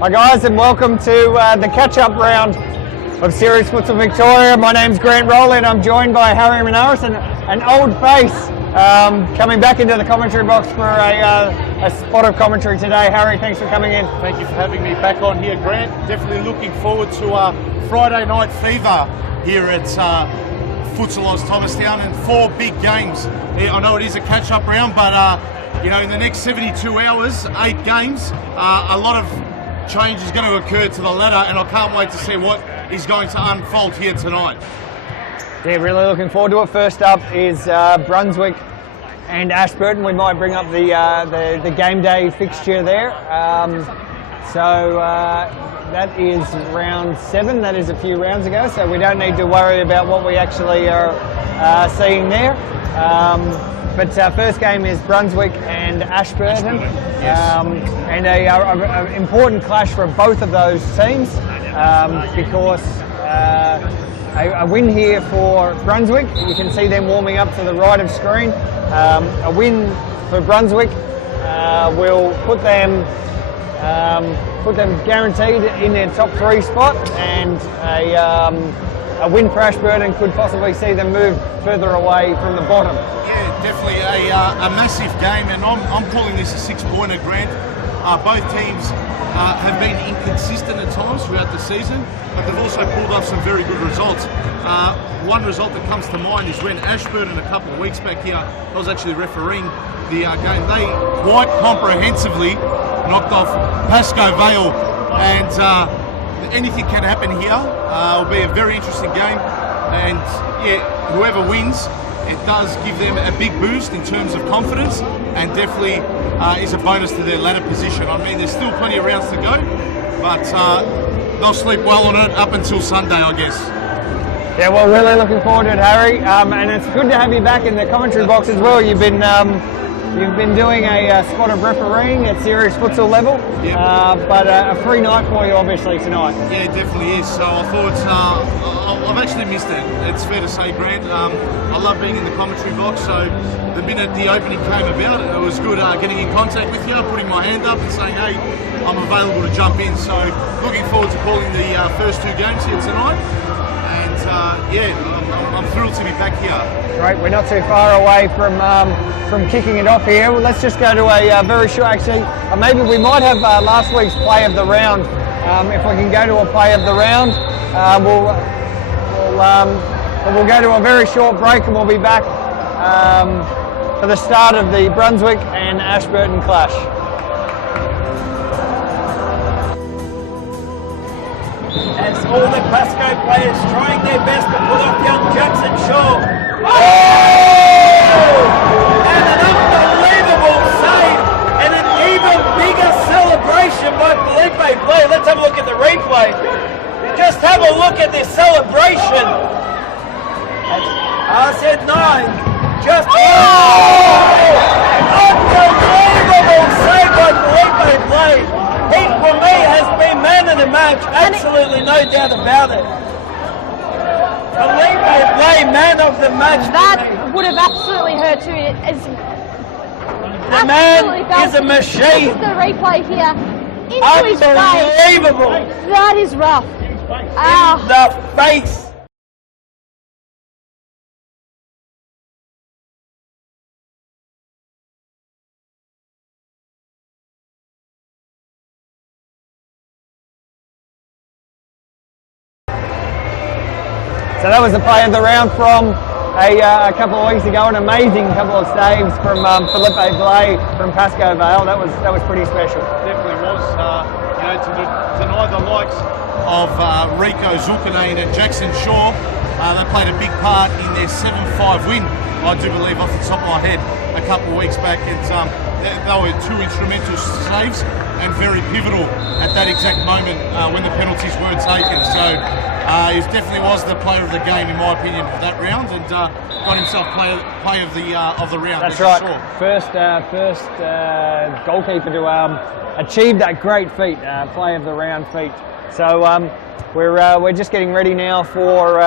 Hi guys, and welcome to the catch-up round of Series Futsal Victoria. My name's Grant Rowley and I'm joined by Harry Manaris, an old face, coming back into the commentary box for a spot of commentary today. Harry, thanks for coming in. Thank you for having me back on here, Grant. Definitely looking forward to Friday night fever here at Futsal Oz Thomastown, and 4 big games. I know it is a catch-up round, but you know, in the next 72 hours, 8 games, a lot of change is going to occur to the ladder, and I can't wait to see what is going to unfold here tonight. Yeah, really looking forward to it. First up is Brunswick and Ashburton. We might bring up the game day fixture there. That is round 7. That is a few rounds ago, so we don't need to worry about what we actually are seeing there. But first game is Brunswick and Ashburton, and an important clash for both of those teams, because a win here for Brunswick, you can see them warming up to the right of screen. A win for Brunswick will put them guaranteed in their top 3 spot, and a win for Ashburton could possibly see them move further away from the bottom. Yeah, definitely a massive game, and I'm calling this a 6-pointer, Grant. Both teams have been inconsistent at times throughout the season, but they've also pulled off some very good results. One result that comes to mind is when Ashburton a couple of weeks back here, I was actually refereeing the game, they quite comprehensively knocked off Pascoe Vale, and anything can happen here. It'll be a very interesting game, and yeah, whoever wins, it does give them a big boost in terms of confidence, and definitely is a bonus to their ladder position. I mean, there's still plenty of rounds to go, but they'll sleep well on it up until Sunday, I guess. Yeah, well, really looking forward to it, Harry, and it's good to have you back in the commentary box as well. You've been doing a spot of refereeing at serious futsal level, yep. But a free night for you obviously tonight. Yeah, it definitely is. So I thought I've actually missed it. It's fair to say, Grant. I love being in the commentary box. So the minute the opening came about, it was good getting in contact with you, putting my hand up and saying, hey, I'm available to jump in. So looking forward to calling the first 2 games here tonight. And yeah, I'm thrilled to be back here. Great, we're not too far away from kicking it off here. Well, let's just go to a very short, actually, maybe we might have last week's play of the round. If we can go to a play of the round, we'll go to a very short break, and we'll be back for the start of the Brunswick and Ashburton clash. As all the Pascoe players trying their best to pull off young Jackson Shaw. Oh! And an unbelievable save, and an even bigger celebration by Felipe Play. Let's have a look at the replay. Just have a look at this celebration. I said 9. Just unbelievable save by Felipe Play. He, for me, has been man of the match, absolutely no doubt about it. Felipe Play, man of the match. That would have absolutely hurt too. The man is a machine. This is the replay here. Into his face. Unbelievable. That is rough. In the face. So that was the play of the round from a couple of weeks ago. An amazing couple of saves from Felipe Blay from Pascoe Vale. That was pretty special. Definitely was. You know, to deny the likes of Rico Zulkarnain and Jackson Shaw, they played a big part in their 7-5 win, I do believe, off the top of my head, a couple of weeks back. And they were 2 instrumental saves and very pivotal at that exact moment when the penalties were taken. So he definitely was the player of the game, in my opinion, for that round, and got himself play of the round. That's right. First goalkeeper to achieve that great feat, play of the round feat. So we're just getting ready now for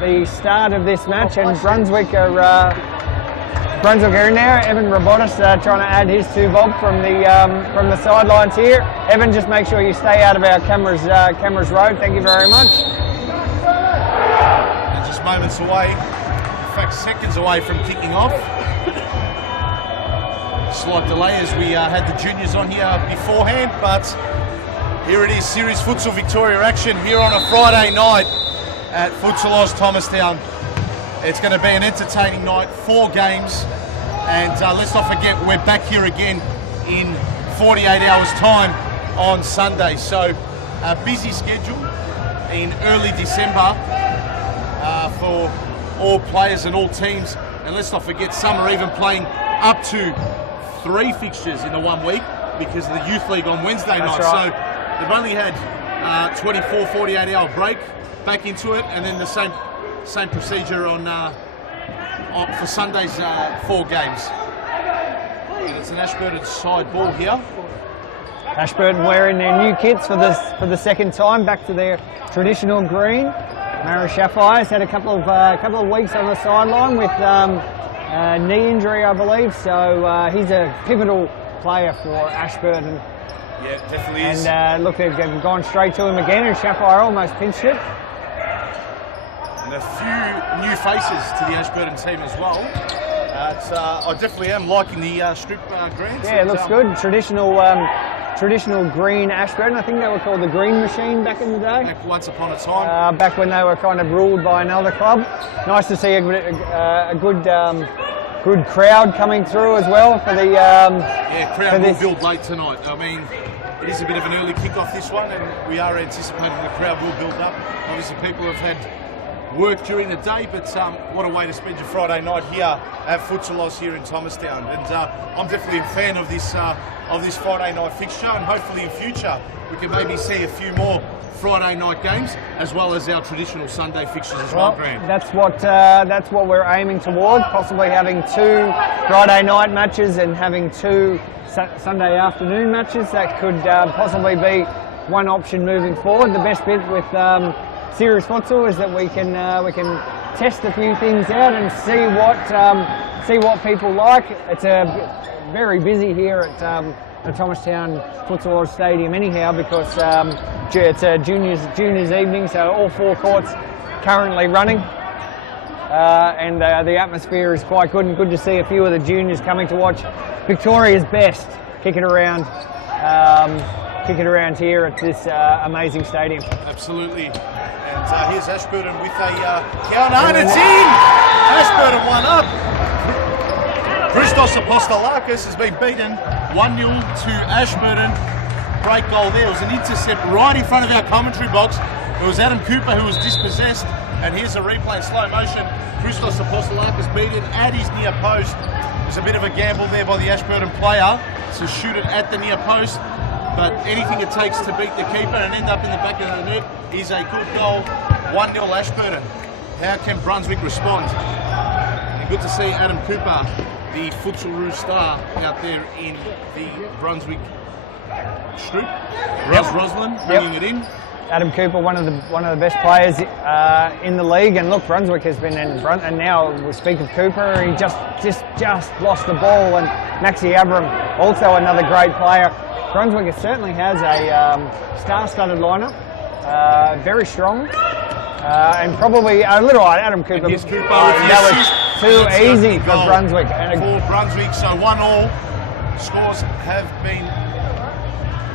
the start of this match, and Brunswick are Brunswick are in there. Evan Robotis trying to add his 2 bob from the sidelines here. Evan, just make sure you stay out of our cameras road. Thank you very much. And just moments away, in fact seconds away from kicking off. Slight delay as we had the juniors on here beforehand, but here it is, Series Futsal Victoria action here on a Friday night at Futsal Oz Thomastown. It's going to be an entertaining night, 4 games, and let's not forget we're back here again in 48 hours time on Sunday. So a busy schedule in early December for all players and all teams, and let's not forget some are even playing up to 3 fixtures in the 1 week because of the Youth League on Wednesday night. Right. So they've only had 24, 48 hour break back into it, and then the same procedure on for Sunday's 4 games. And it's an Ashburton side ball here. Ashburton wearing their new kits for the second time, back to their traditional green. Mara Shaffai's had a couple of weeks on the sideline with knee injury, I believe. So he's a pivotal player for Ashburton. Yeah, definitely is. And look, they've gone straight to him again, and Shaffai almost pinched it. And a few new faces to the Ashburton team as well. I definitely am liking the strip greens. Yeah, it looks good. Traditional green Ashburton. I think they were called the Green Machine back in the day. Back once upon a time. Back when they were kind of ruled by another club. Nice to see a good crowd coming through as well for the. Crowd will build late tonight. I mean, it is a bit of an early kick-off this one, and we are anticipating the crowd will build up. Obviously, people have had work during the day, but what a way to spend your Friday night here at Futsal Oz here in Thomastown. And I'm definitely a fan of this Friday night fixture, and hopefully in future we can maybe see a few more Friday night games as well as our traditional Sunday fixtures as well, Grant. That's what we're aiming towards, possibly having 2 Friday night matches and having 2 Sunday afternoon matches. That could possibly be one option moving forward. The best bit with Series Futsal is that we can test a few things out and see what people like. It's very busy here at the Thomastown Futsal Oz Stadium anyhow, because it's a juniors evening, so all 4 courts currently running, and the atmosphere is quite good, and good to see a few of the juniors coming to watch Victoria's best kick it around here at this amazing stadium. Absolutely. And here's Ashburton with a counter, and it's in! Ashburton 1 up. Christos Apostolakis has been beaten 1-0 to Ashburton. Great goal there. It was an intercept right in front of our commentary box. It was Adam Cooper who was dispossessed, and here's a replay in slow motion. Christos Apostolakis beaten at his near post. It was a bit of a gamble there by the Ashburton player to shoot it at the near post, but anything it takes to beat the keeper and end up in the back of the net is a good goal. 1-0 Ashburton. How can Brunswick respond? And good to see Adam Cooper, the Futsalroo star, out there in the Brunswick strip. Roslin bringing it in. Adam Cooper, one of the best players in the league, and look, Brunswick has been in front. And now we speak of Cooper, he just lost the ball, and Maxi Abram, also another great player. Brunswick certainly has a star-studded lineup, very strong, and probably a little Adam Cooper. And Cooper that was too easy for Brunswick. For Brunswick, so 1-1. Scores have been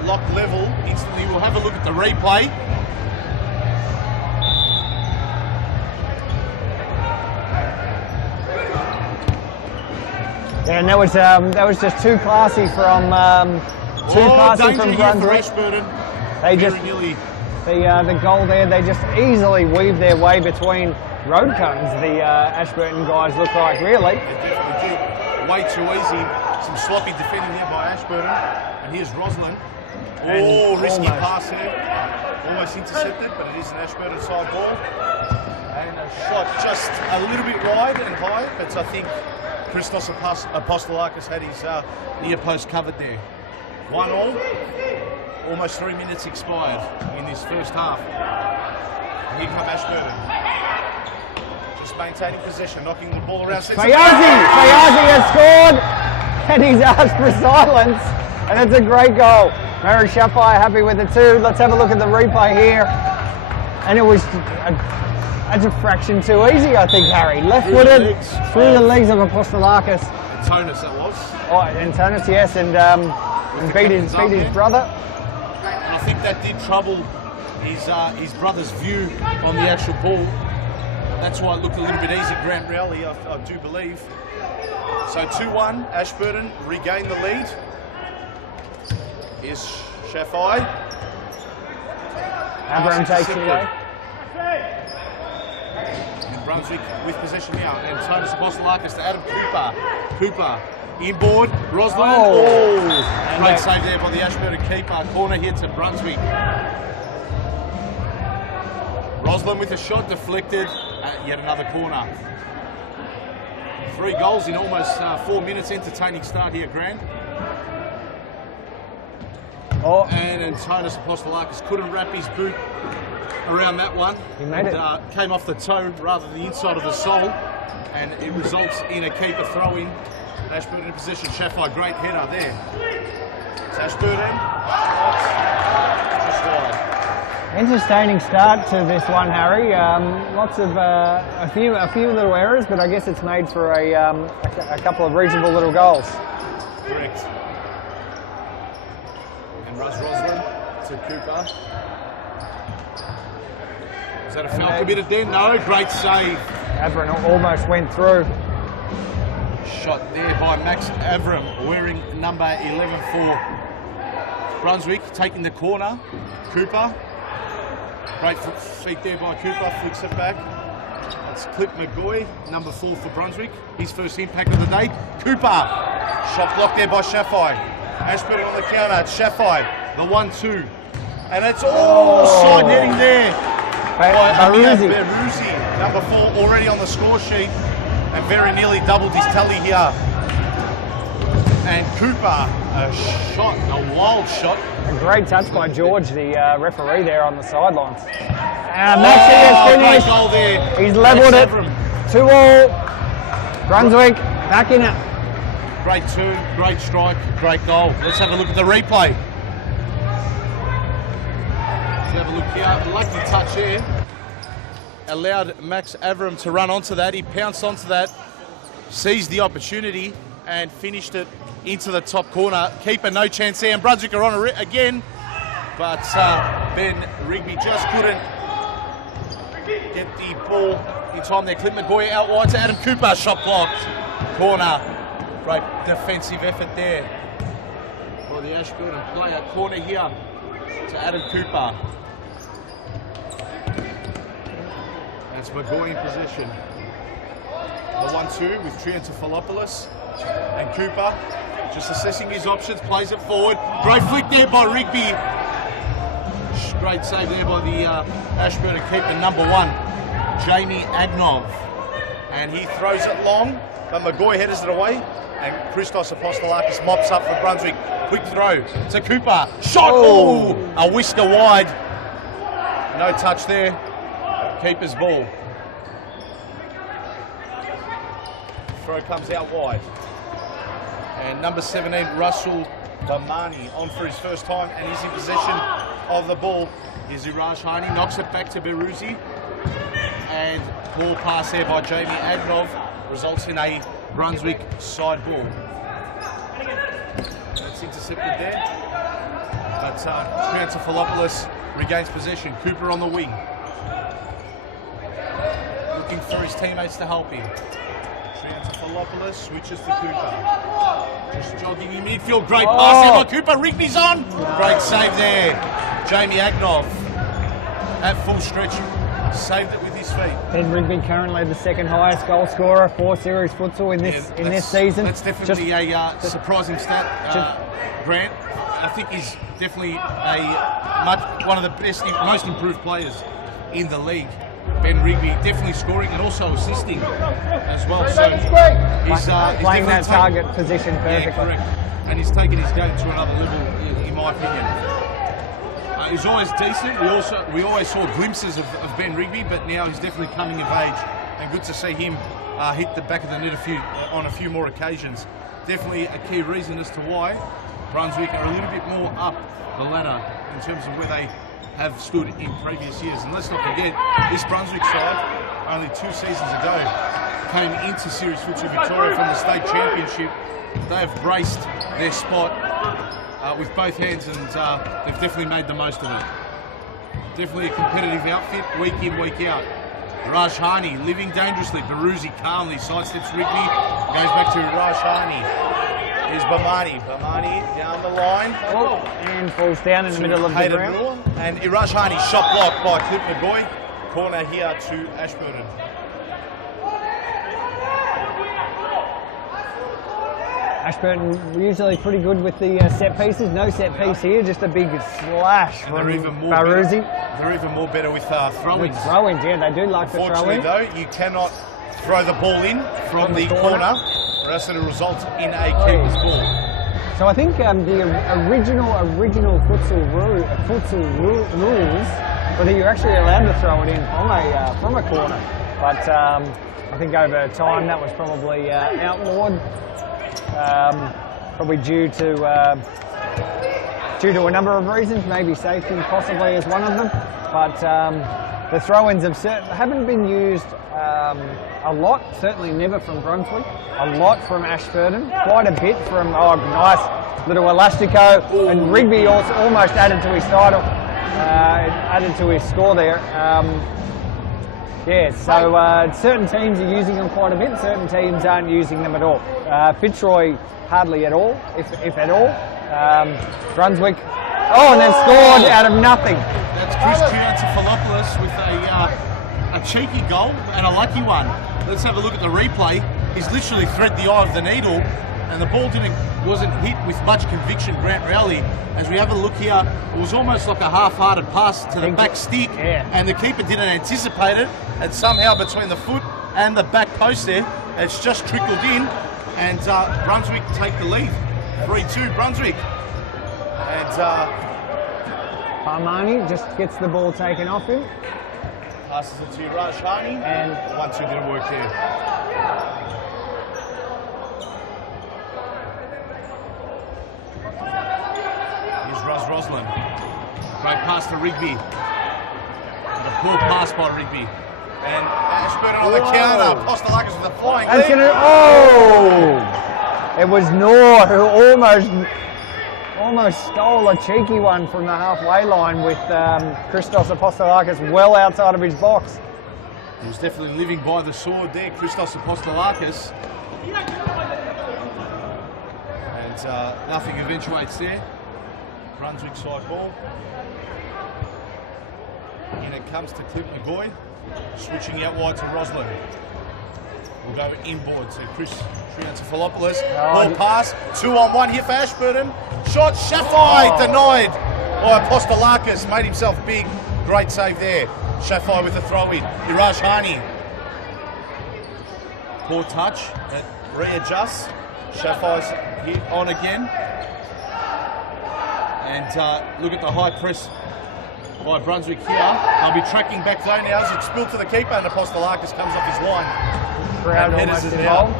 locked level instantly. We'll have a look at the replay. Yeah, and that was just too classy from Brunswick. For Ashburton. They just the goal there. They just easily weave their way between road cones. The Ashburton guys look like, really. They definitely did. Way too easy. Some sloppy defending here by Ashburton. And here's Roslin. Risky pass there. Almost intercepted, but it is an Ashburton side ball. And a shot just a little bit wide and high, but I think Christos Apostolakis had his near post covered there. 1-1. Almost 3 minutes expired in this first half. Here come Ashburton. Just maintaining possession, knocking the ball around. Fayazi has scored, and he's asked for silence, and it's a great goal. Mary Shafai happy with it too. Let's have a look at the replay here, and it was a fraction too easy, I think, Harry. Left-footed through the legs of Apostolakis. Antonis, that was. Oh, Antonis, yes, and beat his brother. I think that did trouble his brother's view on the actual ball. That's why it looked a little bit easy, Grant Rowley, I do believe. So 2-1, Ashburton regain the lead. Here's Shafai. Abraham takes it away. And Brunswick with possession now. And Antonis Apostolakis to Adam Cooper. Cooper inboard. Roslin. Great save there by the Ashburton keeper. Corner here to Brunswick. Roslin with a shot deflected. Yet another corner. 3 goals in almost 4 minutes. Entertaining start here, Grant. And Antonis Apostolakis couldn't wrap his boot around that one. He made it. Came off the toe rather than the inside of the sole. And it results in a keeper throw-in. Ashburton in position. Shafai, great header there. It's Ashburton. Just wide. Entertaining start to this one, Harry. Lots of a few little errors, but I guess it's made for a couple of reasonable little goals. Correct. And Roslin to Cooper. Is that a foul committed there? No, great save. Avron almost went through. Shot there by Max Avram, wearing number 11 for Brunswick, taking the corner. Cooper. Great feet there by Cooper, flicks it back. That's Clip McGoy, number 4 for Brunswick. His first impact of the day. Cooper. Shot blocked there by Shafai. Ashburton on the counter. It's Shafai. The 1-2. And it's side netting there. Baruzzi. Baruzzi, number 4, already on the score sheet. And very nearly doubled his tally here. And Cooper, a wild shot. A great touch by George, the referee there on the sidelines. Maxi has finished. Great goal there. He's levelled it. 2-2. Brunswick back in it. Great turn, great strike, great goal. Let's have a look at the replay. Let's have a look here. Lucky touch there. Allowed Max Avram to run onto that. He pounced onto that, seized the opportunity, and finished it into the top corner. Keeper, no chance there. And Brunswick are on it again. But Ben Rigby just couldn't get the ball in time there. Clint McGoy out wide to Adam Cooper. Shot blocked. Corner. Great defensive effort there for the Ashburton player. Corner here to Adam Cooper. That's McGoy in possession. The 1-2 with Triantafilopoulos and Cooper just assessing his options, plays it forward. Great flick there by Rigby. Great save there by the Ashburton keeper, number 1, Jamie Agnov. And he throws it long, but McGoy headers it away. And Christos Apostolakis mops up for Brunswick. Quick throw to Cooper. Shot! Oh, a whisker wide. No touch there. Keeper's ball. Throw comes out wide. And number 17, Russell Damani, on for his first time, and he's in possession of the ball. Here's Iraj Hani, knocks it back to Baruzzi. And ball pass there by Jamie Agnov results in a Brunswick side ball. That's intercepted there. But Triantafilopoulos regains possession. Cooper on the wing. Looking for his teammates to help him. Triantafilopoulos switches to Cooper. Just jogging in midfield. Great pass there by Cooper. Rigby's on. Great save there. Jamie Agnov at full stretch. Saved it with his feet. Ben Rigby currently the second highest goal scorer for series futsal in this season. That's definitely a surprising stat, Grant. I think he's definitely one of the best, most improved players in the league. Ben Rigby definitely scoring and also assisting as well. So he's playing that target position perfectly. Yeah, correct. And he's taken his game to another level, in my opinion. He's always decent. We always saw glimpses of Ben Rigby, but now he's definitely coming of age and good to see him hit the back of the net on a few more occasions. Definitely a key reason as to why Brunswick are a little bit more up the ladder in terms of where they have stood in previous years. And let's not forget, this Brunswick side, only 2 seasons ago, came into Series Futsal Victoria from the state championship. They have braced their spot with both hands, and they've definitely made the most of it. Definitely a competitive outfit, week in, week out. Rajhani living dangerously. Baruzi calmly sidesteps Rigby, goes back to Rajhani. Here's Bamani. Bamani down the line. Oh, and falls down in the middle of the ground. And Rajhani shot blocked by Clip McGoy. Corner here to Ashburton. Ashburton usually pretty good with the set pieces. No set piece here, just a big slash from Baruzi. They're even more better with throw-ins. Throw-ins, yeah, they do like the throw-in. Unfortunately though, you cannot throw the ball in from the corner, or else it'll result in a keeper's ball. So I think the original futsal rules were that you're actually allowed to throw it in from a corner. But I think over time that was probably outlawed. Probably due to a number of reasons, maybe safety possibly is one of them. But the throw-ins haven't been used a lot, certainly never from Brunswick, a lot from Ashburton, quite a bit from, nice little elastico, and Rigby also almost added to his title, added to his score there. Yeah, so certain teams are using them quite a bit, certain teams aren't using them at all. Fitzroy hardly at all, if at all. Brunswick, and they've scored out of nothing. That's Chris Triantafilopoulos with a cheeky goal and a lucky one. Let's have a look at the replay. He's literally thread the eye of the needle, and the ball wasn't hit with much conviction, Grant Rowley. As we have a look here, it was almost like a half-hearted pass to the back stick, and the keeper didn't anticipate it, and somehow between the foot and the back post there, it's just trickled in, and Brunswick take the lead. 3-2 Brunswick. And Parmani just gets the ball taken off him. Passes it to Rajhani, and 1-2 didn't work there. Roslin. Great pass to Rigby. And a poor pass by Rigby. And Ashburton on the counter. Postolakis with a flying lead. It was Noor who almost stole a cheeky one from the halfway line with Christos Apostolakis well outside of his box. He was definitely living by the sword there, Christos Apostolakis. And nothing eventuates there. Brunswick side ball. In it comes to Clip McGoy. Switching out wide to Roslin. We'll go inboard to Chris Triantafilopoulos. Ball pass. 2-on-1 here for Ashburton. Shot. Shafai denied by Apostolakis. Made himself big. Great save there. Shafai with the throw in. Irajhani. Poor touch. Readjusts. Shafai's here on again. And look at the high press by Brunswick here. They'll be tracking back though now as it's spilled to the keeper, and Apostolakis comes off his line. Crowd almost involved.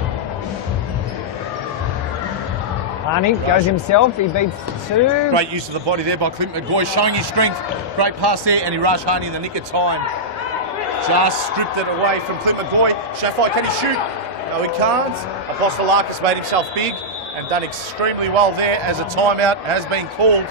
Arnie goes himself, he beats 2. Great use of the body there by Clint McGoy, showing his strength. Great pass there, and Irajhani in the nick of time. Just stripped it away from Clint McGoy. Shafai, can he shoot? No, he can't. Apostolakis made himself big and done extremely well there as a timeout has been called.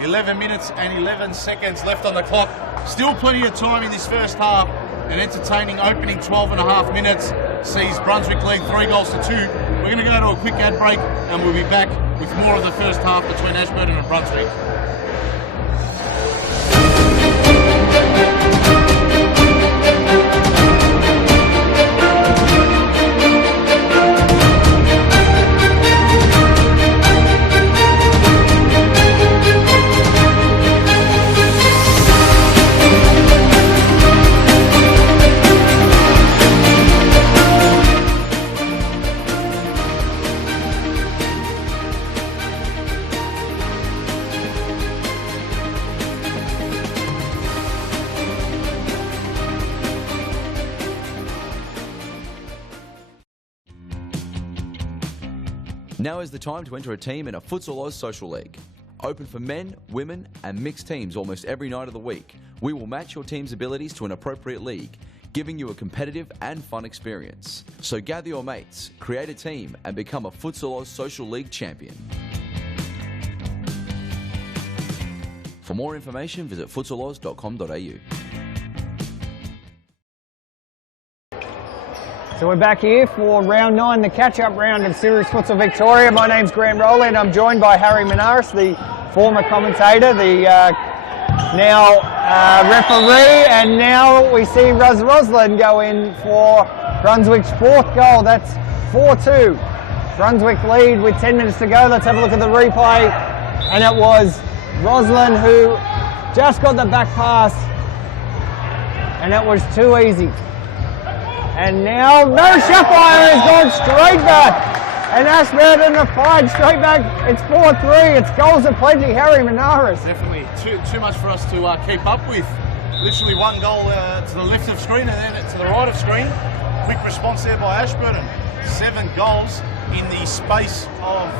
11 minutes and 11 seconds left on the clock. Still plenty of time in this first half. An entertaining opening 12.5 minutes sees Brunswick lead 3-2. We're going to go to a quick ad break and we'll be back with more of the first half between Ashburton and Brunswick. Now is the time to enter a team in a Futsal Oz Social League. Open for men, women and mixed teams almost every night of the week. We will match your team's abilities to an appropriate league, giving you a competitive and fun experience. So gather your mates, create a team and become a Futsal Oz Social League champion. For more information, visit futsaloz.com.au. So we're back here for round 9, the catch-up round of Series Futsal Victoria. My name's Grant Rowley and I'm joined by Harry Menaris, the former commentator, the now referee, and now we see Roslin go in for Brunswick's 4th goal. That's 4-2. Brunswick lead with 10 minutes to go. Let's have a look at the replay. And it was Roslin who just got the back pass, and it was too easy. And now, no, Shafire has gone straight back. And Ashburton are fired straight back. It's 4-3. It's goals aplenty. Harry Menaris. Definitely too much for us to keep up with. Literally one goal to the left of screen and then to the right of screen. Quick response there by Ashburton. 7 goals in the space of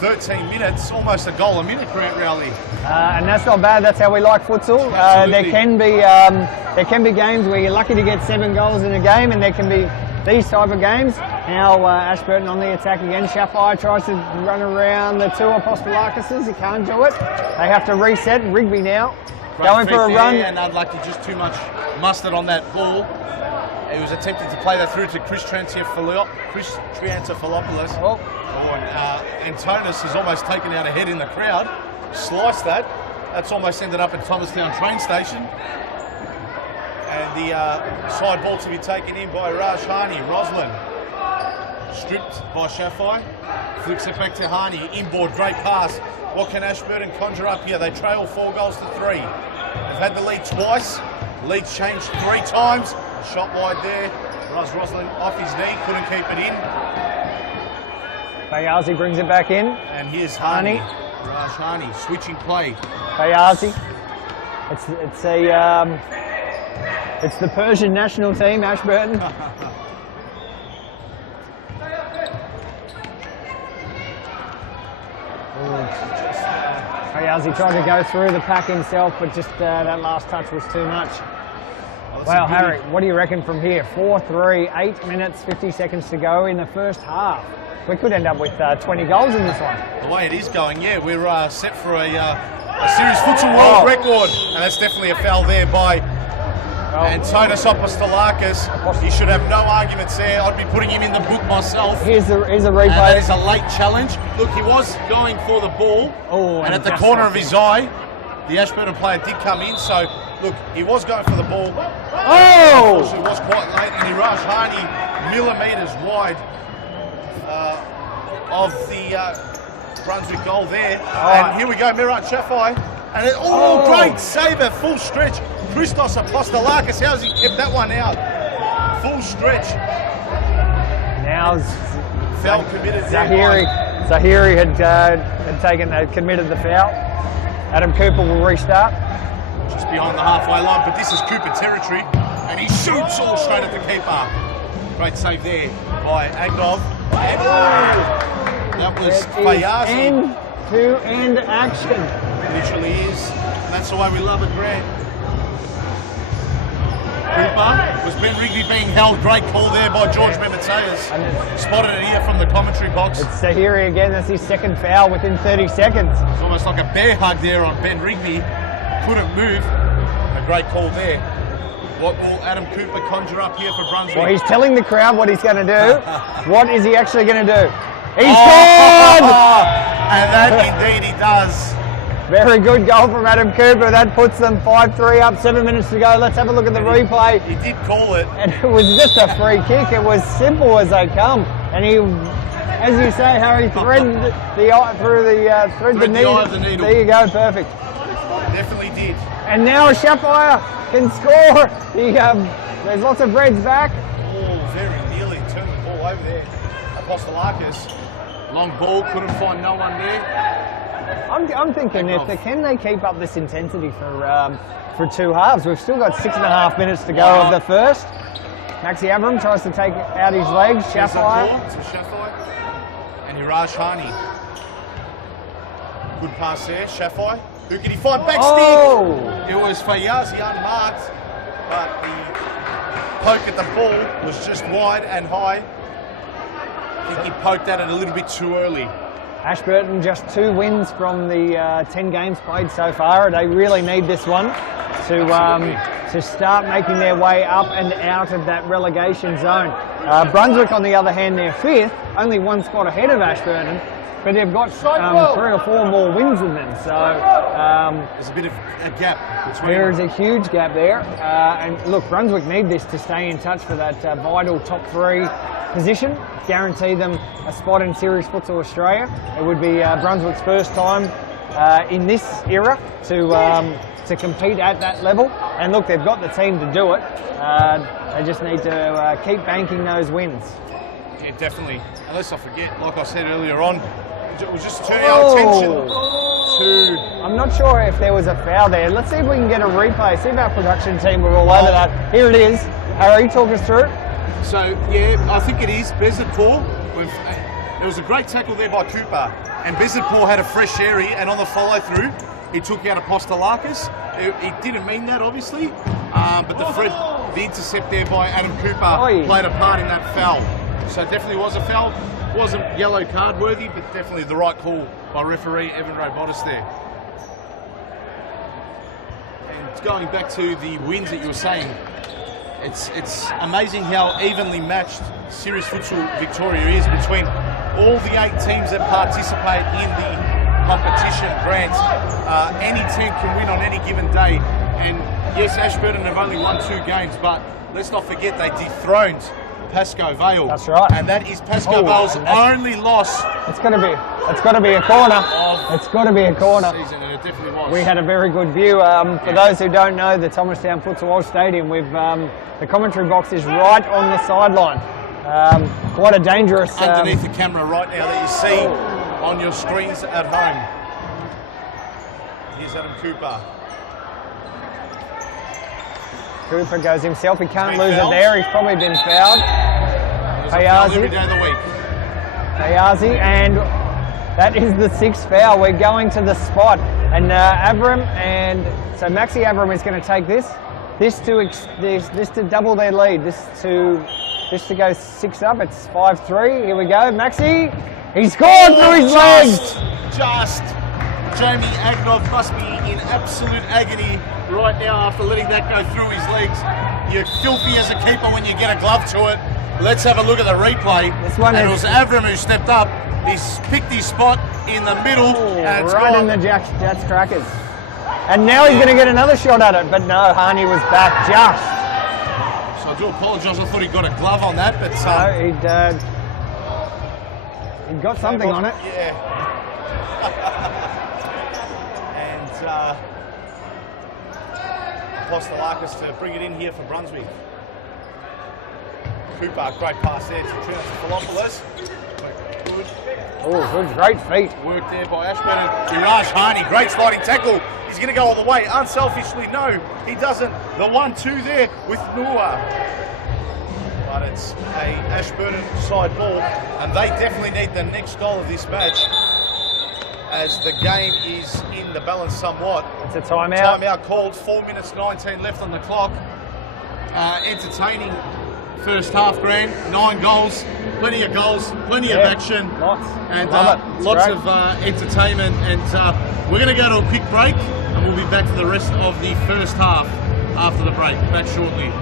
13 minutes, almost a goal a minute, Grant Rowley. And that's not bad. That's how we like futsal. There can be games where you're lucky to get 7 goals in a game, and there can be these type of games. Now Ashburton on the attack again. Shafire tries to run around the 2 Apostolakises. He can't do it. They have to reset. Rigby now going for a run. And unlucky, just too much mustard on that ball. He was attempting to play that through to Chris Triantafilopoulos. And Antonis has almost taken out a head in the crowd. Sliced that. That's almost ended up at Thomastown train station. And the side ball to be taken in by Raj Hani. Roslin stripped by Shafai. Flicks it back to Hani. Inboard, great pass. What can Ashburton conjure up here? They trail 4 goals to 3. They've had the lead twice. Lead changed 3 times. Shot wide there. Roslin off his knee, couldn't keep it in. Bayazi brings it back in. And here's Hani. Raj Hani switching play. Bayazi. It's the Persian national team, Ashburton. Bayazi tried to go through the pack himself, but just that last touch was too much. Well, Harry, what do you reckon from here? 4-3, 8 minutes, 50 seconds to go in the first half. We could end up with 20 goals in this one. The way it is going, yeah, we're set for a Series Futsal World record, and that's definitely a foul there by Antonis Apostolakis. He should have no arguments there. I'd be putting him in the book myself. Here's a replay. And that is a late challenge. Look, he was going for the ball, and at the corner of his eye, the Ashburton player did come in, so look, he was going for the ball. Oh! It was quite late, and he rushed Harney millimetres wide of the Brunswick goal there. And here we go, Mirat Shafai. And great save at full stretch. Christos Apostolakis, how's he kept that one out? Full stretch. Now foul committed. Zahiri had committed the foul. Adam Cooper will restart. Just behind the halfway line, but this is Cooper territory, and he shoots all straight at the keeper. Great save there by Agdov. That was Fayazi. End-to-end action. It literally is. And that's the way we love it, Grant. Cooper, was Ben Rigby being held? Great call there by George Memeteas. Spotted it here from the commentary box. It's Zahiri again. That's his 2nd foul within 30 seconds. It's almost like a bear hug there on Ben Rigby. Couldn't move. A great call there. What will Adam Cooper conjure up here for Brunswick? Well, he's telling the crowd what he's going to do. What is he actually going to do? He's scored! And that indeed he does. Very good goal from Adam Cooper. That puts them 5-3 up, 7 minutes to go. Let's have a look at the replay. He did call it. And it was just a free kick. It was simple as they come. And he, as you say, Harry, threaded the eye through the needle. There you go, perfect. Definitely did. And now Shafire can score. There's lots of Reds back. Very nearly turned the ball over there. Apostolakis. Long ball, couldn't find no one there. I'm thinking, can they keep up this intensity for 2 halves? We've still got 6.5 minutes to go of the first. Maxi Abram tries to take out his legs. Shafire. And Hiraj Hani. Good pass there, Shafai. Who can he find? Back stick! It was Fayazi unmarked, but the poke at the ball was just wide and high. I think he poked at it a little bit too early. Ashburton just 2 wins from the 10 games played so far. They really need this one to start making their way up and out of that relegation zone. Brunswick, on the other hand, they're 5th, only 1 spot ahead of Ashburton, but they've got 3 or 4 more wins than them. So there's a bit of a gap between. There is a huge gap there. And look, Brunswick need this to stay in touch for that vital top 3 position, guarantee them a spot in Series Futsal Australia. It would be Brunswick's first time in this era to compete at that level. And look, they've got the team to do it. They just need to keep banking those wins. Yeah, definitely. Unless I forget, like I said earlier on, it was just turning our attention to... I'm not sure if there was a foul there. Let's see if we can get a replay. See if our production team are all over that. Here it is. Harry, talk us through it. So, yeah, I think it is. Bezetpour, there was a great tackle there by Cooper, and Bezetpour had a fresh area, and on the follow-through, he took out Apostolakis. He didn't mean that, obviously, but the intercept there by Adam Cooper played a part in that foul. So it definitely was a foul. Wasn't yellow card worthy, but definitely the right call by referee Evan Robotis there. And going back to the wins that you were saying, it's amazing how evenly matched Series Futsal Victoria is between all the 8 teams that participate in the competition. Grant, any team can win on any given day, and yes, Ashburton have only won 2 games, but let's not forget they dethroned Pascoe Vale. That's right. And that is Pascoe Vale's only loss. It's got to be a corner. It's got to be a corner. Season, and it definitely was. We had a very good view. For those who don't know, the Thomastown Futsal Stadium, the commentary box is right on the sideline. Quite a dangerous... Underneath the camera right now that you see on your screens at home. Here's Adam Cooper. Cooper goes himself. He can't lose it there. He's probably been fouled. Every day of the week. Fayazi, and that is the 6th foul. We're going to the spot. And Avram, and so Maxi Avram is going to take this to double their lead. This to go 6 up. It's 5-3. Here we go. Maxi, he scored through his legs. Jamie Agnov must be in absolute agony right now after letting that go through his legs. You're filthy as a keeper when you get a glove to it. Let's have a look at the replay. It was Avram who stepped up. He's picked his spot in the middle. And it's right gone. in the Jats crackers. And now he's going to get another shot at it, but no, Hani was back just. So I do apologise. I thought he got a glove on that, but no, he'd got something on it. Yeah. Apostolakis to bring it in here for Brunswick. Cooper, great pass there to Trinos. Good, great feet. Work there by Ashburton. Hiraj Hani, great sliding tackle. He's going to go all the way. Unselfishly, no, he doesn't. The 1-2 there with Noor. But it's a Ashburton side ball, and they definitely need the next goal of this match, as the game is in the balance somewhat. It's a timeout. Timeout called, 4 minutes 19 left on the clock. Entertaining first half, Grant. 9 goals, plenty of action. Lots. And lots of entertainment. And we're going to go to a quick break, and we'll be back for the rest of the first half after the break. Back shortly.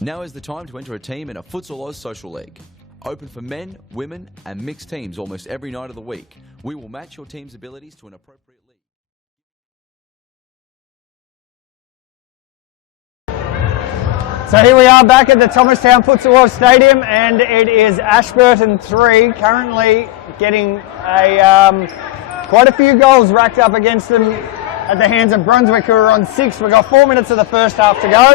Now is the time to enter a team in a Futsal Oz Social League. Open for men, women and mixed teams almost every night of the week. We will match your team's abilities to an appropriate So here we are back at the Thomastown Futsal Stadium, and it is Ashburton 3, currently getting quite a few goals racked up against them at the hands of Brunswick, who are on 6. We've got 4 minutes of the first half to go.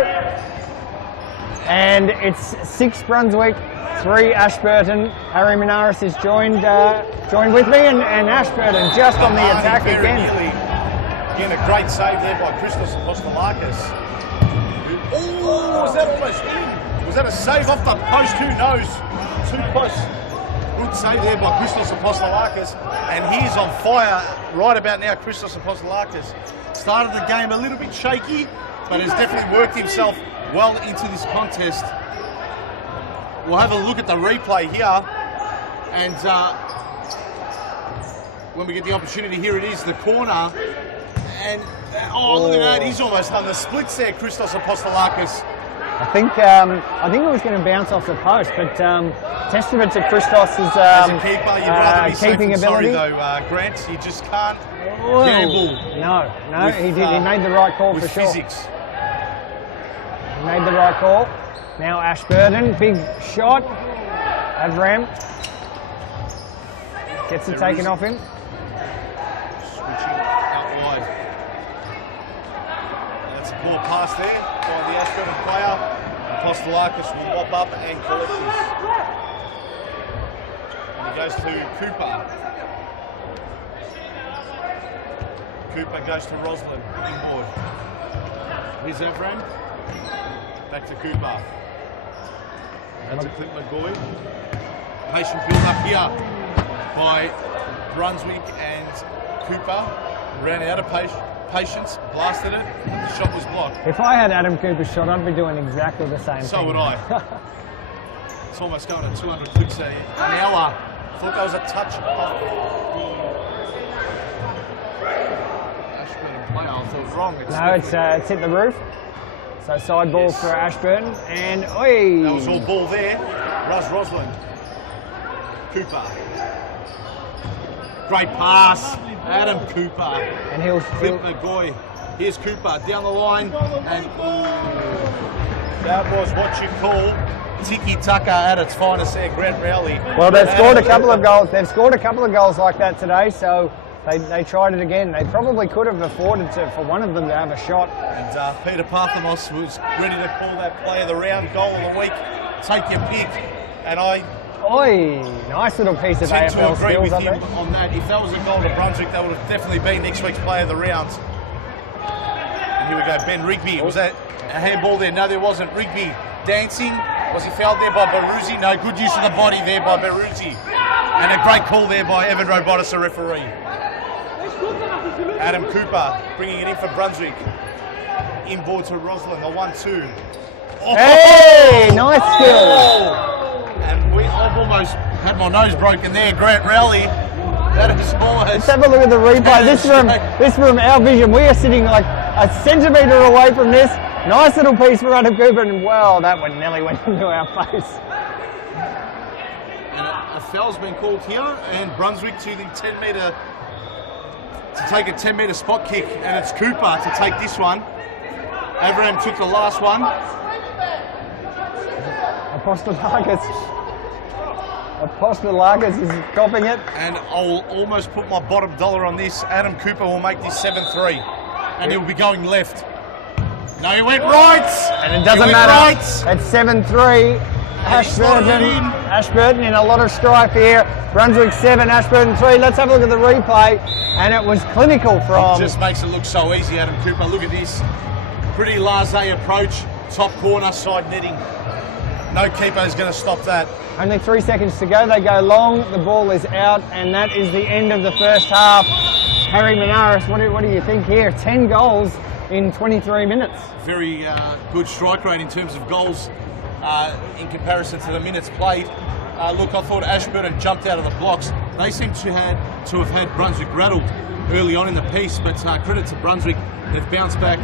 And it's 6 Brunswick, 3 Ashburton. Harry Minaris is joined with me, and Ashburton just on the attack again. Again, a great save there by Christos Apostolakis. Oh, was that almost in? Was that a save off the post? Who knows? 2 posts. Good save there by Christos Apostolakis. And he's on fire right about now, Christos Apostolakis. Started the game a little bit shaky, but has definitely worked himself well into this contest. We'll have a look at the replay here. And when we get the opportunity, here it is, the corner. And look at that, he's almost done the splits there, Christos Apostolakis. I think it was going to bounce off the post, but testament to Christos's as a keeper, you'd rather be keeping safe than ability. Sorry though, Grant, you just can't gamble. No, he did. He made the right call with for sure. physics. He made the right call. Now Ashburton, big shot. Avram gets it taken off him. Switching out wide. That's a poor pass there by the Ashburton player. Apostolakis will mop up and collect this. And he goes to Cooper. Cooper goes to Roslin, inboard. Here's Avram. Back to Cooper. That's a Clint McGoy. Patient build up here by Brunswick and Cooper. Ran out of patience, blasted it, and the shot was blocked. If I had Adam Cooper's shot, I'd be doing exactly the same thing. So would I. It's almost going to 200 clicks an hour. I thought that was a touch off Ashburton player. I thought it was wrong. It's hit the roof. So side ball for Ashburton, and oi! That was all ball there. Roslin. Cooper. Great pass. Adam Cooper. And he'll Flip McGoy. Here's Cooper down the line, and that was what you call tiki-taka at its finest there, Grant Rowley. Well, they've scored a couple of goals. They've scored a couple of goals like that today, so they tried it again. They probably could have afforded for one of them to have a shot. And Peter Parthamos was ready to call that play of the round, goal of the week. Take your pick. And I nice little piece of tend to AFL agree skills with up him there. on that. If that was a goal to Brunswick, that would have definitely been next week's player of the round. And here we go, Ben Rigby. Was that a handball there? No, there wasn't. Rigby dancing. Was he fouled there by Baruzzi? No, good use of the body there by Baruzzi. And a great call there by Evan Robotis, the referee. Adam Cooper bringing it in for Brunswick. Inboard to Roslin, the 1-2. Oh! Hey, nice skill. And I've almost had my nose broken there, Grant Rowley. That is almost... Let's have a look at the replay. This from our vision. We are sitting like a centimetre away from this. Nice little piece for Adam Cooper, and wow, that one nearly went into our face. And a foul's been called here, and Brunswick to the 10-metre... to take a 10-metre spot kick, and it's Cooper to take this one. Avram took the last one. Apostolakis is copying it. And I'll almost put my bottom dollar on this. Adam Cooper will make this 7-3. And he'll be going left. No, he went right. And it doesn't matter. Right. It's 7-3. Ashburton in a lot of strife here. Brunswick 7, Ashburton 3. Let's have a look at the replay. And it was clinical from... It just makes it look so easy, Adam Cooper. Look at this. Pretty laissez approach. Top corner, side netting. No keeper is going to stop that. Only 3 seconds to go. They go long. The ball is out. And that is the end of the first half. Harry Minaris, what do you think here? 10 goals in 23 minutes. Very good strike rate in terms of goals in comparison to the minutes played. Look, I thought Ashburton jumped out of the blocks. They seem to have had Brunswick rattled early on in the piece, but credit to Brunswick. They've bounced back.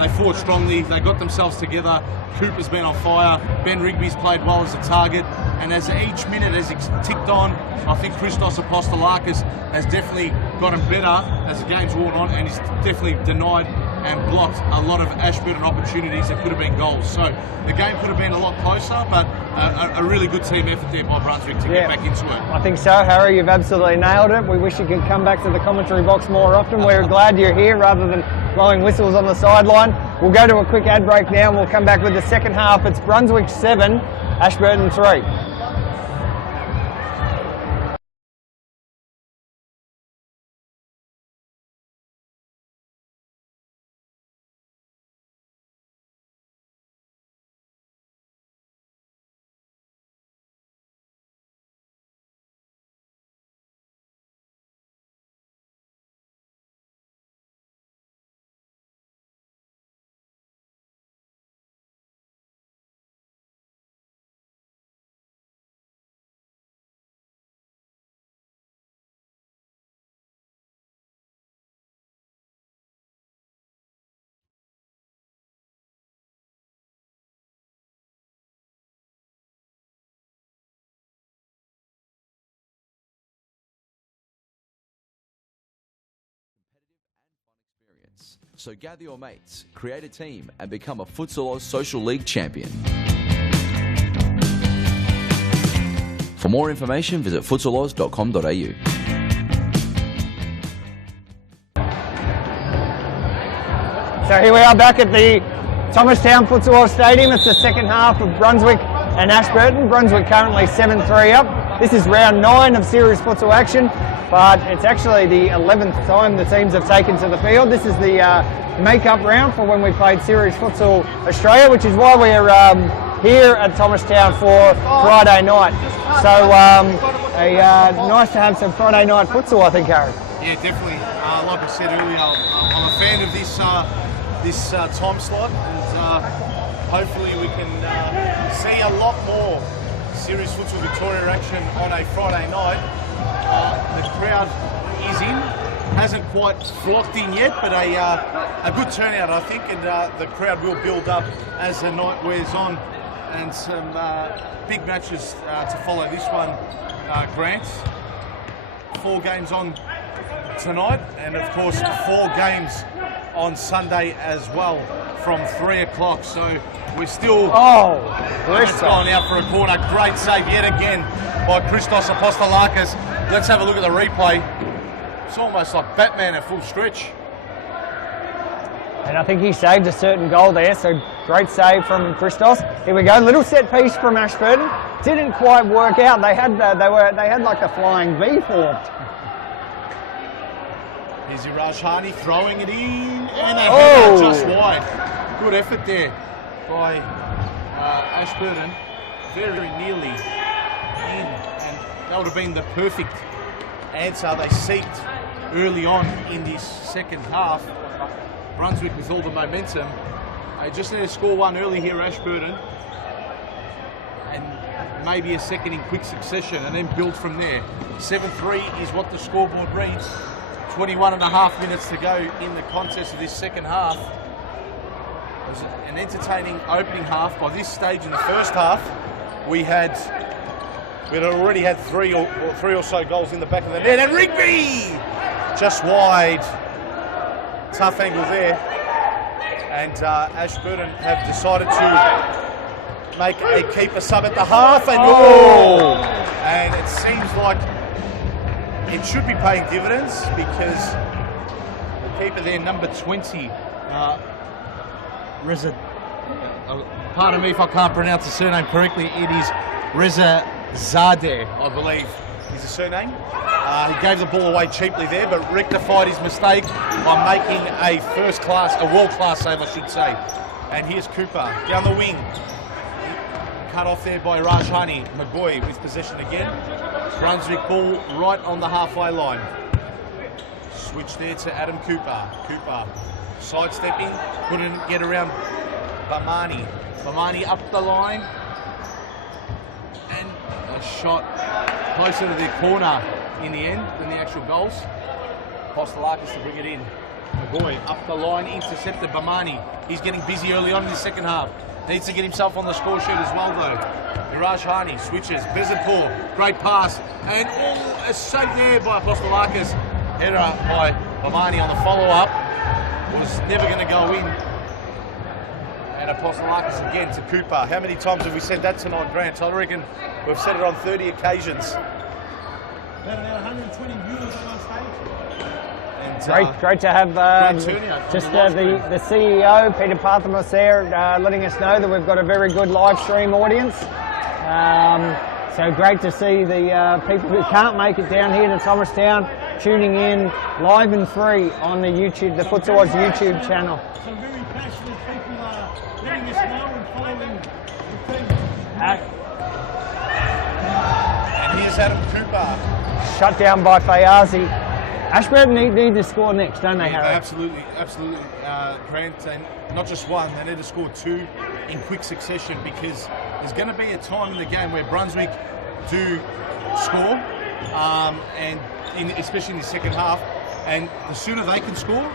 They fought strongly. They got themselves together. Cooper's been on fire. Ben Rigby's played well as a target. And as each minute has ticked on, I think Christos Apostolakis has definitely gotten better as the game's worn on, and he's definitely denied and blocked a lot of Ashburton opportunities that could have been goals. So the game could have been a lot closer, but a really good team effort there by Brunswick to get back into it. I think so, Harry. You've absolutely nailed it. We wish you could come back to the commentary box more often. We're glad you're here rather than blowing whistles on the sideline. We'll go to a quick ad break now and we'll come back with the second half. It's Brunswick 7, Ashburton 3. So gather your mates, create a team, and become a Futsal Oz Social League champion. For more information, visit futsaloz.com.au. So here we are back at the Thomastown Futsal Oz Stadium. It's the second half of Brunswick and Ashburton. Brunswick currently 7-3 up. This is round 9 of series futsal action, but it's actually the 11th time the teams have taken to the field. This is the make-up round for when we played Series Futsal Australia, which is why we're here at Thomastown for Friday night. So nice to have some Friday night futsal, I think, Harry. Yeah, definitely. Like I said earlier, I'm a fan of this time slot, and hopefully we can see a lot more Series Futsal Victoria action on a Friday night. The crowd is in, hasn't quite flocked in yet, but a good turnout, I think, and the crowd will build up as the night wears on, and some big matches to follow this one, Grant. 4 games on tonight, and of course 4 games on Sunday as well from 3 o'clock. So we're still. Oh, it's gone out for a corner. Great save yet again by Christos Apostolakis. Let's have a look at the replay. It's almost like Batman at full stretch. And I think he saved a certain goal there, so great save from Christos. Here we go, little set piece from Ashburton. Didn't quite work out. They had like a flying V formed. Here's Rajhani throwing it in, and a header just wide. Good effort there by Ashburton. Very nearly in, and that would have been the perfect answer they seeked early on in this second half. Brunswick with all the momentum. They just need to score one early here, Ashburton, and maybe a second in quick succession, and then build from there. 7-3 is what the scoreboard reads. 21.5 minutes to go in the contest of this second half. It was an entertaining opening half. By this stage in the first half, we had already had three or so goals in the back of the net, and Rigby just wide. Tough angle there, and Ashburton have decided to make a keeper sub at the half, and and it seems like it should be paying dividends, because the keeper there, number 20, Reza, pardon me if I can't pronounce the surname correctly, it is Reza Zadeh, I believe is the surname. He gave the ball away cheaply there, but rectified his mistake by making a world-class save, I should say. And here's Cooper down the wing. Cut off there by Rajhani. McGoy with possession again. Brunswick ball right on the halfway line. Switch there to Adam Cooper. Cooper sidestepping, couldn't get around Bamani. Bamani up the line. And a shot closer to the corner in the end than the actual goals. Apostolakis to bring it in. McGoy up the line, intercepted Bamani. He's getting busy early on in the second half. Needs to get himself on the score sheet as well, though. Iraj switches. Bezanpour, great pass. And a save there by Apostolakis. Header by Bamani on the follow-up. was never going to go in. And Apostolakis again to Cooper. How many times have we said that tonight, Grant? I reckon we've said it on 30 occasions. About 120 viewers on stage. And, Great to have turnout just from the live stream. the CEO, Peter Parthamos there, letting us know that we've got a very good live stream audience. So great to see the people who can't make it down here to Thomastown tuning in live and free on the YouTube, the Futsal YouTube channel. Some very passionate people are letting us know and following the team. and here's Adam Cooper. Shut down by Fayazi. Ashburton need to score next, don't they, Yeah, Harry? absolutely, Grant, and not just one, they need to score two in quick succession, because there's going to be a time in the game where Brunswick do score, especially in the second half, and the sooner they can score,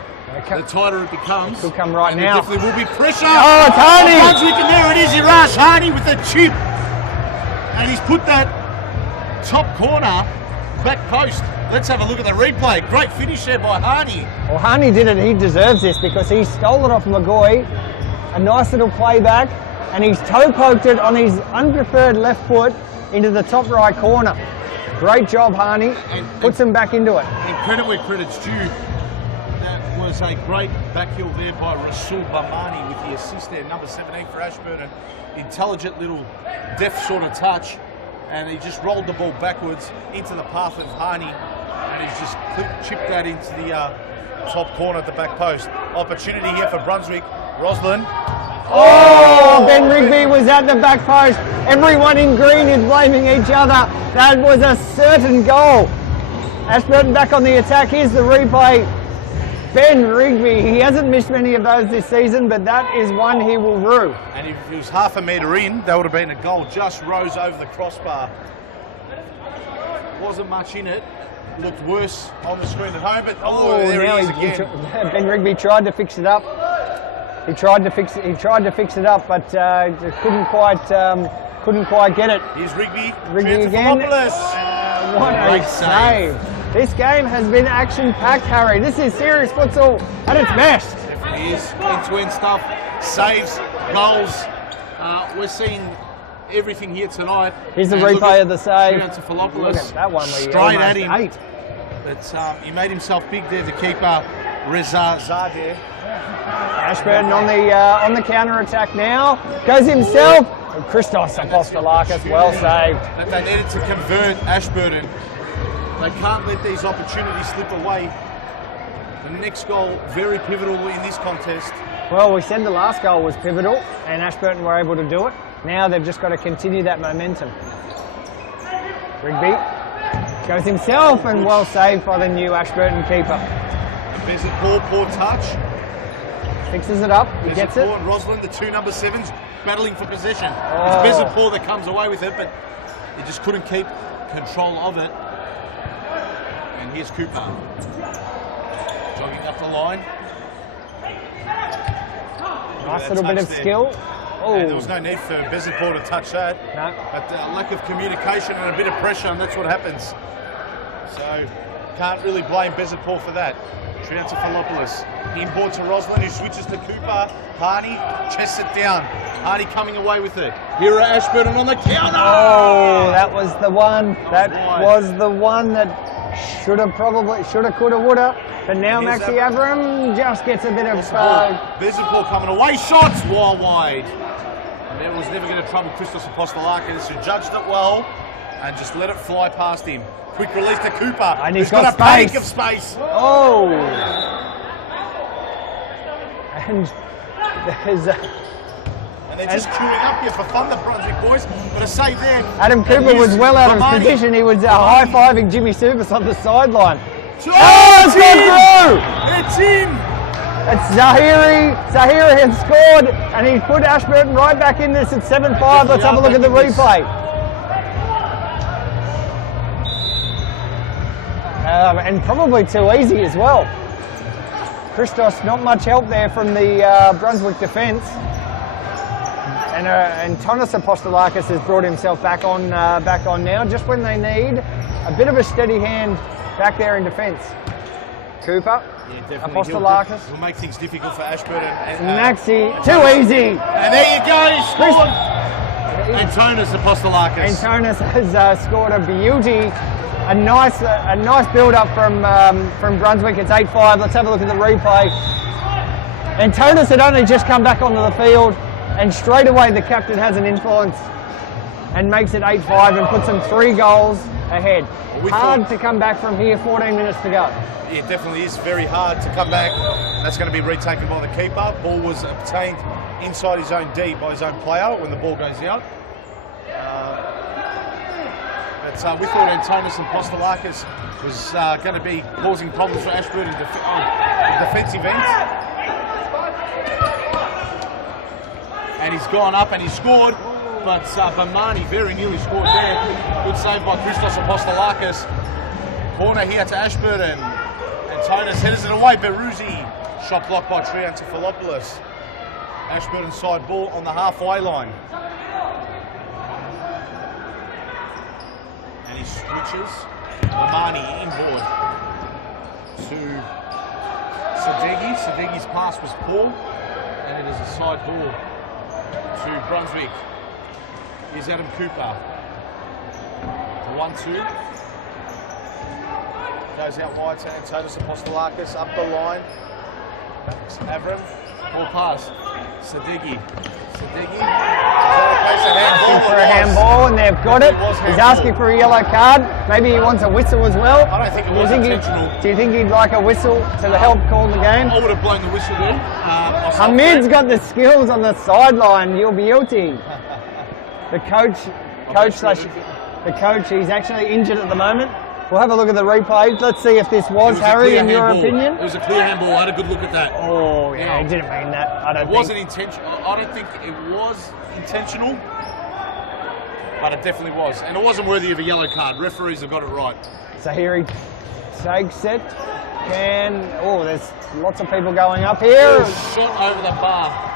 the tighter it becomes. It could come right and now. There definitely will be pressure. Oh, it's Harney! Brunswick, and there it is, Irash Harney with the chip, and he's put that top corner back post. Let's have a look at the replay. Great finish there by Harney. Well, Harney did it. He deserves this because he stole it off McGoy. A nice little playback, and he's toe poked it on his unpreferred left foot into the top right corner. Great job, Harney. Puts him back into it. And credit where credit's due. That was a great backheel there by Rasul Bamani with the assist there, number 17 for Ashburton. Intelligent little deft sort of touch, and he just rolled the ball backwards into the path of Harney, and he's just chipped that into the top corner at the back post. Opportunity here for Brunswick. Roslin. Oh, Ben Rigby was at the back post. Everyone in green is blaming each other. That was a certain goal. Ashburton back on the attack. Here's the replay. Ben Rigby, he hasn't missed many of those this season, but that is one he will rue. And if he was half a metre in, that would have been a goal. Just rose over the crossbar. Wasn't much in it. Looked worse on the screen at home, but there now he is again. Ben Rigby tried to fix it up. He tried to fix it up, but couldn't quite get it. Here's Rigby. Rigby again. What a Great save! This game has been action-packed, Harry. This is serious futsal at its best. Definitely is. End-to-end stuff. Saves, goals. We're seeing everything here tonight. Here's the And replay of the save. Shout out to Philopoulos. Look at that one where he Straight at almost him. ate. But he made himself big there, the keeper, Reza Zadeh. Ashburton on the counter-attack now. Goes himself. And Christos Apostolakis, well saved. But they needed to convert Ashburton. They can't let these opportunities slip away. The next goal, very pivotal in this contest. Well, we said the last goal was pivotal, and Ashburton were able to do it. Now they've just got to continue that momentum. Rigby goes himself, and well saved by the new Ashburton keeper. Bezit Paul, poor touch. Fixes it up, he gets it. Paul and Roslin, the two number 7s, battling for possession. Oh. It's Bezit Paul that comes away with it, but he just couldn't keep control of it. And here's Cooper. Jogging up the line. Nice little bit of there. skill. Oh, And there was no need for Bezit Paul to touch that. no. But lack of communication and a bit of pressure, and that's what happens. So, can't really blame Bezit Paul for that. Trianta Philopoulos. Inboard to Roslin, who switches to Cooper. Harney chests it down. Harney coming away with it. Here are Ashburton on the counter. Oh, that was the one. That wide. was the one that shoulda, coulda, woulda. But now Here's Maxi Avram just gets a bit of. Bezit Paul coming away. Shots wide. And that was never going to trouble Christos Apostolakis, who judged it well and just let it fly past him. Quick release to Cooper. And he's got got a bank space. of space. Oh! And there's And they're just queuing up here for fun, the Brunswick boys. But a save there. Adam Cooper was well out of his position. He was high-fiving Jimmy Subis on the sideline. Oh, it's gone through! It's in! It's Zahiri. Zahiri had scored, and he put Ashburton right back in this at 7-5. Let's have a look at the replay. And probably too easy as well. Christos, not much help there from the Brunswick defence. And Tonis Apostolakis has brought himself back on now, just when they need a bit of a steady hand back there in defence. Cooper definitely. Apostolakis. He'll make things difficult for Ashburton. Maxi, too easy. And there you go, he scored. Antonis Apostolakis. Antonis has scored a beauty. A nice build-up from Brunswick. It's 8-5. Let's have a look at the replay. Antonis had only just come back onto the field, and straight away the captain has an influence and makes it 8-5 and puts them 3 goals ahead. Hard to come back from here, 14 minutes to go. It definitely is very hard to come back. That's going to be retaken by the keeper. Ball was obtained inside his own D by his own player when the ball goes out. But we thought Antonis and Apostolakis was going to be causing problems for Ashburton in the defensive end. And he's gone up and he scored. But Bamani very nearly scored there. Good save by Christos Apostolakis. Corner here to Ashburton. Antonis headers it away. Beruzzi. Shot blocked by Trian Tefilopoulos. Ashburton side ball on the halfway line. And he switches. Bamani inboard to Sadeghi. Sadeghi's pass was poor. And it is a side ball to Brunswick. Here's Adam Cooper. The 1-2. Goes out wide to Antonis Apostolakis. Up the line. Avram. Ball pass. Sadeghi. Sadeghi. Asking for a handball, and they've got it. He's asking for a yellow card. Maybe he wants a whistle as well. I don't think it was intentional. Do you think he'd like a whistle to help call the game? I would have blown the whistle there. Hamid's got the skills on the sideline. You'll be guilty. The coach, he's actually injured at the moment. We'll have a look at the replay. Let's see if this was Harry, in your opinion. It was a clear handball. I had a good look at that. Oh, yeah, he didn't mean that. I don't think. It wasn't intentional. I don't think it was intentional, but it definitely was. And it wasn't worthy of a yellow card. Referees have got it right. So here he takes it. There's lots of people going up here. Shot over the bar.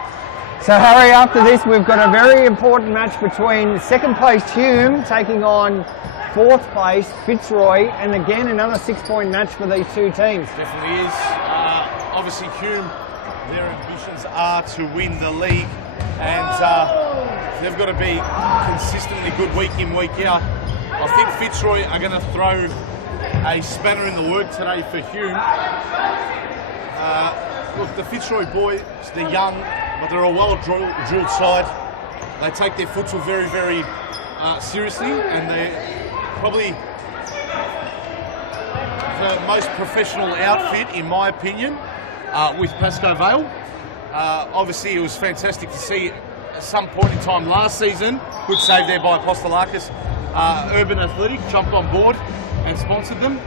So Harry, after this, we've got a very important match between second place Hume taking on fourth place Fitzroy, and again another 6-point match for these two teams. Definitely is. Obviously Hume, their ambitions are to win the league, and they've got to be consistently good week in, week out. I think Fitzroy are going to throw a spanner in the work today for Hume. Look, the Fitzroy boys, they're young, but they're a well-drilled side. They take their futsal very, very seriously, and they're probably the most professional outfit, in my opinion, with Pascoe Vale. Obviously, it was fantastic to see at some point in time last season, good save there by Apostolakis, Urban Athletic jumped on board and sponsored them.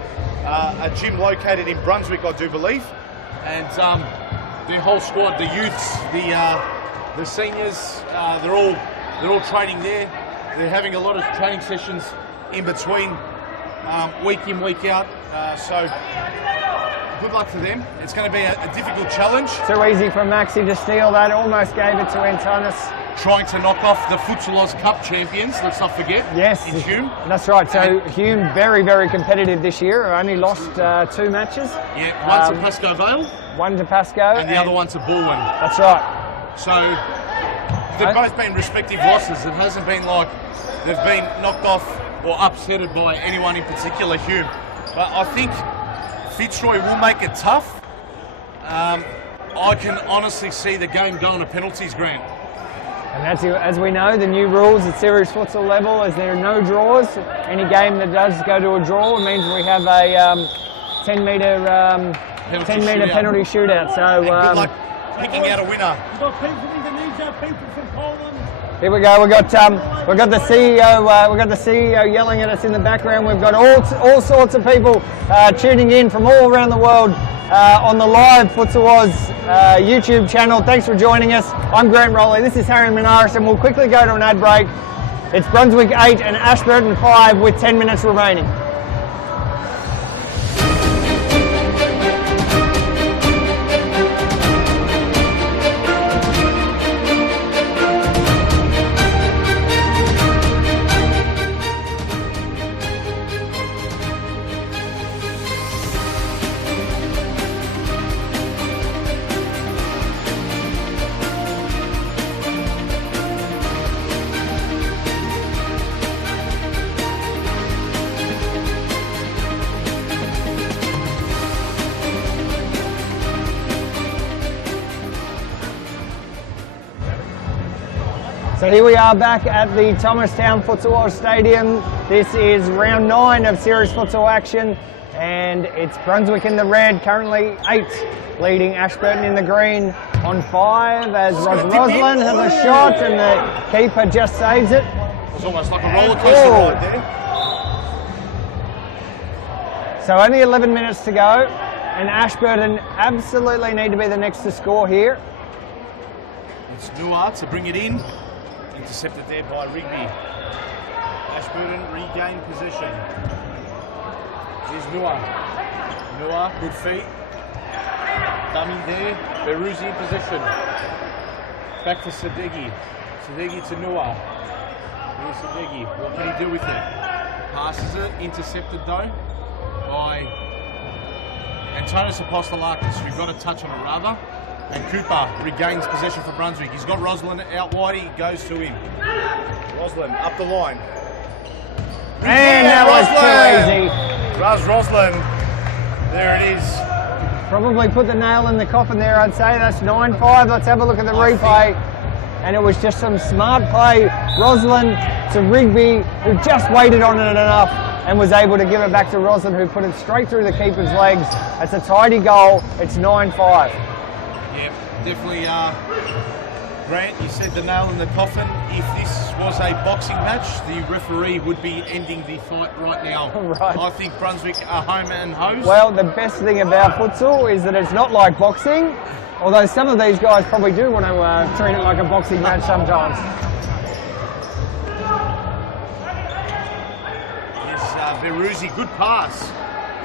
A gym located in Brunswick, I do believe. And their whole squad, the youths, the seniors, they're all training there. They're having a lot of training sessions in between, week in, week out. So good luck to them. It's going to be a difficult challenge. Too easy for Maxi to steal that. Almost gave it to Antonis. Trying to knock off the Futsal Oz Cup champions, let's not forget. Yes, in Hume. That's right. So Hume very, very competitive this year. Only lost 2 matches. Yeah, one to Pascoe Vale. One to Pascoe. And the other one to Baldwin. That's right. So they've both been respective losses. It hasn't been like they've been knocked off or upsetted by anyone in particular, Hume. But I think Fitzroy will make it tough. I can honestly see the game going to penalties, Grant. And as we know, the new rules at series futsal level is there are no draws. Any game that does go to a draw means we have a 10-metre penalty shootout. So good luck picking out a winner. We've got people from Indonesia, people from Poland. Here we go. We've got the CEO yelling at us in the background. We've got all sorts of people tuning in from all around the world on the live Futsal Oz YouTube channel. Thanks for joining us. I'm Grant Rowley. This is Harry Minaris, and we'll quickly go to an ad break. It's Brunswick 8 and Ashburton 5 with 10 minutes remaining. So here we are back at the Thomastown Futsal Stadium. This is round 9 of series futsal action, and it's Brunswick in the red, currently 8, leading Ashburton in the green on 5 as Roslin has a shot and the keeper just saves it. It was almost like a roller coaster ride there. So only 11 minutes to go, and Ashburton absolutely need to be the next to score here. It's Nua to bring it in. Intercepted there by Rigby. Ashburton regain possession. Here's Nua. Nua, good feet. Dummy there. Beruzi in possession. Back to Sadeghi. Sadeghi to Nua. Here's Sadeghi. What can he do with it? Passes it. Intercepted though by Antonis Apostolakis, who got a touch on it rather. And Cooper regains possession for Brunswick. He's got Roslin out wide, he goes to him. Roslin up the line. And that was too easy. Roslin, there it is. Probably put the nail in the coffin there, I'd say. That's 9-5. Let's have a look at the replay. And it was just some smart play. Roslin to Rigby, who just waited on it enough and was able to give it back to Roslin, who put it straight through the keeper's legs. It's a tidy goal. It's 9-5. Yeah, definitely, Grant, you said the nail in the coffin. If this was a boxing match, the referee would be ending the fight right now. Right. I think Brunswick are home and hosed. Well, the best thing about futsal is that it's not like boxing, although some of these guys probably do want to treat it like a boxing match sometimes. Yes, Beruzi, good pass.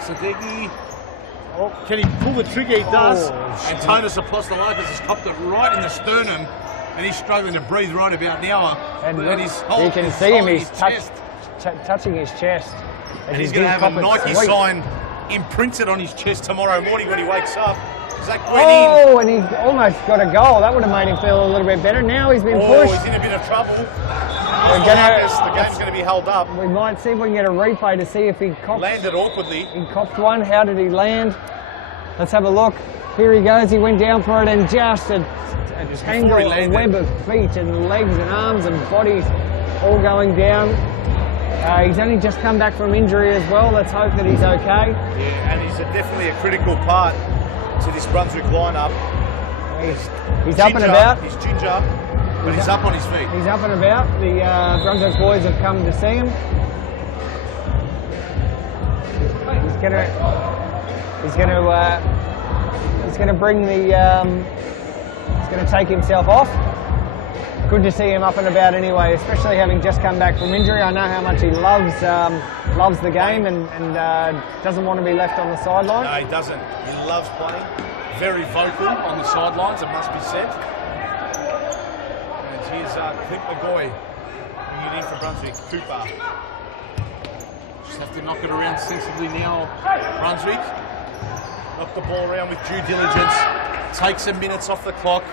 Sadeghi. Oh, can he pull the trigger? He does. And Antonis Apostolakis has copped it right in the sternum, and he's struggling to breathe right about now. And look, he's you can see him, he's touching his chest. And he's going to have a Nike sign imprinted on his chest tomorrow morning when he wakes up. Zach went in. And he almost got a goal. That would have made him feel a little bit better. Now he's been pushed. He's in a bit of trouble. The game's going to be held up. We might see if we can get a replay to see if he landed awkwardly. He copped one. How did he land? Let's have a look. Here he goes. He went down for it and just a tangle, a web of feet and legs and arms and bodies all going down. He's only just come back from injury as well. Let's hope that he's okay. Yeah, and he's definitely a critical part to this Brunswick lineup. He's up and about. He's ginger, but he's up on his feet. He's up and about. The Brunswick boys have come to see him. He's going to bring the. He's going to take himself off. Good to see him up and about anyway, especially having just come back from injury. I know how much he loves the game and doesn't want to be left on the sideline. No, he doesn't. He loves playing. Very vocal on the sidelines, it must be said. And here's Clint McGoy bringing it in for Brunswick. Cooper. Just have to knock it around sensibly now. Brunswick. Knock the ball around with due diligence. Take some minutes off the clock.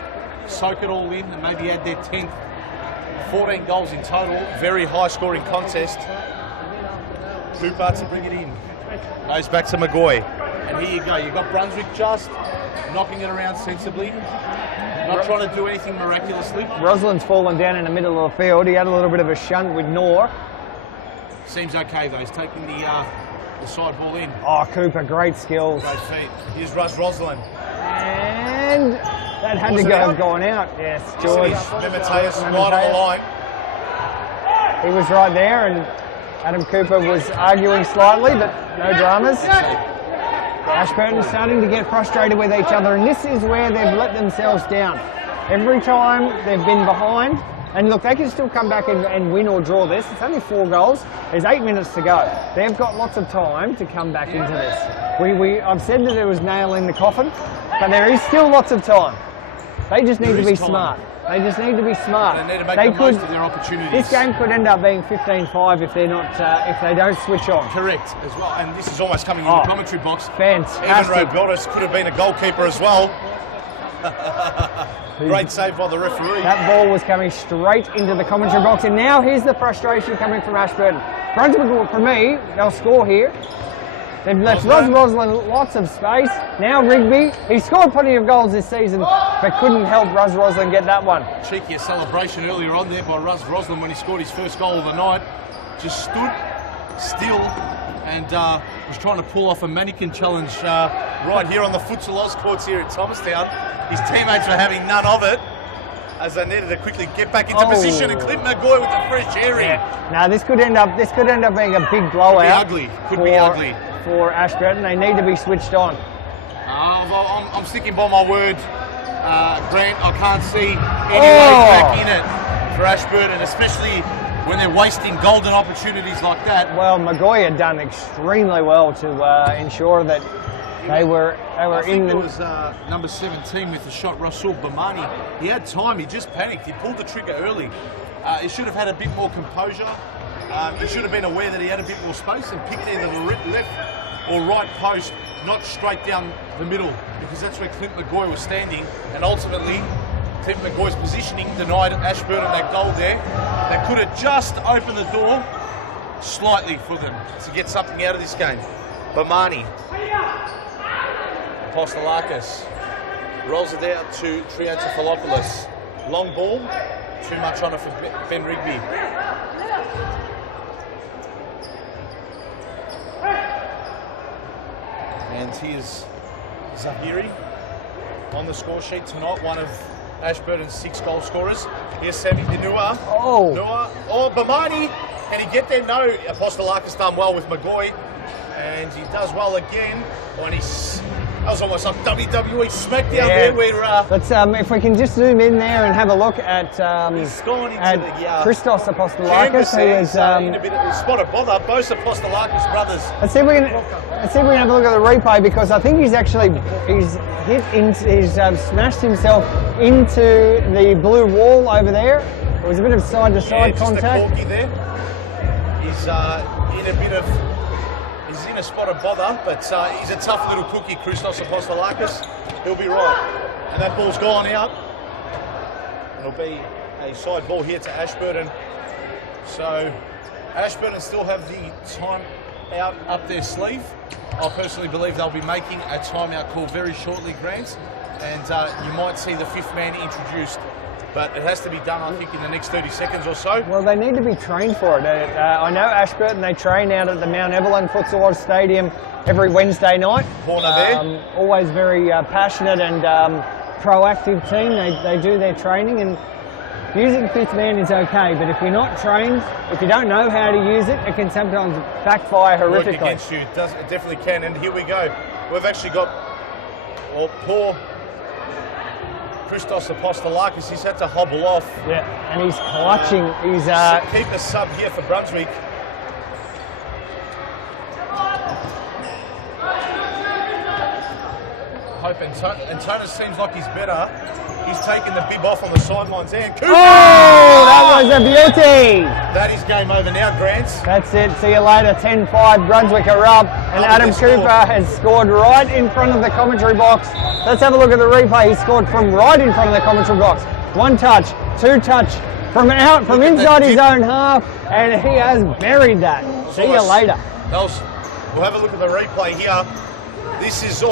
Soak it all in and maybe add their 10th. 14 goals in total. Very high scoring contest. Cooper to bring it in. Goes back to McGoy. And here you go. You've got Brunswick just knocking it around sensibly. Not trying to do anything miraculously. Roslin's fallen down in the middle of the field. He had a little bit of a shunt with Noor. Seems okay though. He's taking the side ball in. Oh, Cooper, great skills. Great feet. Here's Roslin. And that had to have gone out. Yes, George. Memeteus right on the line. He was right there, and Adam Cooper was arguing slightly, but no dramas. Ashburton starting to get frustrated with each other, and this is where they've let themselves down. Every time they've been behind, and look, they can still come back and win or draw this. It's only 4 goals. There's 8 minutes to go. They've got lots of time to come back into this. I've said that it was nail in the coffin, but there is still lots of time. They just need to be smart. They just need to be smart. They need to make the most of their opportunities. This game could end up being 15-5 if they're not, if they don't switch on. Correct, as well. And this is almost coming in the commentary box. Fantastic. Evan Roberts could have been a goalkeeper as well. Great save by the referee. That ball was coming straight into the commentary box, and now here's the frustration coming from Ashburton. Brunswick, for me, they'll score here. They've left Roslin lots of space. Now Rigby, he scored plenty of goals this season, but couldn't help Roslin get that one. Cheeky celebration earlier on there by Roslin when he scored his first goal of the night. Just stood still and was trying to pull off a mannequin challenge right here on the Futsal Oz courts here at Thomastown. His teammates were having none of it as they needed to quickly get back into position, and Clint McGoy with the fresh airing. Yeah. Now this could end up being a big blowout. Could be ugly for Ashburton. They need to be switched on. I'm sticking by my word, Grant. I can't see any way back in it for Ashburton, especially when they're wasting golden opportunities like that. Well, McGoy had done extremely well to ensure that they were in the... It was number 17 with the shot, Rasul Bamani. He had time, he just panicked. He pulled the trigger early. He should have had a bit more composure. He should have been aware that he had a bit more space and picked either the left or right post, not straight down the middle, because that's where Clint McGoy was standing. And ultimately, Clint McGoy's positioning denied Ashburton that goal there. That could have just opened the door slightly for them to get something out of this game. Bamani. Apostolakis rolls it out to Triantafilopoulos. Long ball, too much on it for Ben Rigby. And here's Zahiri on the score sheet tonight, one of Ashburton's 6 goal scorers. Here's Sammy Dinua. Bamani. Can he get there? No. Apostolakis done well with McGoy. And he does well again. That was almost like WWE SmackDown there. Where, Let's, if we can just zoom in there and have a look at Christos Apostolakis, who is in a bit of a spot of bother. Both Apostolakis brothers. Let's see if we can have a look at the replay, because I think he's smashed himself into the blue wall over there. There was a bit of side-to-side contact. Just a corky there. He's in a spot of bother, but he's a tough little cookie, Christos Apostolakis. He'll be right. And that ball's gone out. It'll be a side ball here to Ashburton. So Ashburton still have the time out up their sleeve. I personally believe they'll be making a timeout call very shortly, Grant. And you might see the 5th man introduced. But it has to be done, I think, in the next 30 seconds or so. Well, they need to be trained for it. I know Ashburton, they train out at the Mount Evelyn Futsal Stadium every Wednesday night. Corner there. Always very passionate and proactive team. They do their training, and using 5th man is okay, but if you're not trained, if you don't know how to use it, it can sometimes backfire horrifically. Work against you, it definitely can, and here we go. We've actually got poor Christos Apostolakis. He's had to hobble off. Yeah, and he's clutching. He's keep the sub here for Brunswick. Hope Antonis seems like he's better. He's taking the bib off on the sidelines there. Oh, that was a beauty! That is game over now, Grant. That's it. See you later. 10-5. Brunswick are up, and Adam Cooper has scored right in front of the commentary box. Let's have a look at the replay. He scored from right in front of the commentary box. 1 touch, 2 touch, from inside his own half, and he has buried that. See you later. We'll have a look at the replay here. This is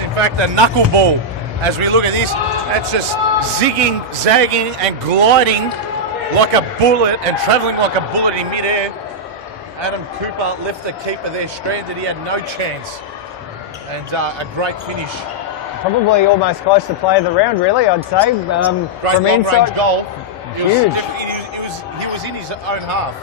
in fact a knuckleball. As we look at this, that's just zigging, zagging, and gliding like a bullet and travelling like a bullet in midair. Adam Cooper left the keeper there stranded. He had no chance. And a great finish. Probably almost close to play of the round, really, I'd say. Great from inside. long-range goal. Huge. He was in his own half.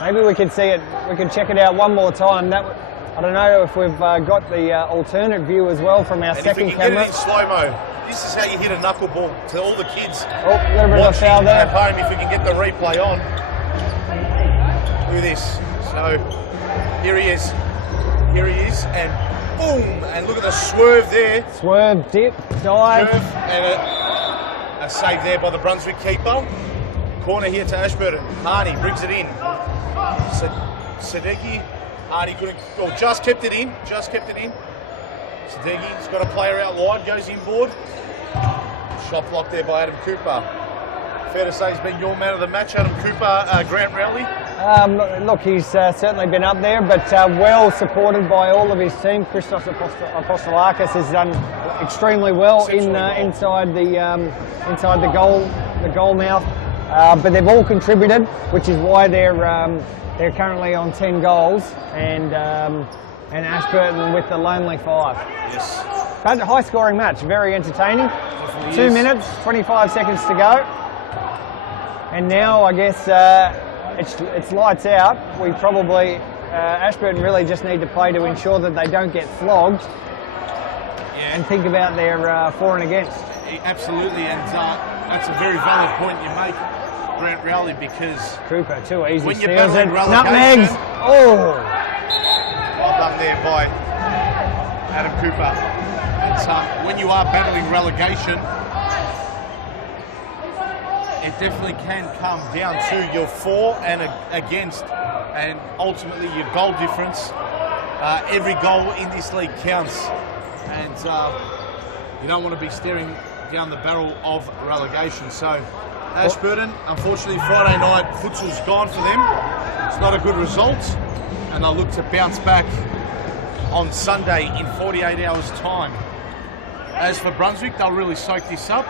Maybe we could see it. We could check it out one more time. I don't know if we've got the alternate view as well from our second camera. Get it in slow-mo. This is how you hit a knuckleball to all the kids. Oh, a little bit of a foul there. At home, if we can get the replay on. Look at this. So here he is. Here he is, and boom! And look at the swerve there. Swerve, dip, dive. Swerve, and a save there by the Brunswick keeper. Corner here to Ashburton. Harney brings it in. Sadeki. Harney couldn't. Well, just kept it in. Sadegi's got a player out wide. Goes inboard. Shot blocked there by Adam Cooper. Fair to say he's been your man of the match, Adam Cooper, Grant Rowley. Look, he's certainly been up there, but well supported by all of his team. Christos Apostolakis has done extremely well inside the goal mouth. But they've all contributed, which is why they're currently on 10 goals, and Ashburton with the lonely 5. Yes. But a high-scoring match, very entertaining. Definitely 2 is. minutes, 25 seconds to go, and now I guess it's lights out. We probably Ashburton really just need to play to ensure that they don't get flogged, and think about their for and against. Absolutely, and that's a very valid point you make, Grant Rowley, because Cooper, too easy. when you're steals battling it. relegation, Nutmegs. Oh, well done there by Adam Cooper. And, when you are battling relegation, it definitely can come down to your for and against, and ultimately your goal difference. Every goal in this league counts, and you don't want to be staring down the barrel of relegation. So Ashburton, unfortunately Friday night futsal's gone for them. It's not a good result, and they'll look to bounce back on Sunday in 48 hours time. As for Brunswick, they'll really soak this up.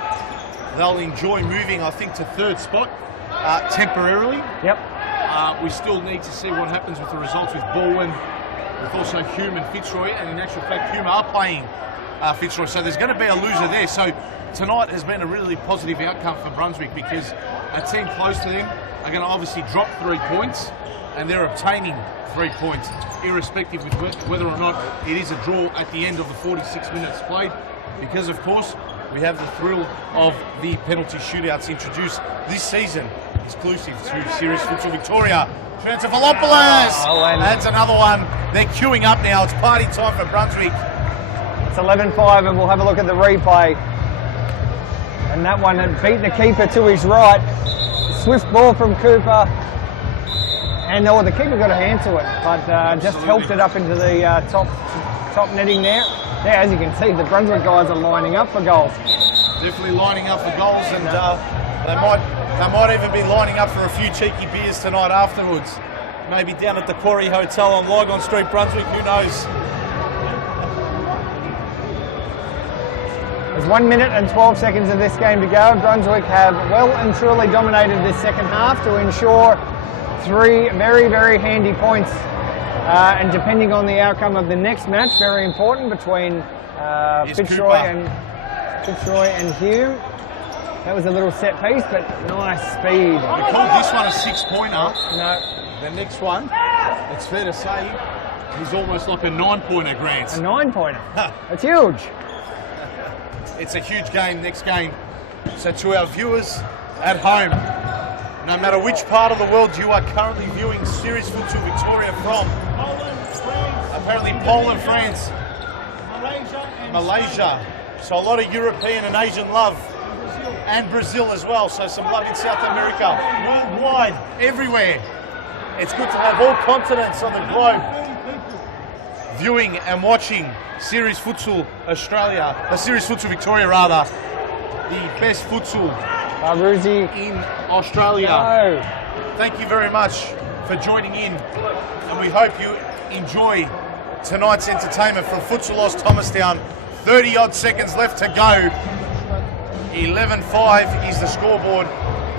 They'll enjoy moving, I think, to third spot temporarily. yep. We still need to see what happens with the results with Baldwin, with also Hume and Fitzroy, and in actual fact Hume are playing Fitzroy, so there's going to be a loser there. So tonight has been a really positive outcome for Brunswick, because a team close to them are going to obviously drop 3 points, and they're obtaining 3 points, irrespective of whether or not it is a draw at the end of the 46 minutes played, because of course we have the thrill of the penalty shootouts introduced this season, exclusive to Series Futsal Victoria. Transophilopolis! and That's another one. They're queuing up now. It's party time for Brunswick. It's 11-5, and we'll have a look at the replay. And that one had beat the keeper to his right. Swift ball from Cooper. And the keeper got a hand to it, but just helped it up into the top netting there. Yeah, as you can see, the Brunswick guys are lining up for goals. Definitely lining up for goals, and they might even be lining up for a few cheeky beers tonight afterwards. Maybe down at the Quarry Hotel on Lygon Street, Brunswick, who knows? There's 1 minute and 12 seconds of this game to go. Brunswick have well and truly dominated this second half to ensure 3 very, very handy points. And depending on the outcome of the next match, very important, between Fitzroy and Hume. That was a little set piece, but nice speed. We called this one a 6-pointer. No, The next one, it's fair to say, is almost like a 9-pointer, Grant. a 9-pointer. That's huge. It's a huge game, next game. So to our viewers at home, no matter which part of the world you are currently viewing Series Futsal Victoria from, apparently Poland, France, Malaysia, so a lot of European and Asian love, and Brazil as well, so some love in South America, worldwide, everywhere. It's good to have all continents on the globe viewing and watching Series Futsal Australia, Series Futsal Victoria rather, the best futsal Ruzi. in Australia. No. Thank you very much for joining in, and we hope you enjoy tonight's entertainment from Futsalos Thomastown. 30 odd seconds left to go. 11-5 is the scoreboard.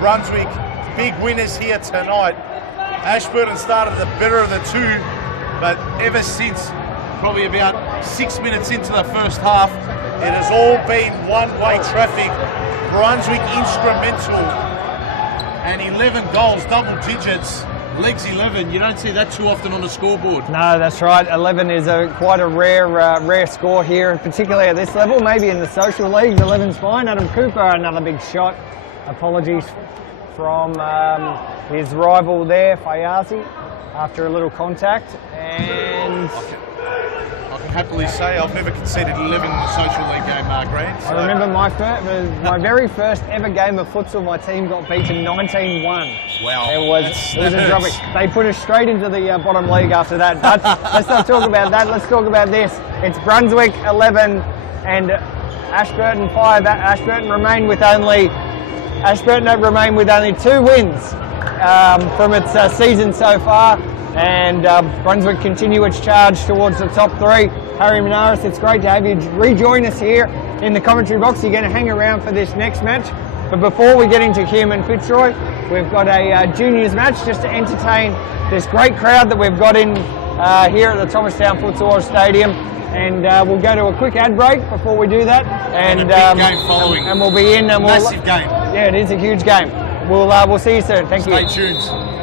Brunswick, big winners here tonight. Ashburton started the better of the two, but ever since probably about 6 minutes into the first half, it has all been one-way traffic. Brunswick instrumental, and 11 goals, double digits. Legs 11, you don't see that too often on the scoreboard. No, that's right. 11 is quite a rare score here, and particularly at this level. Maybe in the social leagues, 11's fine. Adam Cooper, another big shot. Apologies from his rival there, Fayazi, after a little contact. And I can happily say I've never conceded 11 in the social league game, Grant. I remember my very first ever game of futsal, my team got beaten 19-1. Wow. It was a drubbing. They put us straight into the bottom league after that. But let's not talk about that. Let's talk about this. It's Brunswick 11 and Ashburton 5. Ashburton remain with only Ashburton have remained with only 2 wins from its season so far, and Brunswick continue its charge towards the top 3. Harry Minaris, it's great to have you rejoin us here in the commentary box. You're going to hang around for this next match, but before we get into Hume and Fitzroy, we've got a juniors match just to entertain this great crowd that we've got in here at the Thomastown Futsal Stadium. And we'll go to a quick ad break before we do that, And a big game following. and we'll be in. And Massive game. Yeah, it is a huge game. We'll see you soon. Thank you. Stay tuned.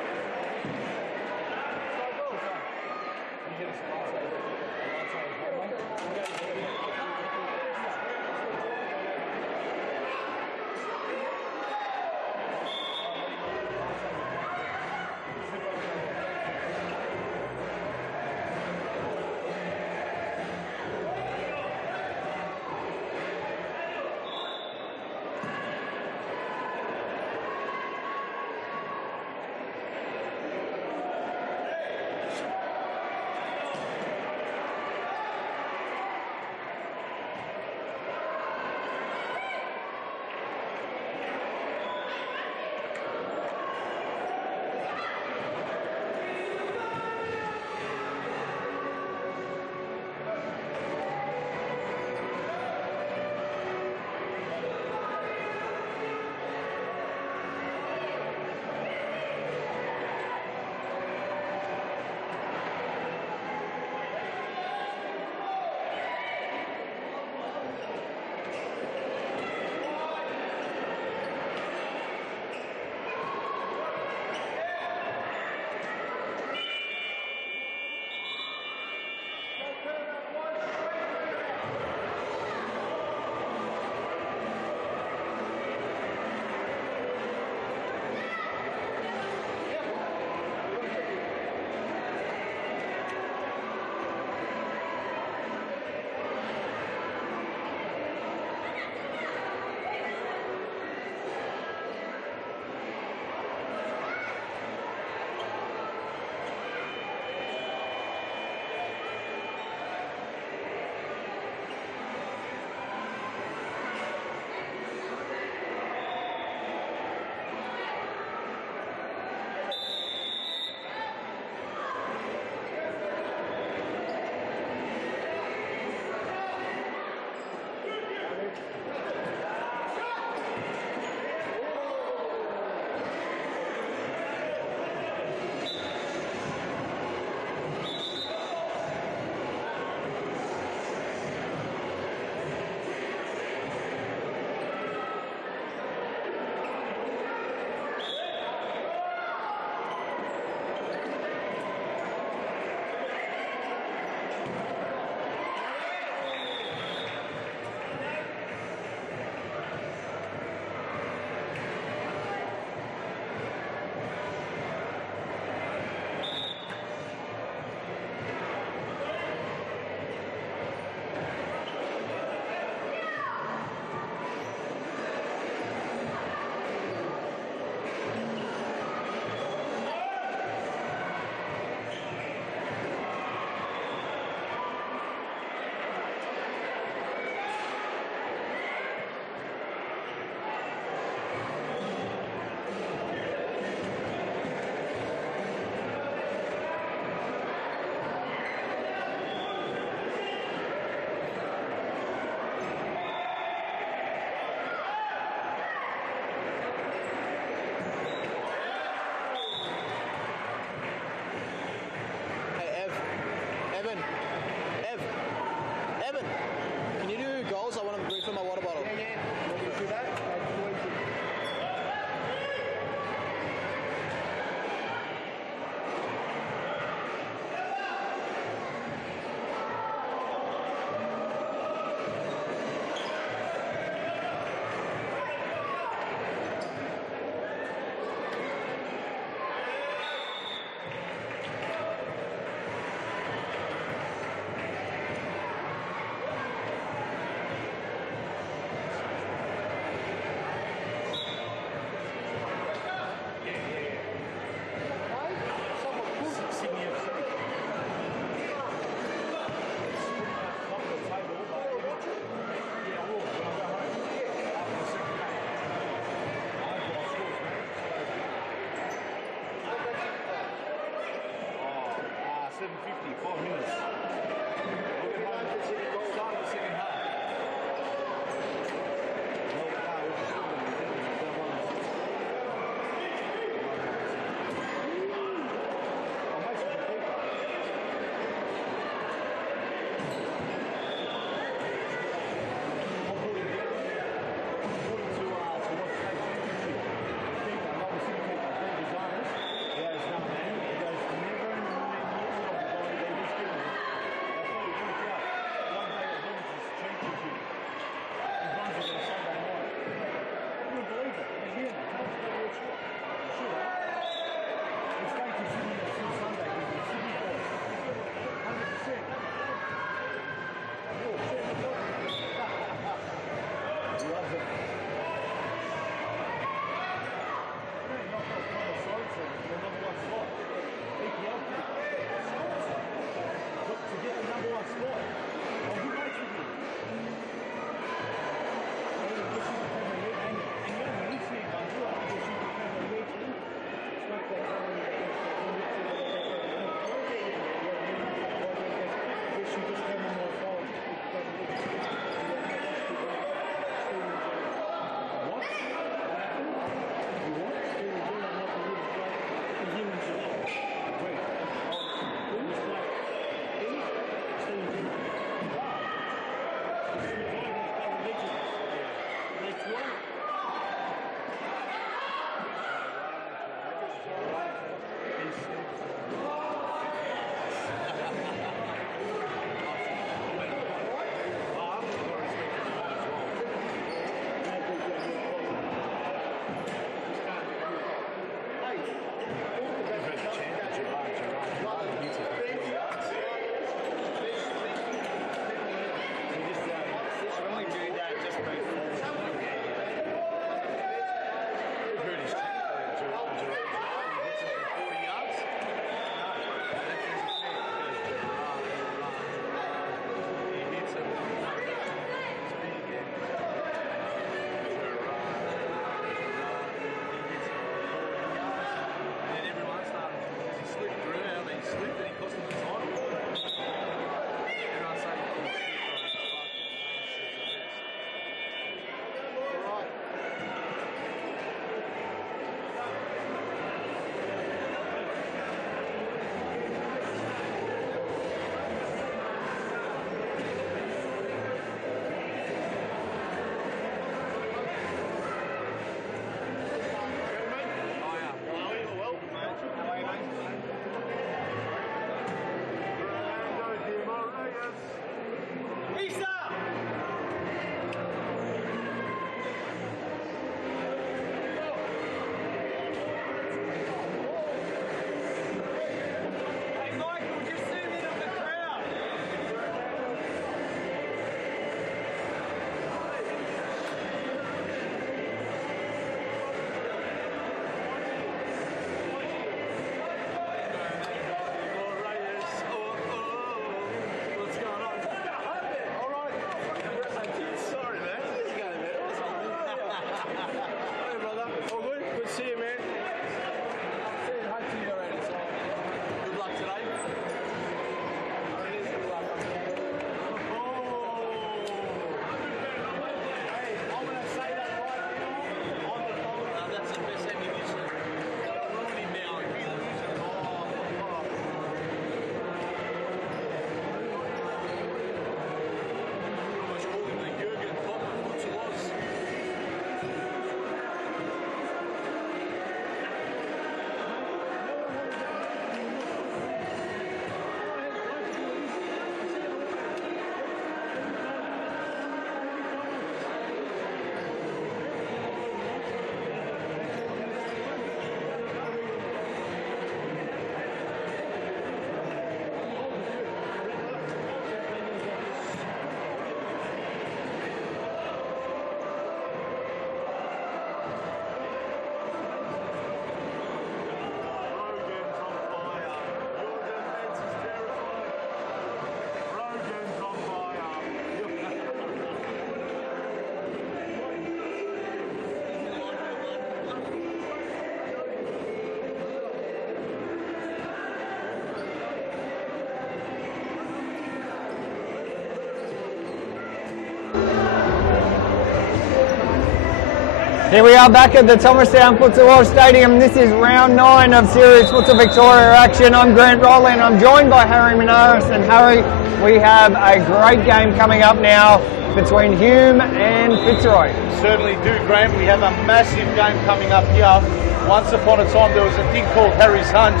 Here we are back at the Thomastown Futsal Stadium. This is round 9 of Series Futsal Victoria action. I'm Grant Rowley and I'm joined by Harry Menaris. And Harry, we have a great game coming up now between Hume and Fitzroy. Certainly do, Graham. We have a massive game coming up here. Once upon a time there was a thing called Harry's Hunch,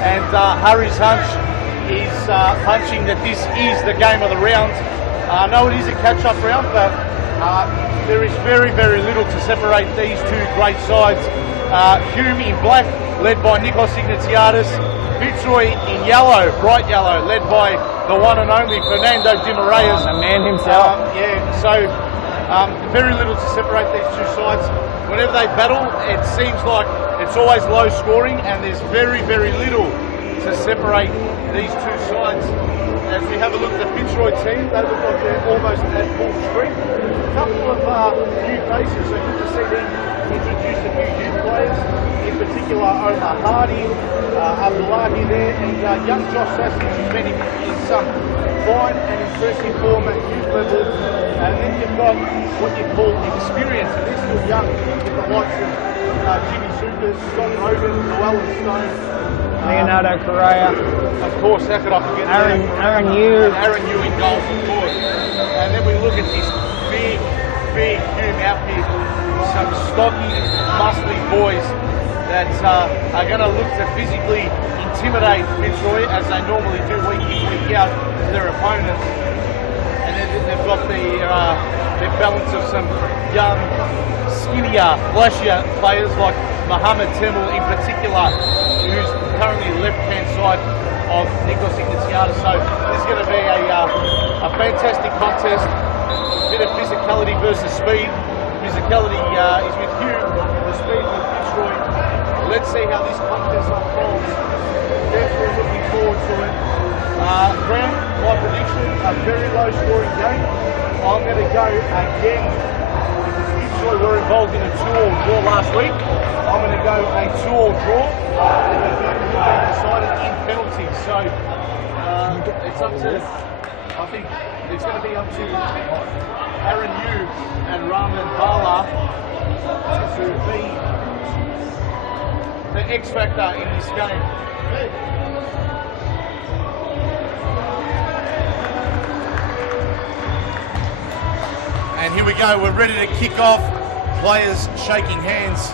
and Harry's Hunch is hunching that this is the game of the round. No, it is a catch-up round, but there is very, very little to separate these two great sides. Hume in black, led by Nikos Ignatiadis. Fitzroy in yellow, bright yellow, led by the one and only Fernando Di Mareas. The man himself. Very little to separate these two sides. Whenever they battle, it seems like it's always low scoring, and there's very, very little to separate these two sides. As we have a look at the Fitzroy team, they look like they're almost at full strength. A couple of new faces, so good to see them introduce a few youth players, in particular Omar Hardy, Abdullahi there, and young Josh Sassage, who's been in some fine and impressive form at youth level. And then you've got what you call experience, and they're still young, with the likes of Jimmy Supers, Scott Rogan, Llewellyn Stone, Leonardo Correa. of course, how could I forget Aaron Yu? Aaron Yu in goals, of course. And then we look at this big Hume outfit, some stocky, muscly boys that are going to look to physically intimidate Fitzroy as they normally do week in, week out to their opponents. And then they've got their balance of some young, skinnier, flashier players like Mohamed Temel in particular, who's currently left-hand side of Nikos Ignatiadis. So this is going to be a fantastic contest. A bit of physicality versus speed. Physicality is with Hume, the speed with Fitzroy. Let's see how this contest unfolds. Definitely looking forward to it. Graham, my prediction, a very low scoring game. I'm going to go again, because Fitzroy were involved in a 2-2 draw last week. I'm going to go a 2-2 draw. And the game will be decided in penalties. So it's up to, I think it's going to be up to Aaron Yu and Rahman Bala to be the X factor in this game. And here we go, we're ready to kick off. Players shaking hands,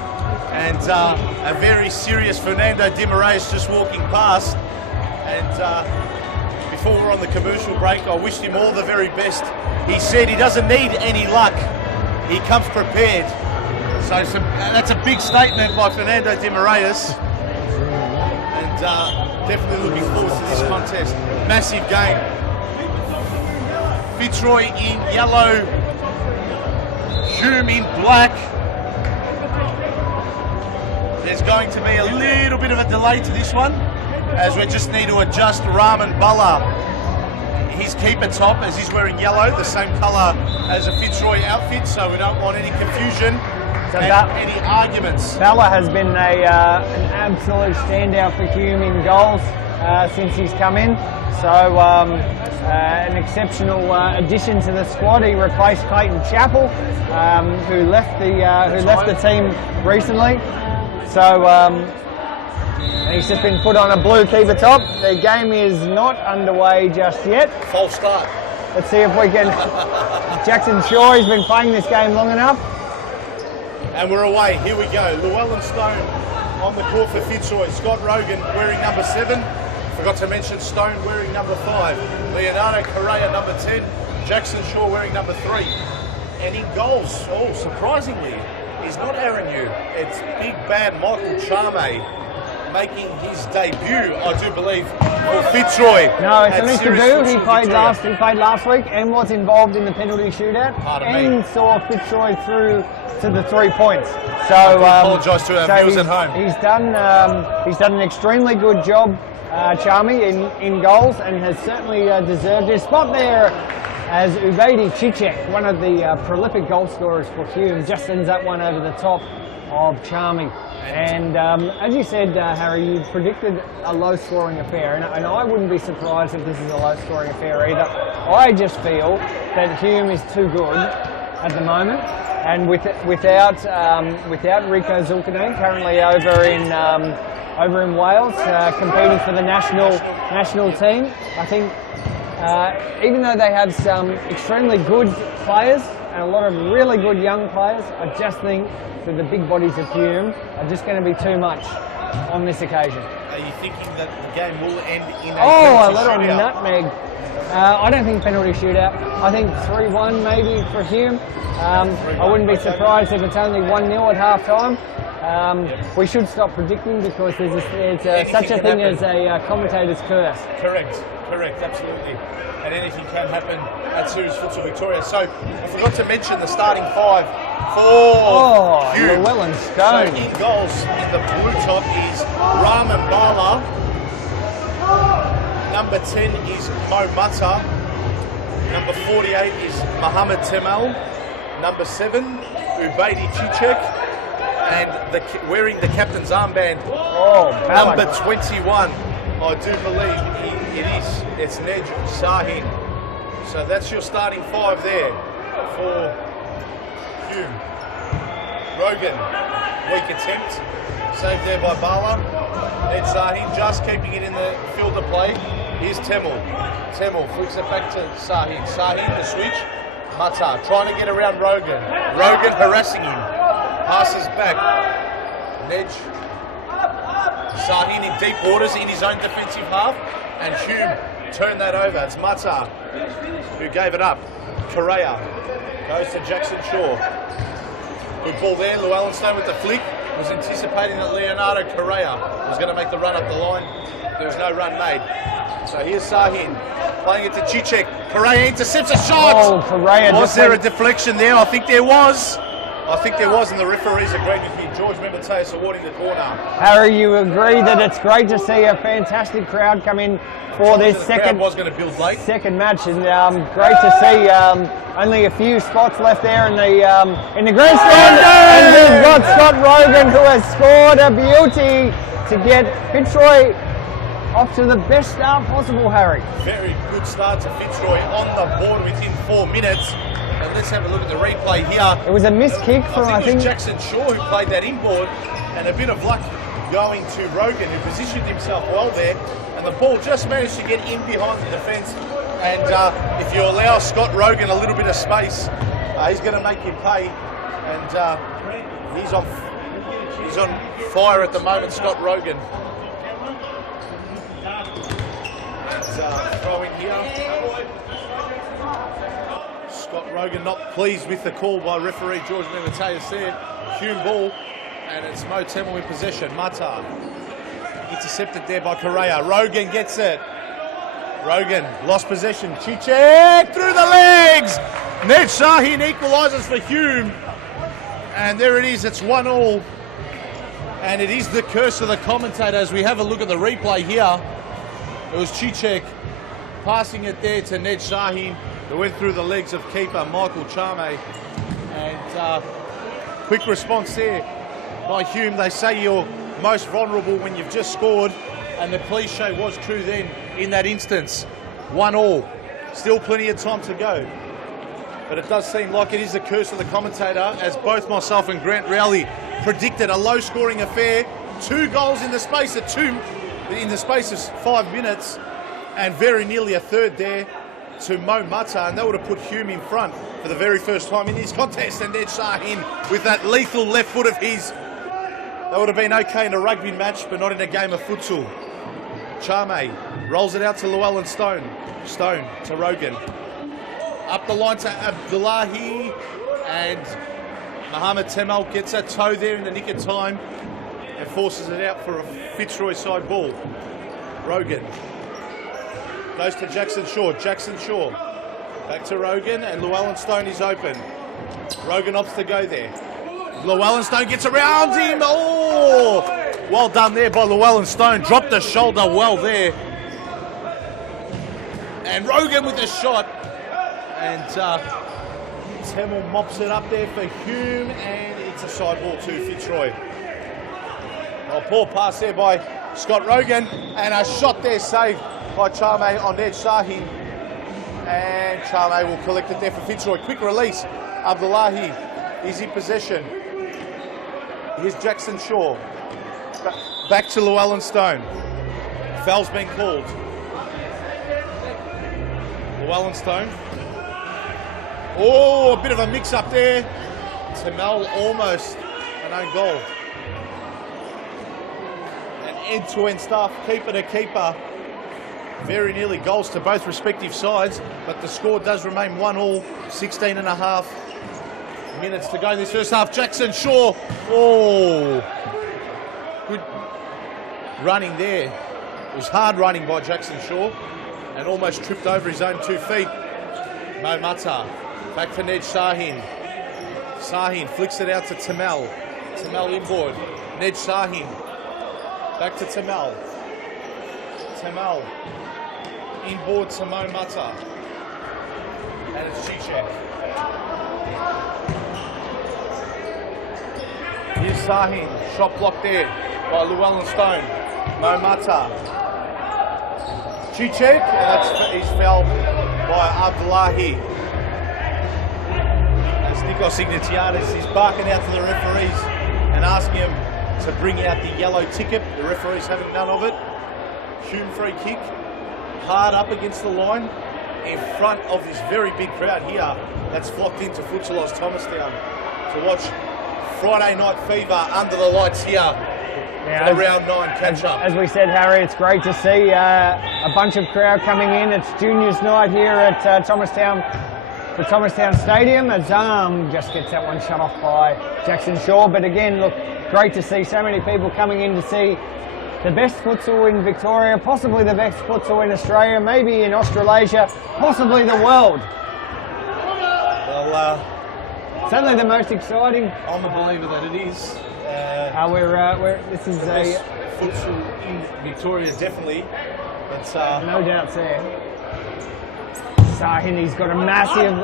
and a very serious Fernando Di Marais just walking past. And before we're on the commercial break, I wished him all the very best. He said he doesn't need any luck, he comes prepared. So that's a big statement by Fernando Di Marais. And definitely looking forward to this contest. Massive game. Fitzroy in yellow, Hume in black. There's going to be a little bit of a delay to this one, as we just need to adjust Rahman Bala, his keeper top, as he's wearing yellow, the same colour as a Fitzroy outfit, so we don't want any confusion So and any arguments. Bala has been an absolute standout for Hume in goals since he's come in. So an exceptional addition to the squad. He replaced Clayton Chappell, who left the team recently. So he's just been put on a blue keeper top. The game is not underway just yet. False start. Let's see if we can. Jackson Shaw has been playing this game long enough. And we're away. Here we go. Llewellyn Stone on the court for Fitzroy. Scott Rogan wearing number 7. Forgot to mention Stone wearing number 5. Leonardo Correa number 10. Jackson Shaw wearing number 3. And in goals, surprisingly, is not Aaron Yu. It's big bad Michael Charme making his debut, I do believe, for Fitzroy. No, it's nothing to do. He played last week and was involved in the penalty shootout and saw Fitzroy through to the 3 points. So I apologise to our viewers at home. He's done an extremely good job, Charmy, in goals, and has certainly deserved his spot there. As Ubaidi Cicek, one of the prolific goal scorers for Hume, just sends that one over the top of Charmy. And as you said, Harry, you predicted a low-scoring affair, and I wouldn't be surprised if this is a low-scoring affair either. I just feel that Hume is too good at the moment, and without Rico Zulkarnain, currently over in Wales, competing for the national team, I think. Even though they have some extremely good players and a lot of really good young players, I just think that the big bodies of Hume are just going to be too much on this occasion. Are you thinking that the game will end in a a little shootout? nutmeg. I don't think penalty shootout. I think 3-1 maybe for Hume. I wouldn't be surprised if it's only 1-0 at half time. We should stop predicting because there's such a thing as a commentator's curse. Correct, absolutely. And anything can happen at Series Futsal Victoria. So I forgot to mention the starting 5 for Hume. Llewellyn Stone. So in goals, in the blue top is Rahman Bala. Number 10 is Mo Mata. Number 48 is Mohamed Temel. Number 7, Ubaidi Cicek. And wearing the captain's armband, number 21, I do believe It is. It's Nej Sahin. So that's your starting 5 there for Hume. Rogan, weak attempt. Saved there by Bala. Nej Sahin just keeping it in the field of play. Here's Temel. Temel flicks it back to Sahin. Sahin the switch. Mata trying to get around Rogan. Rogan harassing him. Passes back. Nej Sahin in deep waters in his own defensive half. And Hume turned that over. It's Mata who gave it up. Correa goes to Jackson Shaw. Good ball there. Llewellyn Stone with the flick. Was anticipating that Leonardo Correa was going to make the run up the line. There was no run made. So here's Sahin playing it to Cicek. Correa intercepts a shot. Oh, Correa. Was there a deflection there? I think there was. And the referees agreed with you. George Membeteus awarding the corner. Harry, you agree that it's great to see a fantastic crowd come in for this second was going to build late. Second match, and great to see only a few spots left there in the grandstand, and we've got Scott Rogan who has scored a beauty to get Fitzroy off to the best start possible, Harry. Very good start to Fitzroy on the board within 4 minutes. And let's have a look at the replay here. It was a missed kick from, I think it was Jackson Shaw who played that inboard, and a bit of luck going to Rogan, who positioned himself well there, and the ball just managed to get in behind the defence. And if you allow Scott Rogan a little bit of space, he's going to make him pay. And he's on fire at the moment, Scott Rogan. Throw in here. Scott Rogan not pleased with the call by referee George Membeteus there. Hume ball, and it's Mo Temel in possession. Mata intercepted there by Correa. Rogan gets it. Rogan lost possession. Cicek through the legs. Nej Sahin equalises for Hume. And there it is, it's 1-1. And it is the curse of the commentator as we have a look at the replay here. It was Cicek passing it there to Nej Sahin, who went through the legs of keeper Michael Charme. And quick response there by Hume. They say you're most vulnerable when you've just scored, and the cliche was true then in that instance. 1-1. Still plenty of time to go. But it does seem like it is the curse of the commentator, as both myself and Grant Rowley predicted a low-scoring affair. 2 goals in the space of 5 minutes, and very nearly a third there to Mo Mata, and that would have put Hume in front for the very first time in this contest. And Nej Sahin with that lethal left foot of his. That would have been okay in a rugby match, but not in a game of futsal. Charme rolls it out to Llewellyn Stone. Stone to Rogan. Up the line to Abdullahi, and Mohamed Temel gets a toe there in the nick of time and forces it out for a Fitzroy side ball. Rogan goes to Jackson Shaw. Jackson Shaw back to Rogan, and Llewellyn Stone is open. Rogan opts to go there. Llewellyn Stone gets around him. Oh, well done there by Llewellyn Stone. Dropped the shoulder well there. And Rogan with the shot. And Temel mops it up there for Hume, and it's a side ball to Fitzroy. Oh, poor pass there by Scott Rogan, and a shot there saved by Charme on Nej Sahin. And Charme will collect it there for Fitzroy. Quick release. Abdullahi is in possession. Here's Jackson Shaw. Back to Llewellyn Stone. Foul's been called. Llewellyn Stone. Oh, a bit of a mix-up there. Temel almost an own goal. And end-to-end stuff, keeper to keeper. Very nearly goals to both respective sides, but the score does remain 1-1, 16 and a half minutes to go in this first half. Jackson Shaw, oh, good running there. It was hard running by Jackson Shaw and almost tripped over his own 2 feet. Mo Mata, back to Nej Sahin. Sahin flicks it out to Temel. Temel inboard. Nej Sahin, back to Temel. Temel inboard to Mo Mata. And it's Cicek. Here's Sahin, shot blocked there by Llewellyn Stone. Mo Mata Chichek, and he's fouled by Abdullahi. As Nikos Ignatiadis is barking out to the referees and asking him to bring out the yellow ticket. The referees having none of it. Hume free kick, hard up against the line, in front of this very big crowd here that's flocked into Futsal Thomastown to watch Friday Night Fever under the lights here for the round 9 catch-up. As we said, Harry, it's great to see a bunch of crowd coming in. It's juniors night here at Thomastown, the Thomastown Stadium, as just gets that one shut off by Jackson Shaw. But again, look, great to see so many people coming in to see the best futsal in Victoria, possibly the best futsal in Australia, maybe in Australasia, possibly the world. Well, certainly the most exciting. I'm a believer that it is. This is the best futsal in Victoria, definitely. But no doubts there. Sahin, he's got a massive.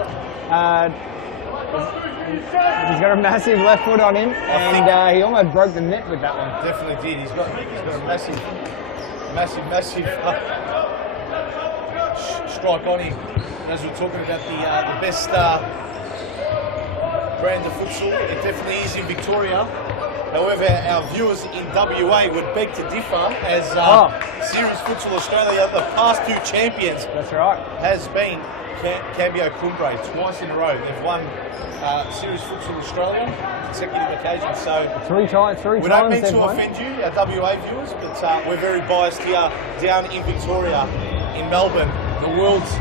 He's got a massive left foot on him, and he almost broke the net with that one. Definitely did. He's got a massive strike on him. As we're talking about the best brand of futsal, it definitely is in Victoria. However, our viewers in WA would beg to differ, as Series Futsal Australia, the past 2 champions, that's right, has been Cambio Cumbre twice in a row. They've won Series Futsal Australia consecutive occasions. So three times. We don't mean to offend you, our WA viewers, but we're very biased here down in Victoria, in Melbourne, the world's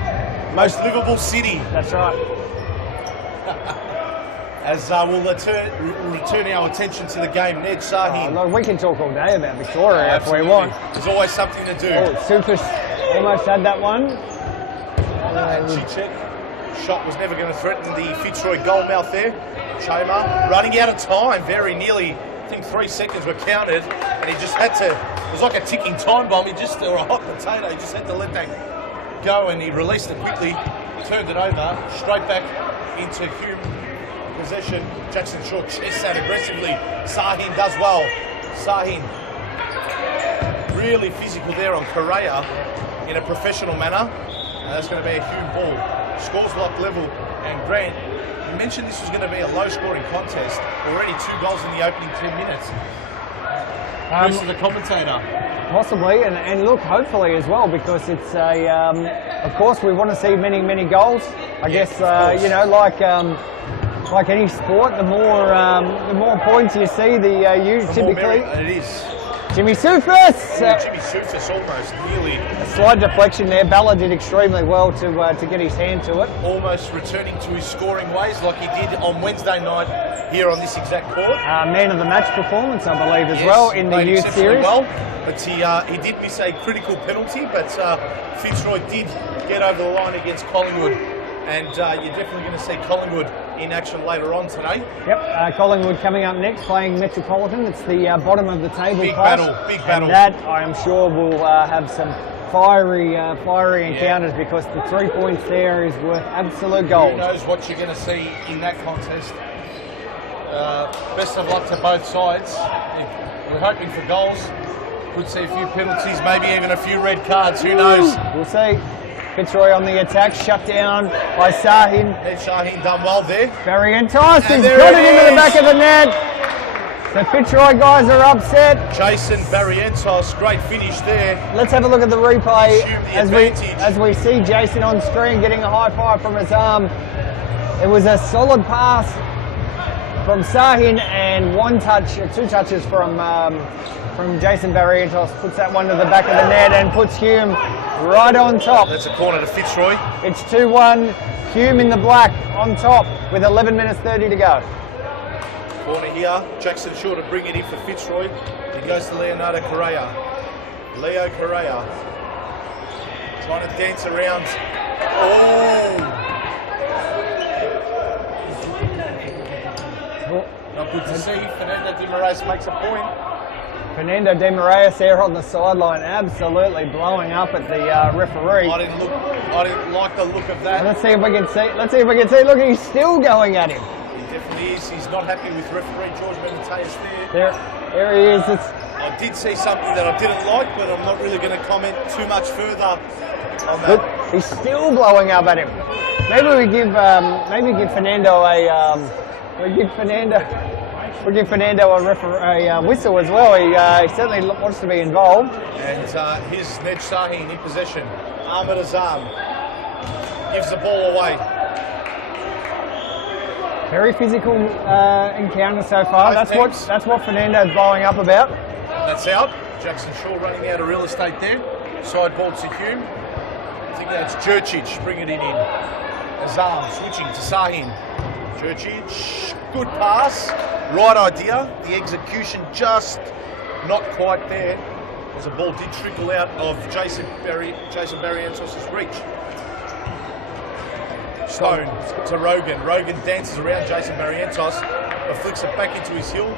most livable city. That's right. As we'll return our attention to the game, Ned Sahin. Look, we can talk all day about Victoria if we want. There's always something to do. Oh, Super almost had that one. Chichek. Shot was never going to threaten the Fitzroy goal mouth there. Choma running out of time, very nearly. I think 3 seconds were counted, and he just had to. It was like a ticking time bomb. Or a hot potato. He just had to let that go, and he released it quickly, turned it over, straight back into Hume. Possession. Jackson Shaw chests that aggressively. Sahin does well. Sahin really physical there on Correa in a professional manner. And that's going to be a Hume ball. Scores lock level. And Grant, you mentioned this was going to be a low scoring contest. Already 2 goals in the opening 10 minutes. Versus the commentator. Possibly, and look, hopefully as well, because it's a. Of course, we want to see many points. I guess like any sport, the more points you see, you typically. It is. Jimmy Soufas! Jimmy Soufas almost nearly. A slight deflection there. Balla did extremely well to get his hand to it. Almost returning to his scoring ways like he did on Wednesday night here on this exact court. Man of the match performance, I believe, as well in the youth series. Well, but he did miss a critical penalty, but Fitzroy did get over the line against Collingwood. And you're definitely going to see Collingwood in action later on today. Yep, Collingwood coming up next, playing Metropolitan. It's the bottom of the table. Big battle. And that, I am sure, will have some fiery encounters, because the 3 points there is worth absolute gold. Who knows what you're going to see in that contest. Best of luck to both sides. We're hoping for goals. Could see a few penalties, maybe even a few red cards. Who knows? We'll see. Fitzroy on the attack, shut down by Sahin. And Sahin done well there. Barrientos, he's got it into the back of the net. The Fitzroy guys are upset. Jason Barrientos, great finish there. Let's have a look at the replay as we see Jason on screen getting a high five from his arm. It was a solid pass from Sahin and 2 touches from Jason Barrientos. Puts that one to the back of the net and puts Hume right on top. That's a corner to Fitzroy. It's 2-1. Hume in the black on top with 11 minutes 30 to go. Corner here. Jackson Shaw to bring it in for Fitzroy. He goes to Leonardo Correa. Leo Correa trying to dance around. Oh! Not good to see. Fernando de Moraes makes a point. Fernando de Moraes there on the sideline, absolutely blowing up at the referee. I didn't like the look of that. Let's see if we can see. Look, he's still going at him. He definitely is. He's not happy with referee George Benitez there. There he is. I did see something that I didn't like, but I'm not really going to comment too much further on that. Look, he's still blowing up at him. Maybe we give Fernando a whistle as well. He certainly wants to be involved. And here's Ned Sahin in possession. Ahmed Azam gives the ball away. Very physical encounter so far. That's what Fernando's blowing up about. That's out. Jackson Shaw running out of real estate there. Side ball to Hume. I think that's Jurcic bringing it in. Azam switching to Sahin. Jurcic, good pass. Right idea. The execution just not quite there. As the ball did trickle out of Jason Barrientos' reach. Stone to Rogan. Rogan dances around Jason Barrientos, but flicks it back into his heel.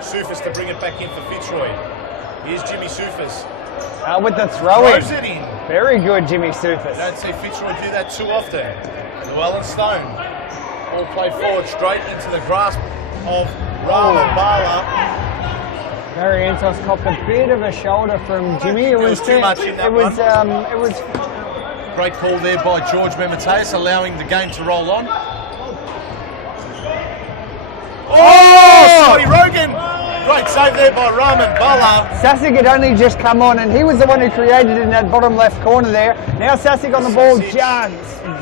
Soufas to bring it back in for Fitzroy. Here's Jimmy Soufas. With the throwing. Throws it in. Very good, Jimmy Soufas. Don't see Fitzroy do that too often. Llewellyn Stone. All play forward straight into the grasp of Rahman Bala. Barrientos copped a bit of a shoulder from Jimmy. It was too much in that it was great call there by George Memeteus, allowing the game to roll on. Oh! Scotty Rogan! Great save there by Rahman Bala. Sasic had only just come on, and he was the one who created it in that bottom left corner there. Now Sasic on the ball,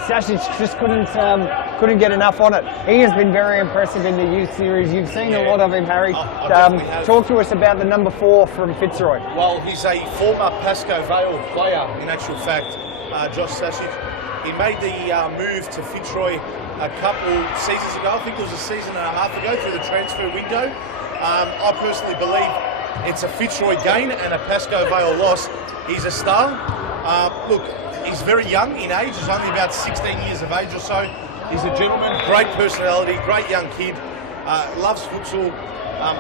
Sasic just couldn't get enough on it. He has been very impressive in the youth series. You've seen a lot of him, Harry. Talk to us about the number 4 from Fitzroy. Well, he's a former Pascoe Vale player, in actual fact, Josh Sasic. He made the move to Fitzroy a couple seasons ago. I think it was a season and a half ago through the transfer window. I personally believe it's a Fitzroy gain and a Pascoe Vale loss. He's a star. Look, he's very young in age. He's only about 16 years of age or so. He's a gentleman, great personality, great young kid. Loves futsal,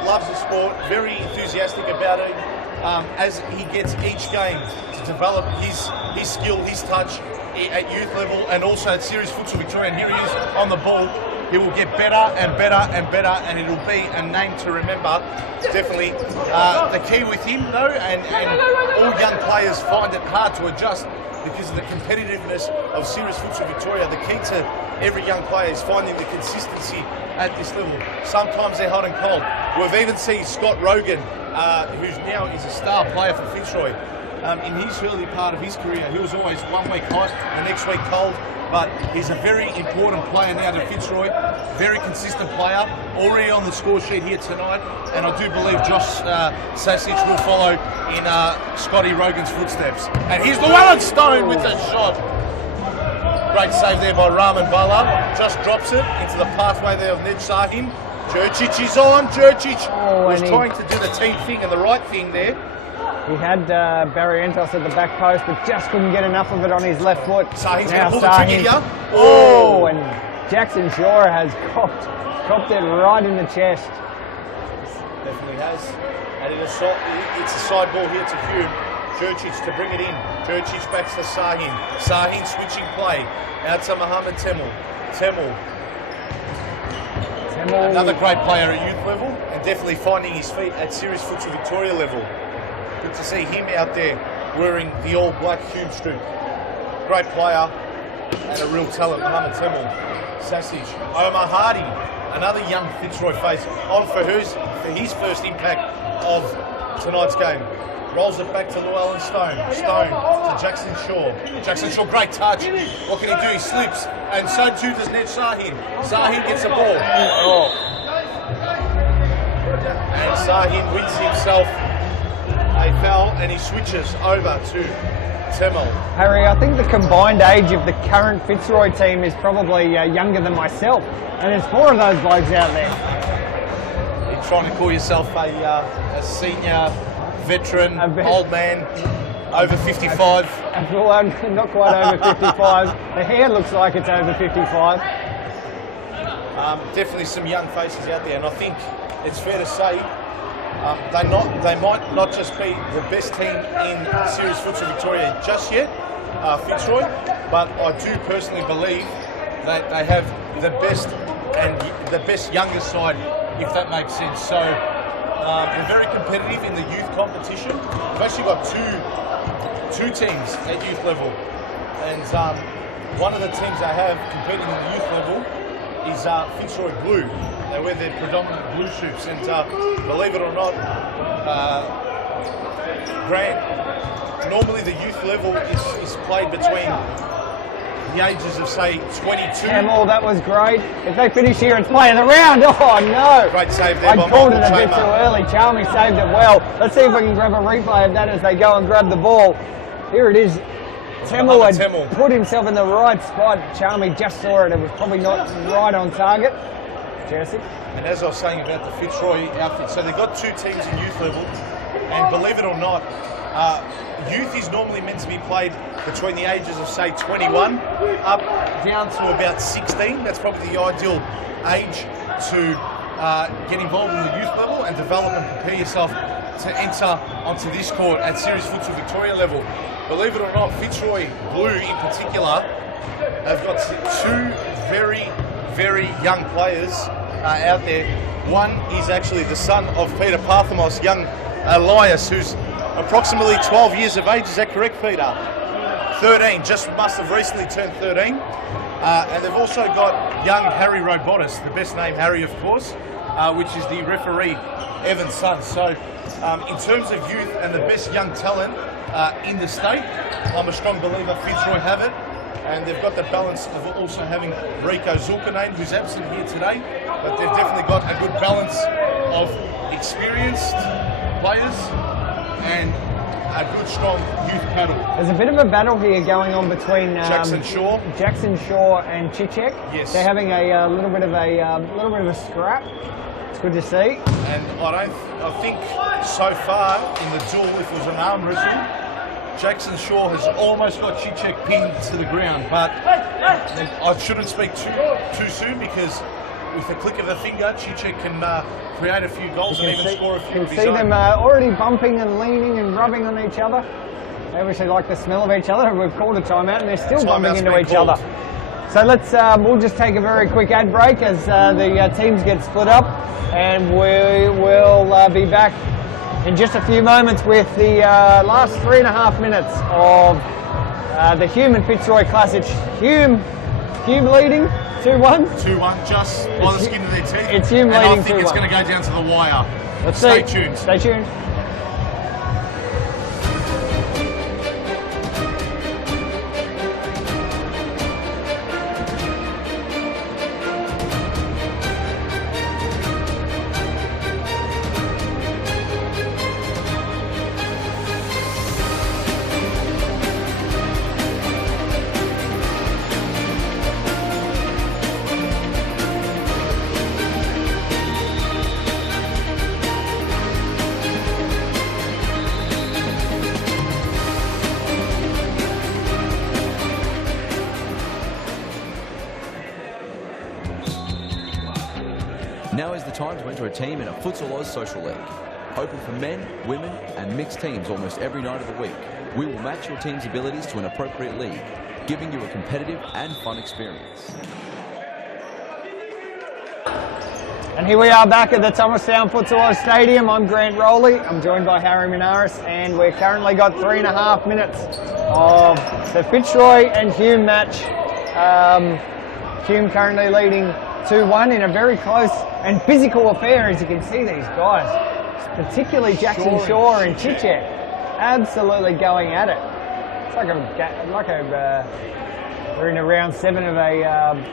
loves the sport, very enthusiastic about it. As he gets each game to develop his skill, his touch at youth level and also at Series Futsal Victoria. And here he is on the ball. He will get better and better and better, and it'll be a name to remember. Definitely. The key with him, though, and all young players find it hard to adjust because of the competitiveness of Series Futsal Victoria. The key to every young player is finding the consistency at this level. Sometimes they're hot and cold. We've even seen Scott Rogan, who's now is a star player for Fitzroy. In his early part of his career, he was always 1 week hot, the next week cold, but he's a very important player now to Fitzroy, very consistent player, already on the score sheet here tonight, and I do believe Josh Sasic will follow in Scotty Rogan's footsteps. And here's Llewellyn Stone with the shot. Great save there by Rahman Bala, just drops it into the pathway there of Ned Sahin. Jurcic is on, Jurcic was trying to do the team thing and the right thing there. He had Barrientos at the back post, but just couldn't get enough of it on his left foot. Sahin's going to pull the trigger here. Oh, and Jackson Shaw has copped it right in the chest. Definitely has. And it's a side ball here to Hume. Jurcic to bring it in. Jurcic back to Sahin. Sahin switching play. Out to Mohamed Temel. Temel. Another great player at youth level and definitely finding his feet at Series Futsal Victoria level. Good to see him out there wearing the all-black Hume strip. Great player and a real talent, Mohamed Temel. Sasic. Omar Hardy, another young Fitzroy face, on for his first impact of tonight's game. Rolls it back to Llewellyn Stone. Stone to Jackson Shaw. Jackson Shaw, great touch. What can he do? He slips, and so too does Ned Sahin. Sahin gets the ball. And Sahin wins himself a foul, and he switches over to Temel. Harry, I think the combined age of the current Fitzroy team is probably younger than myself, and there's 4 of those blokes out there. You're trying to call yourself a senior, veteran, old man, over 55? Well, not quite over 55. The hair looks like it's over 55. Definitely some young faces out there, and I think it's fair to say they might not just be the best team in Series Futsal Victoria just yet, Fitzroy, but I do personally believe that they have the best and the best younger side, if that makes sense. So They're very competitive in the youth competition. We've actually got two teams at youth level, and one of the teams they have competing in the youth level is Fitzroy Blue. They wear their predominant blue suits, and believe it or not, Grant, normally the youth level is played between the ages of, say, 22. Hamill, that was great. If they finish here, it's playing the round. Oh, no. Great save there I by called it Michael a bit Chamer. too early. Charmy saved it well. Let's see if we can grab a replay of that as they go and grab the ball. Here it is. Hamill had Hamill. put himself in the right spot. Charmy just saw it. It was probably not right on target. Jesse? And as I was saying about the Fitzroy outfit, so they've got two teams in youth level, and believe it or not, youth is normally meant to be played between the ages of, say, 21 up down to about 16. That's probably the ideal age to get involved in the youth level and develop and prepare yourself to enter onto this court at Series Futsal Victoria level. Believe it or not, Fitzroy Blue in particular have got two very, very young players out there. One is actually the son of Peter Parthamos, young Elias, who's approximately 12 years of age. Is that correct, Peter? 13, just must have recently turned 13. And they've also got young Harry Robotis, the best name Harry, of course, which is the referee Evan's son. So in terms of youth and the best young talent in the state, I'm a strong believer Fitzroy have it. And they've got the balance of also having Rico Zulkarnain, who's absent here today, but they've definitely got a good balance of experienced players and a good, strong youth paddle. There's a bit of a battle here going on between Jackson Shaw and Chichek. Yes. They're having a little bit of a scrap. It's good to see. And I think so far in the duel, if it was an arm wrestle, Jackson Shaw has almost got Chichek pinned to the ground, but I shouldn't speak too soon, because with the click of a finger, Chichek can create a few goals and even score a few You of can his see own. them already bumping and leaning and rubbing on each other. They obviously like the smell of each other. We've called a timeout and they're still bumping Timeout's into been each called. other. So we'll just take a very quick ad break as the teams get split up, and we will be back in just a few moments with the last 3.5 minutes of the Hume and Fitzroy Classic. Hume leading 2-1. 2-1, just by the skin of their teeth. It's Hume and leading I think it's 2-1. going to go down to the wire. Let's Stay see. tuned. Stay tuned. Now is the time to enter a team in a Futsal Oz Social League. Open for men, women and mixed teams almost every night of the week. We will match your team's abilities to an appropriate league, giving you a competitive and fun experience. And here we are back at the Thomastown Futsal Oz Stadium. I'm Grant Rowley. I'm joined by Harry Minaris, and we've currently got 3.5 minutes of the Fitzroy and Hume match. Hume currently leading 2-1 in a very close and physical affair. As you can see, these guys, particularly Jackson Shaw and Chichek, absolutely going at it. It's we're in a round 7 of a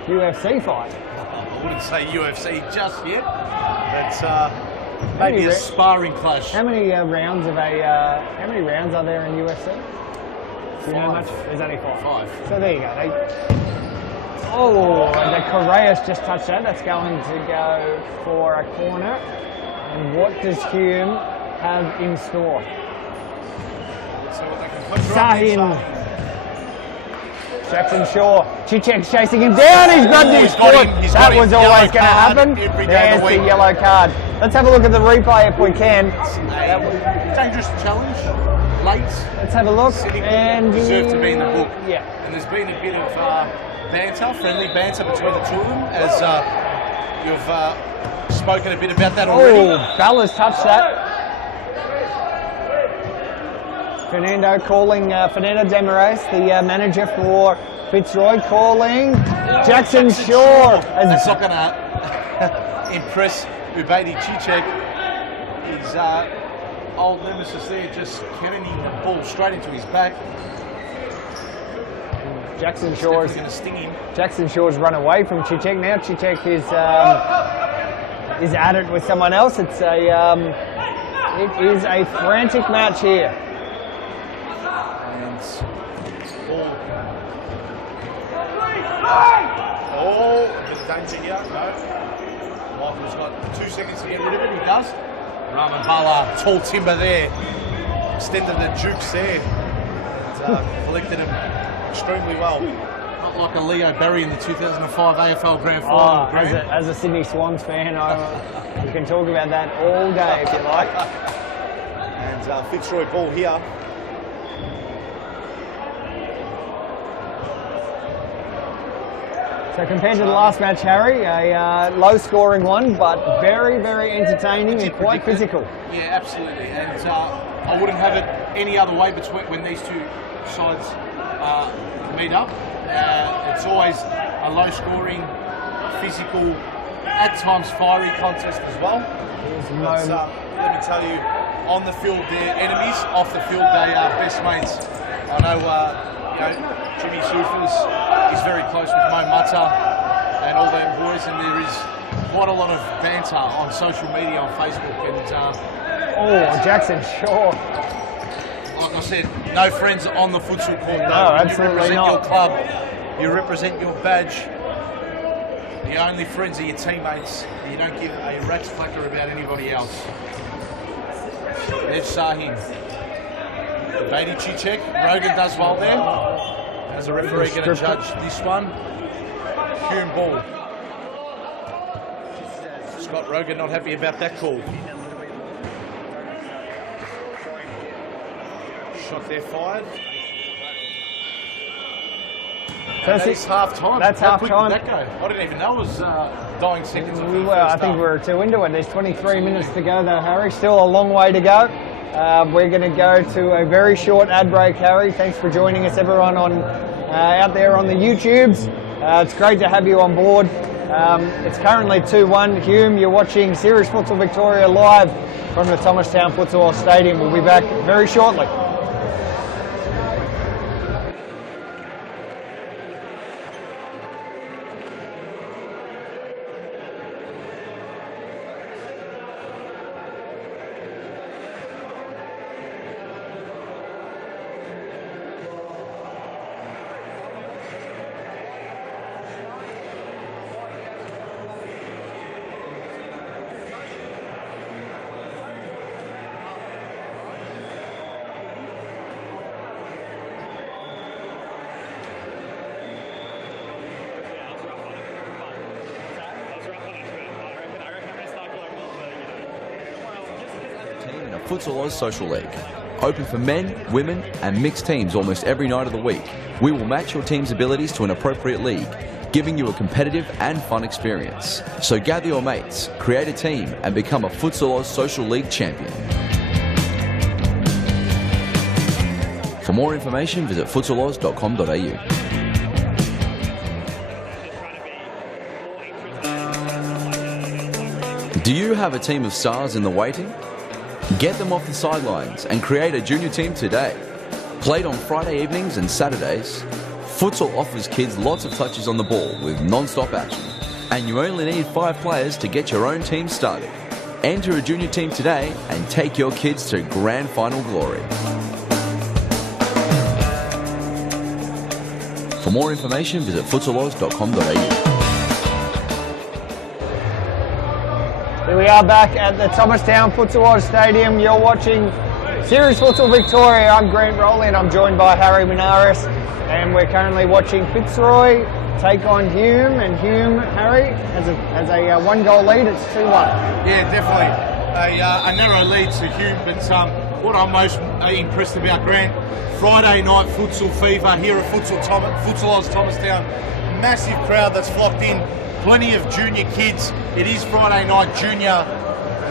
UFC fight. I wouldn't say UFC just yet. That's maybe a sparring clash. How many rounds are there in UFC? Do you know much? There's only 5. 5. So there you go. The Correa's just touched that. That's going to go for a corner. And what does Hume have in store? So they can put Sahin. Jackson Shaw. Chichek's chasing him down. He's got his foot. That was always going to happen. There's the yellow card. Let's have a look at the replay if we can. Dangerous challenge. Late. Let's have a look. And deserved to be in the book. Yeah. And there's been a bit of banter, friendly banter between the two of them, as You've spoken a bit about that already. Oh, Bella's touched that. Fernando Demarais, the manager for Fitzroy, calling Jackson Shaw. That's not going to impress Ubedi Cicek. His old nemesis there, just getting the ball straight into his back. Jackson Shaw's going to sting him. Jackson Shaw's run away from Cicek now. Cicek is at it with someone else. It is a frantic match here. Oh, a bit of danger here. No. Michael's got 2 seconds to get rid of it. He does. Ramanbala, tall timber there. Extended the jukes there. And, collected him extremely well. Not like a Leo Barry in the 2005 AFL Grand Final. As a Sydney Swans fan, we can talk about that all day if you like. And Fitzroy ball here. So compared to the last match, Harry, a low-scoring one, but very, very entertaining and quite physical. Yeah, absolutely. And I wouldn't have it any other way between when these two sides meet up. It's always a low-scoring, physical, at times fiery contest as well. But, let me tell you, on the field they're enemies, off the field they are best mates. I know, Jimmy Soufas is very close with Mo Mata and all them boys, and there is quite a lot of banter on social media, on Facebook. And Jackson Shaw. like I said, no friends on the futsal court. No, absolutely you represent not. your club, you represent your badge. The only friends are your teammates. You don't give a rat's flacker about anybody else. There's Sahin. Ubedi Cicek. Rogan does well there. As a referee going to judge this one. Hume ball. Scott Rogan not happy about that call. Shot there fired. That's half time. That's half time. That go? I didn't even know it was dying seconds. Well, I think we're 2 into it. There's 23 minutes to go though, Harry. Still a long way to go. We're going to go to a very short ad break, Harry. Thanks for joining us, everyone on out there on the YouTubes. It's great to have you on board. It's currently 2-1. Hume, you're watching Series Futsal Victoria live from the Thomastown Futsal Stadium. We'll be back very shortly. Futsal Oz Social League. Open for men, women and mixed teams almost every night of the week. We will match your team's abilities to an appropriate league, giving you a competitive and fun experience. So gather your mates, create a team and become a Futsal Oz Social League champion. For more information, visit futsaloz.com.au. Do you have a team of stars in the waiting? Get them off the sidelines and create a junior team today. Played on Friday evenings and Saturdays, Futsal offers kids lots of touches on the ball with non-stop action. And you only need 5 players to get your own team started. Enter a junior team today and take your kids to grand final glory. For more information, visit futsaloz.com.au. Here we are back at the Thomastown Futsal Stadium. You're watching Series Futsal Victoria. I'm Grant Rowley and I'm joined by Harry Minaris. And we're currently watching Fitzroy take on Hume. And Hume, Harry, has a 1-goal lead. It's 2-1. Yeah, definitely. A narrow lead to Hume. But what I'm most impressed about, Grant, Friday night futsal fever here at Futsal Oz Thomastown. massive crowd that's flocked in. Plenty of junior kids. It is Friday night junior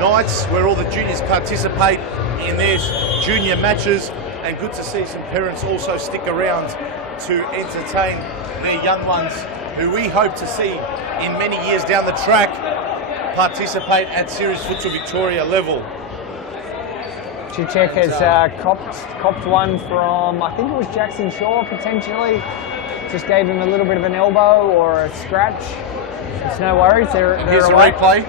nights where all the juniors participate in their junior matches, and good to see some parents also stick around to entertain their young ones who we hope to see in many years down the track participate at Serious Futsal Victoria level. Chichek has copped one from, I think it was Jackson Shaw potentially. Just gave him a little bit of an elbow or a scratch. It's no worries, they're Here's away. the replay.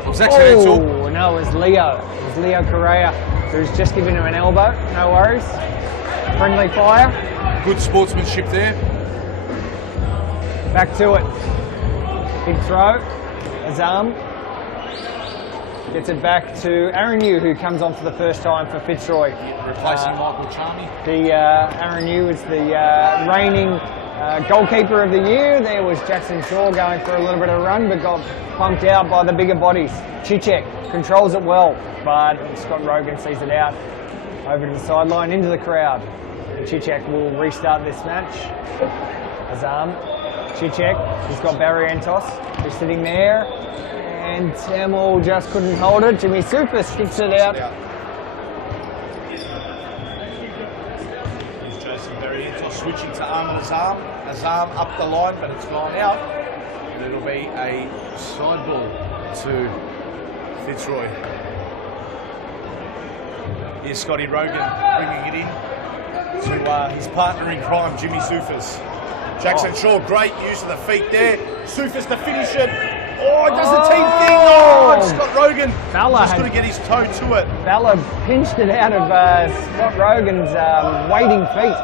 It was accidental. Oh, no, it was Leo. It was Leo Correa who's just given him an elbow. No worries. Friendly fire. Good sportsmanship there. Back to it. Big throw. Azam gets it back to Aaron Yu, who comes on for the first time for Fitzroy. Replacing Michael Charney. Aaron Yu is the reigning goalkeeper of the year. There was Jackson Shaw going for a little bit of a run, but got pumped out by the bigger bodies. Chichek controls it well, but Scott Rogan sees it out over to the sideline into the crowd. And Chichek will restart this match. Azam, Chichek, he's got Barrientos, who's sitting there, and Tamil just couldn't hold it. Jimmy Super sticks it out. Here's Jason Barrientos switching to Ahmed Azam. Azam up the line, but it's gone out. And it'll be a side ball to Fitzroy. Here's Scotty Rogan bringing it in to his partner in crime, Jimmy Sufas. Jackson Shaw, great use of the feet there. Sufas to finish it. Oh, it does the team thing. Oh, Scott Rogan just got to get his toe to it. Balla pinched it out of Scott Rogan's waiting feet.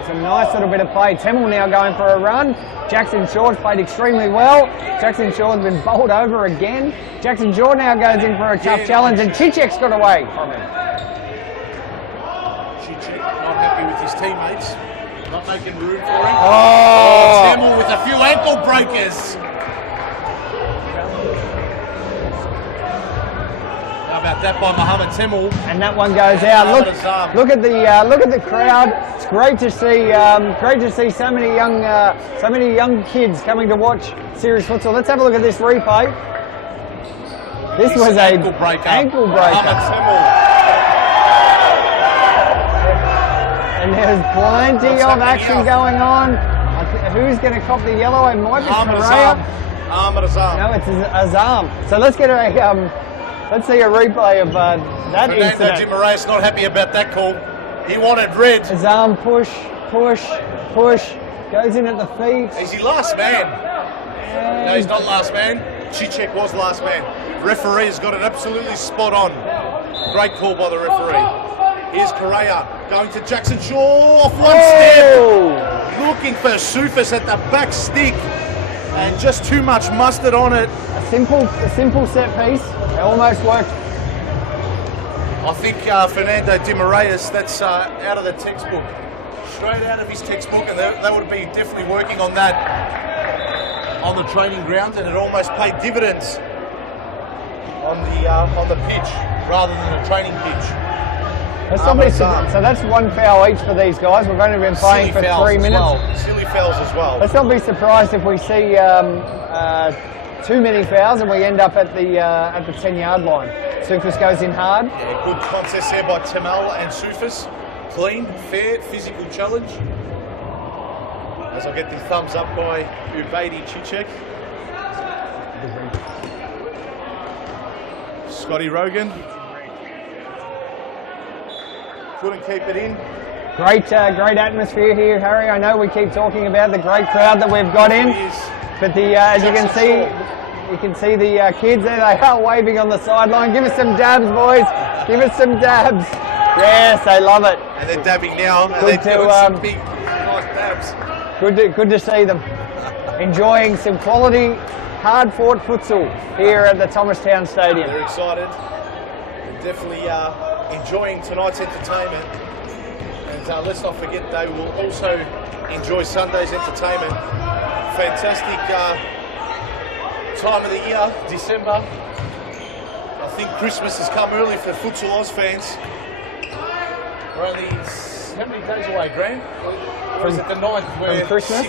It's a nice little bit of play. Temple now going for a run. Jackson Shaw's played extremely well. Jackson Shaw's been bowled over again. Jackson Shaw now goes in for a tough challenge, and Chichek's got away from him. Chichek not happy with his teammates. Not making room for him. Oh! Temple with a few ankle breakers. How about that by Mohammed Temple? And that one goes out. Look at the crowd. It's great to see so many young kids coming to watch Serious Futsal. Let's have a look at this replay. This was an ankle breaker. Mohammed Temple. And there's plenty of action going on. Who's going to cop the yellow? It might be Correa. Ahmed Azam. No, it's Azam. So let's get let's see a replay of that Fernando incident. Di Maria's not happy about that call. He wanted red. Azam push, goes in at the feet. Is he last man? No, he's not last man. Chichek was last man. Referee's got it absolutely spot on. Great call by the referee. Here's Correa going to Jackson Shaw off one step. Looking for Sufas at the back stick. And just too much mustard on it. A simple set piece. It almost worked. I think Fernando Di Maria's, that's out of the textbook. Straight out of his textbook, and they would be definitely working on that on the training ground, and it almost paid dividends on the pitch rather than a training pitch. So that's one foul each for these guys. We've only been playing for 3 minutes. Silly fouls as well. Let's not be surprised if we see too many fouls and we end up at the 10-yard line. Sufas goes in hard. Yeah, good contest there by Tamal and Sufas. Clean, fair, physical challenge. As I get the thumbs up by Ubaidi Chichek. Scotty Rogan. Couldn't keep it in. Great atmosphere here, Harry. I know we keep talking about the great crowd that we've got in, but as you can see the kids there. They are waving on the sideline. Give us some dabs, boys. Give us some dabs. Yes, they love it. And they're dabbing now. And they're doing some big, nice dabs. Good to see them enjoying some quality, hard-fought futsal here at the Thomastown Stadium. They're excited. They're definitely enjoying tonight's entertainment, and let's not forget they will also enjoy Sunday's entertainment. Fantastic time of the year, December. I think Christmas has come early for Futsal Oz fans. We're only how many days away, Grant? Or is it the 9th? We're Christmas?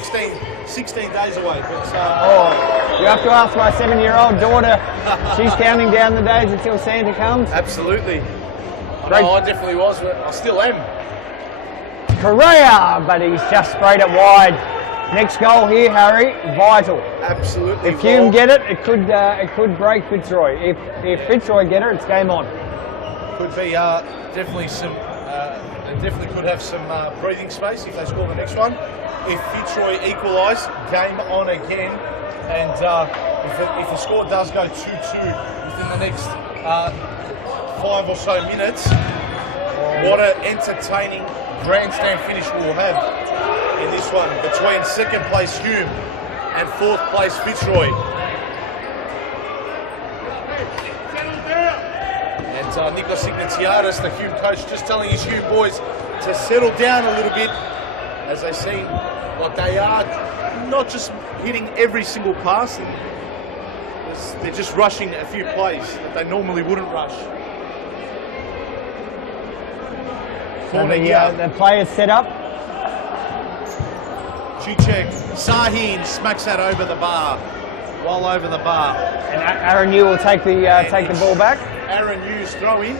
16 days away. But, You have to ask my 7-year-old daughter. She's counting down the days until Santa comes. absolutely. Great. No, I definitely was. I still am. Correa, but he's just sprayed it wide. Next goal here, Harry, vital. Absolutely. If Hume get it, it could break Fitzroy. If Fitzroy get it, it's game on. Could be definitely some. They definitely could have some breathing space if they score the next one. If Fitzroy equalise, game on again. And if the score does go 2-2 within the next 5 or so minutes, what an entertaining grandstand finish we'll have in this one between second place Hume and fourth place Fitzroy. And Nicholas Ignatiadis, the Hume coach, just telling his Hume boys to settle down a little bit as they seem like they are not just hitting every single pass, they're just rushing a few plays that they normally wouldn't rush. So the players set up. Chichek, Sahin smacks that over the bar, well over the bar. And Aaron Yu will take the ball back. Aaron Yu's throw in.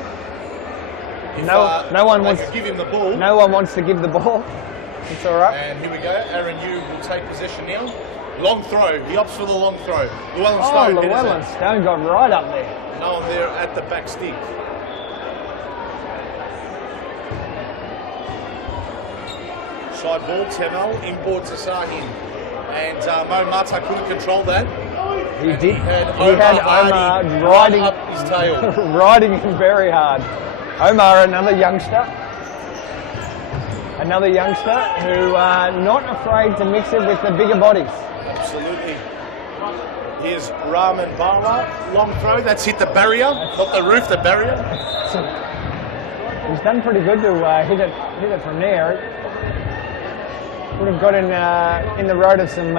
No one wants to give him the ball. No one wants to give the ball. It's all right. And here we go. Aaron Yu will take possession now. Long throw. He opts for the long throw. Llewellyn Stone. Llewellyn Stone got right up there. No one there at the back stick. Side ball, Temel, inboard to Sahin. And Mo Mata couldn't control that. He did. He had Omar riding up his tail. riding him very hard. Omar, another youngster who are not afraid to mix it with the bigger bodies. Absolutely. Here's Rahman Bala, long throw. That's hit the barrier, not the roof, the barrier. He's done pretty good to hit it from there. Would have got in the road of some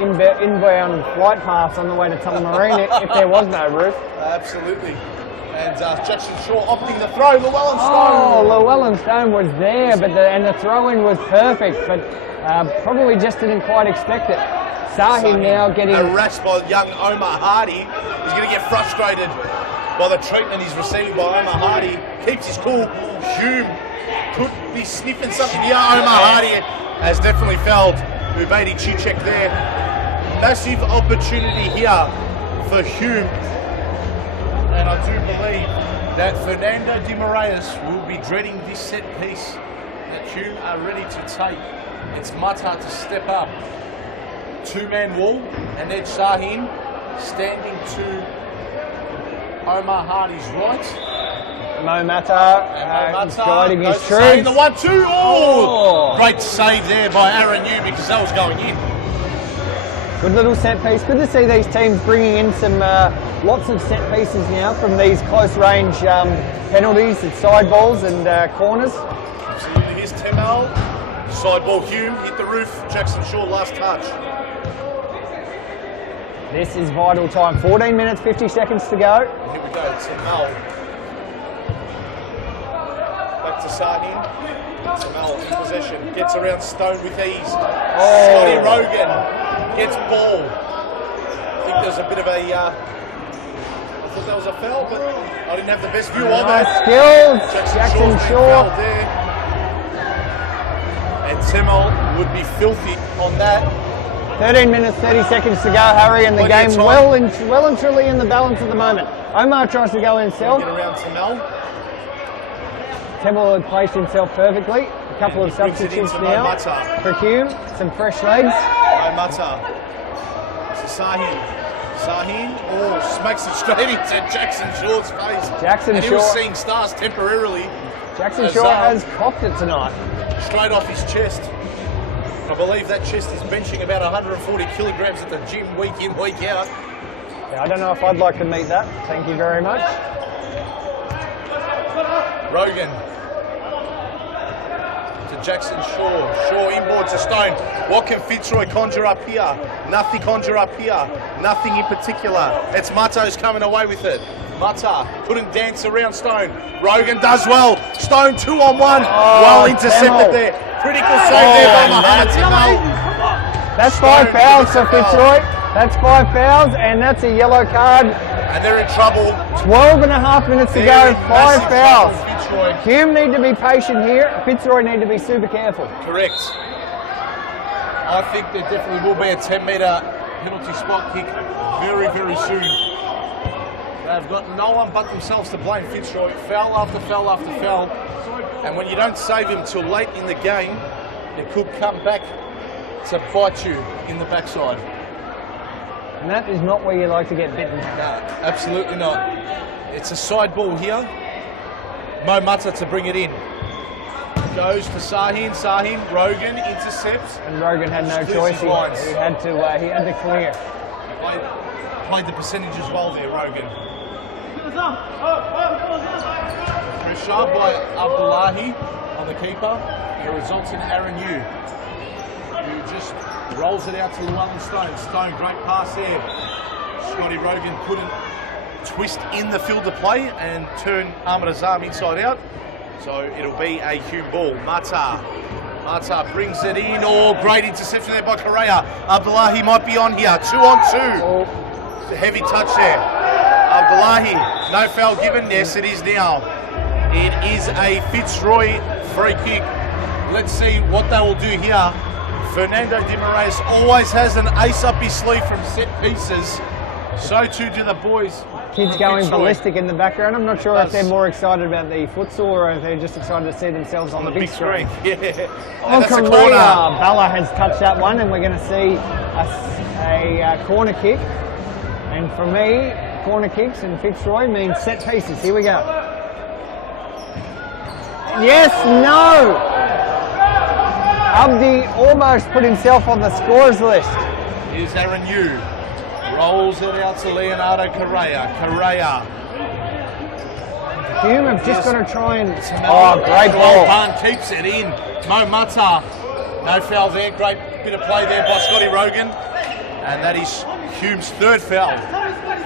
inbound flight paths on the way to Tullamarine if there was no roof. Absolutely. And Jackson Shaw opting the throw. Llewellyn Stone. Oh, Llewellyn Stone was there, but the throw-in was perfect, but probably just didn't quite expect it. Sahin now getting harassed by young Omar Hardy. He's going to get frustrated by the treatment he's receiving by Omar Hardy. Keeps his cool. Hume could be sniffing something here. Omar Hardy has definitely fouled Ubedi Chichek there. Massive opportunity here for Hume. And I do believe that Fernando Di Moraes will be dreading this set piece that Hume are ready to take. It's Mata to step up. Two-man wall, and then Sahin standing to Omar Hardy's right. Mo Mata is guiding his troops. The 1-2. Oh! Great save there by Aaron Yu because that was going in. Good little set piece. Good to see these teams bringing in some lots of set pieces now from these close range penalties and side balls and corners. Absolutely. Here's Temel. Side ball Hume hit the roof. Jackson Shaw last touch. This is vital time. 14 minutes, 50 seconds to go. And here we go. Temel. Back to Sahin. Temel in possession. Gets around Stone with ease. Scotty Rogan gets ball. I think there's a bit of a... I thought that was a foul, but I didn't have the best view of it. Skills. Jackson Shaw. And Temel would be filthy on that. 13 minutes, 30 seconds to go, Harry, and the game well and truly in the balance at the moment. Omar tries to go himself. Get around Temel. Temel had placed himself perfectly. A couple of substitutes now for Hume. Some fresh legs. Mata. To Sahin, smacks it straight into Jackson Shaw's face. And he was seeing stars temporarily. Jackson Shaw has copped it tonight. Straight off his chest. I believe that chest is benching about 140 kilograms at the gym week in, week out. Yeah, I don't know if I'd like to meet that. Thank you very much. Rogan. To Jackson Shaw. Shaw inboard to Stone. What can Fitzroy conjure up here? Nothing conjure up here. Nothing in particular. It's Mata who's coming away with it. Mata couldn't dance around Stone. Rogan does well. Stone 2-on-1. Well intercepted there. Critical save there by Mohamed Tamal. That's 5 fouls for Fitzroy. That's 5 fouls, and that's a yellow card. And they're in trouble. 12 and a half minutes to They're go. in 5 massive fouls. trouble, Fitzroy. Hume need to be patient here. Fitzroy need to be super careful. Correct. I think there definitely will be a 10-metre penalty spot kick very, very soon. They've got no one but themselves to blame. Fitzroy, foul after foul after foul. And when you don't save him till late in the game, it could come back to bite you in the backside. And that is not where you like to get bitten. No, absolutely not. It's a side ball here. Mo Mata to bring it in. Goes to Sahin. Sahin, Rogan intercepts. And Rogan had no Splits choice. his He lines. had to clear. Played the percentages well there, Rogan. Pressure by Abdullahi on the keeper. It results in Aaron Yu, who just rolls it out to Llewellyn Stone. Stone, great pass there. Scotty Rogan couldn't twist in the field of play and turn Ahmed Azam inside out. So it'll be a Hume ball. Mata brings it in. Oh, great interception there by Correa. Abdullahi might be on here. 2-on-2. Oh. It's a heavy touch there. Abdullahi, no foul given. Yes, it is now. It is a Fitzroy free kick. Let's see what they will do here. Fernando de Moraes always has an ace up his sleeve from set pieces. So too do the boys. Kids from going Fitzroy. ballistic in the background. I'm not sure if they're more excited about the futsal or if they're just excited to see themselves on the big screen. Yeah. Oh, And that's a Correa. corner. Bella has touched that one, and we're going to see a corner kick. And for me, corner kicks in Fitzroy means set pieces. Here we go. Yes, no. Abdi almost put himself on the scores list. Here's Aaron Yu. Rolls it out to Leonardo Correa. Correa. Hume have just got to try and... Oh, great ball. Barn keeps it in. Mo Mata. No foul there. Great bit of play there by Scotty Rogan. And that is Hume's third foul.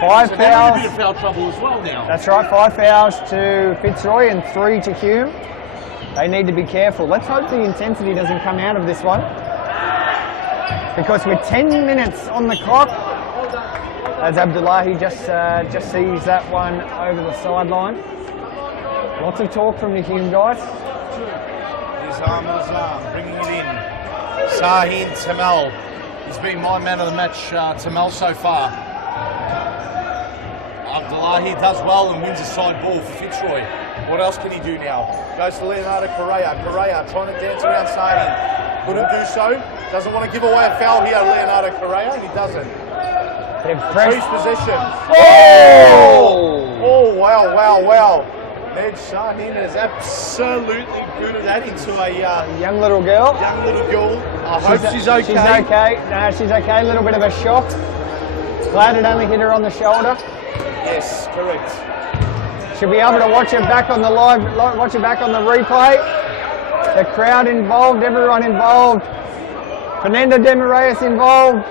5 So they're in a fouls. bit of foul trouble as well now. That's right, 5 fouls to Fitzroy and 3 to Hume. They need to be careful. Let's hope the intensity doesn't come out of this one. Because with 10 minutes on the clock, as Abdullahi just sees that one over the sideline. Lots of talk from the Hume guys. Here's Ahmed Azam bringing it in. Sahin Tamal. He's been my man of the match, Tamal, so far. Abdullahi does well and wins a side ball for Fitzroy. What else can he do now? Goes to Leonardo Correa. Correa trying to dance around Sahin. Couldn't do so. Doesn't want to give away a foul here, Leonardo Correa. He doesn't. They've Freeze pressed. possession. Oh! Oh, wow. Ned Shahin has absolutely booted that into a Young little girl. young little girl. I hope she's okay. She's okay. No, she's okay. A little bit of a shock. Glad it only hit her on the shoulder. Yes, correct. She'll be able to watch it back on the watch it back on the replay. The crowd involved, everyone involved. Fernando de Moraes involved.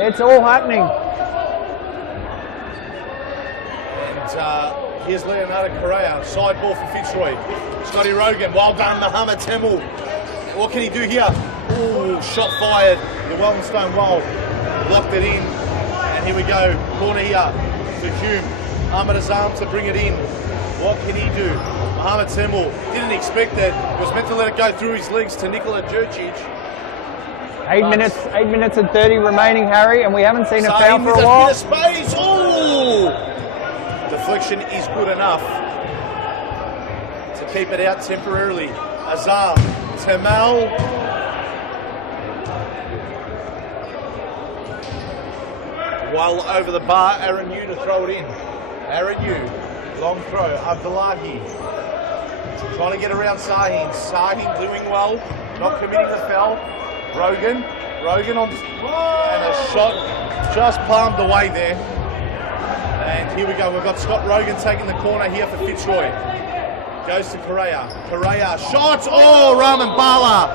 It's all happening. And here's Leonardo Correa, side ball for Fitzroy. Scotty Rogan, well done, Mohamed Temel. What can he do here? Ooh, shot fired. The Wallenstone Wild blocked it in. And here we go, corner here to Hume. Ahmed Azam to bring it in. What can he do? Mohamed Temel didn't expect that. He was meant to let it go through his legs to Nikola Jurcic. 8 minutes and 30 remaining, Harry, and we haven't seen a foul for a while. Bit of space. Oh! Deflection is good enough to keep it out temporarily. Azam, Tamal. Well over the bar, Aaron Yu to throw it in. Aaron Yu, long throw. Abdullahi trying to get around Sahin. Sahin doing well, not committing the foul. Rogan on, and a shot just palmed away there. And here we go, we've got Scott Rogan taking the corner here for Fitzroy. Goes to Correa. Correa, shot! Oh, Raman Bala.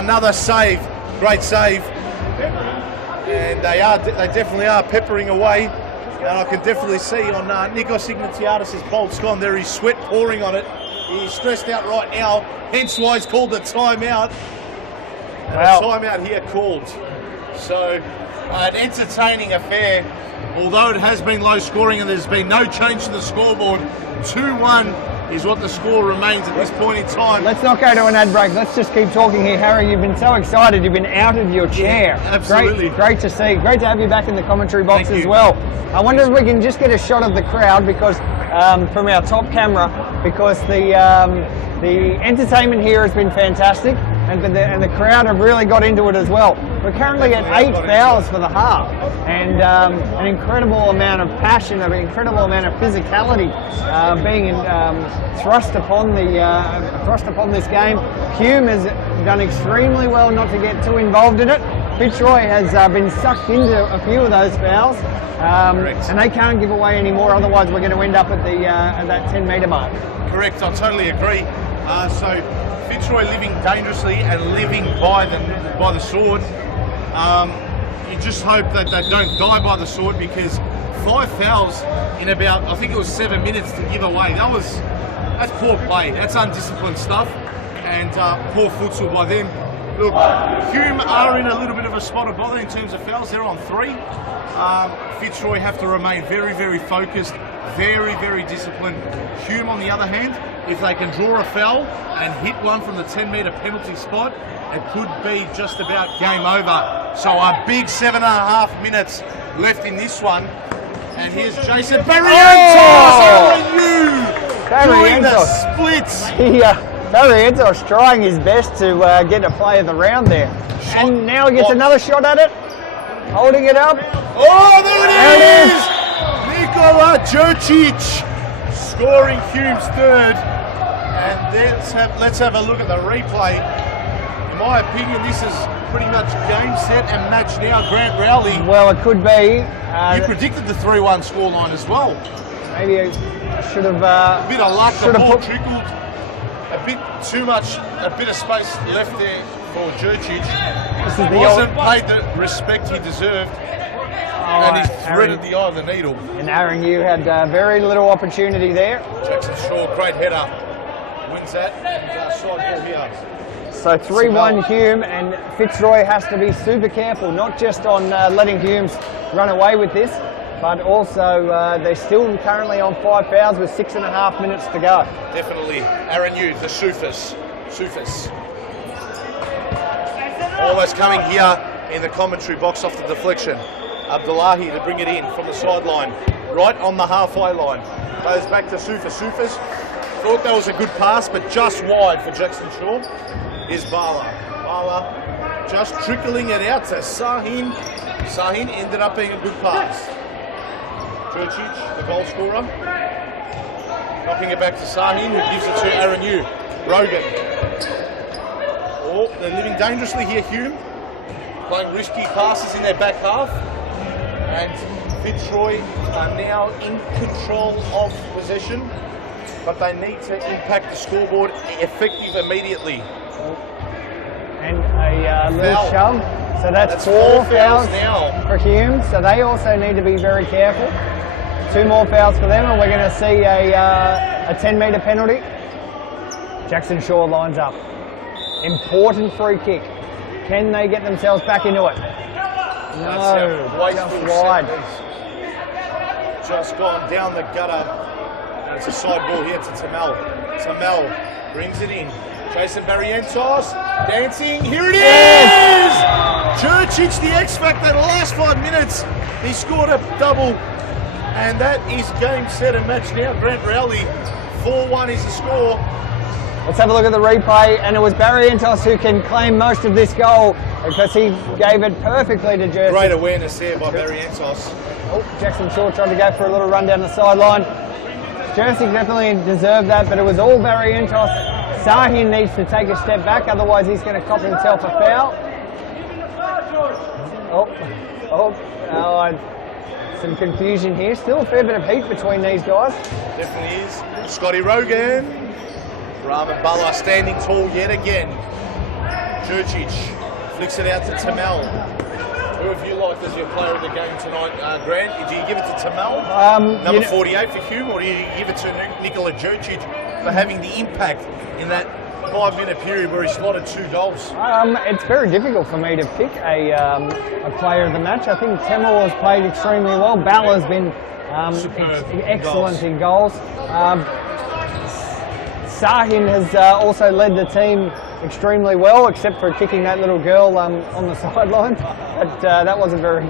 Another save. Great save. And they definitely are peppering away. And I can definitely see on Nikos Ignatiadis' bolt gone there. He's sweat pouring on it. He's stressed out right now. Hence why he's called the timeout. And a timeout here called. So, an entertaining affair. Although it has been low scoring and there's been no change to the scoreboard, 2-1 is what the score remains at this point in time. Let's not go to an ad break. Let's just keep talking here. Harry, you've been so excited. You've been out of your chair. Absolutely. Great to see. Great to have you back in the commentary box Thank as you. well. I wonder if we can just get a shot of the crowd because from our top camera, because the entertainment here has been fantastic and the crowd have really got into it as well. We're currently at 8 fouls for the half and an incredible amount of passion, an incredible amount of physicality being thrust upon this game. Hume has done extremely well not to get too involved in it. Fitzroy has been sucked into a few of those fouls, and they can't give away any more. Otherwise, we're going to end up at that 10-metre mark. Correct, I totally agree. So Fitzroy living dangerously and living by the sword. You just hope that they don't die by the sword because 5 fouls in about, I think it was 7 minutes to give away. That's poor play. That's undisciplined stuff, and poor futsal by them. Look, Hume are in a little bit of a spot of bother in terms of fouls. They're on 3. Fitzroy have to remain very, very focused, very, very disciplined. Hume, on the other hand, if they can draw a foul and hit one from the 10-metre penalty spot, it could be just about game over. So a big 7.5 minutes left in this one. And here's Jason Barrientos doing the splits. Barrientos trying his best to get a play of the round there. And now he gets another shot at it. Holding it up. Oh, there it is! Nikola Jurcic scoring Hume's third. And let's have a look at the replay. In my opinion, this is pretty much game, set and match now. Grant Rowley. Well, it could be. You predicted the 3-1 scoreline as well. Maybe I should have. A bit of luck, the ball trickled. A bit too much, a bit of space left there for Jurcic. Wasn't paid the respect he deserved. And he threaded the eye of the needle. And Aaron, you had very little opportunity there. Jackson Shaw, great header. Wins that. And side ball here. So 3-1 Hume, and Fitzroy has to be super careful, not just on letting Humes run away with this, but also they're still currently on 5 fouls with 6.5 minutes to go. Definitely. Aaron Yu, the Sufis. Almost coming here in the commentary box off the deflection. Abdullahi to bring it in from the sideline, right on the halfway line. Goes back to Sufis. Thought that was a good pass, but just wide for Jackson Shaw. Is Bala. Bala just trickling it out to Sahin. Sahin ended up being a good pass. Jurcic, the goal scorer. Knocking it back to Sahin, who gives it to Aaron Yu. Rogan. Oh, they're living dangerously here, Hume. Playing risky passes in their back half. And Fitzroy are now in control of possession, but they need to impact the scoreboard effective immediately. And a little shove. So that's 4 fouls now for Hume. So they also need to be very careful. 2 more fouls for them, and we're going to see a 10-metre penalty. Jackson Shaw lines up. Important free kick. Can they get themselves back into it? No, just wide. Just gone down the gutter. And it's a side ball here to Tamel. Tamel brings it in. Jason Barrientos dancing. Here it is! Jurcic, the X Factor, the last 5 minutes. He scored a double. And that is game, set and match now. Grant Rowley, 4-1 is the score. Let's have a look at the replay, and it was Barrientos who can claim most of this goal because he gave it perfectly to Jersey. Great awareness there by Barrientos. Oh, Jackson Shaw tried to go for a little run down the sideline. Jersey definitely deserved that, but it was all Barrientos. Sahin needs to take a step back, otherwise he's going to cop some confusion here. Still a fair bit of heat between these guys. Definitely is. Scotty Rogan. Raman Bala standing tall yet again. Jurcic flicks it out to Tamel. Who have you liked as your player of the game tonight, Grant? Do you give it to Tamel, number 48 for Hume, or do you give it to Nikola Jurcic for having the impact in that 5-minute period where he slotted 2 goals? It's very difficult for me to pick a player of the match. I think Tamel has played extremely well. Bala's been excellent in goals. Sahin has also led the team extremely well, except for kicking that little girl on the sideline. But that wasn't very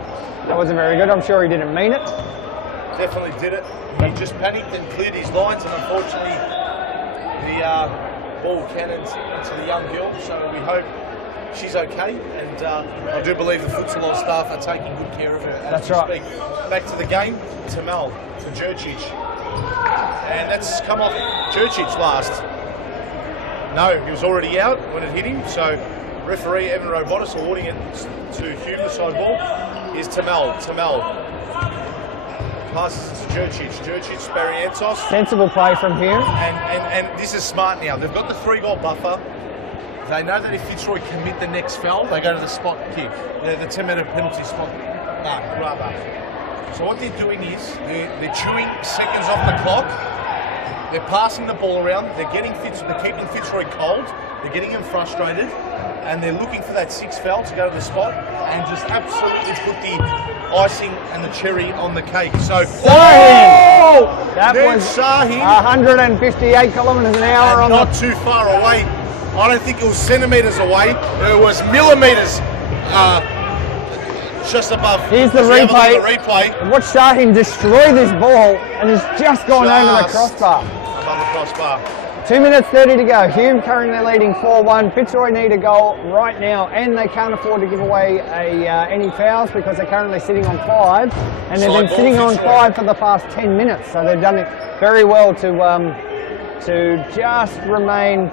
good. I'm sure he didn't mean it. Definitely did it. He just panicked and cleared his lines, and unfortunately, the ball cannons into the young girl. So we hope she's okay, and I do believe the Futsal staff are taking good care of her as we speak. Back to the game. Tamel to Jurcic, and that's come off Jurcic last. No, he was already out when it hit him, so referee Evan Robotis awarding it to Hume, the side ball, is Tamel. Tamel passes to Jurcic. Jurcic, Barrientos. Sensible play from here. And this is smart now. They've got the 3-goal buffer. They know that if Fitzroy commit the next foul, they go to the spot kick, the 10-minute penalty spot. So what they're doing is they're chewing seconds off the clock. They're passing the ball around. They're keeping Fitzroy cold. They're getting him frustrated, and they're looking for that 6th foul to go to the spot and just absolutely put the icing and the cherry on the cake. So That was Sahin, 158 kilometres an hour on not too far away. I don't think it was centimetres away. It was millimetres just above. Here's the replay. Watch Sahin destroy this ball, and it's just gone over the crossbar. Above the crossbar. 2 minutes 30 to go. Hume currently leading 4-1. Fitzroy need a goal right now, and they can't afford to give away any fouls because they're currently sitting on 5, and they've been sitting on 5 for the past 10 minutes. So they've done it very well to just remain.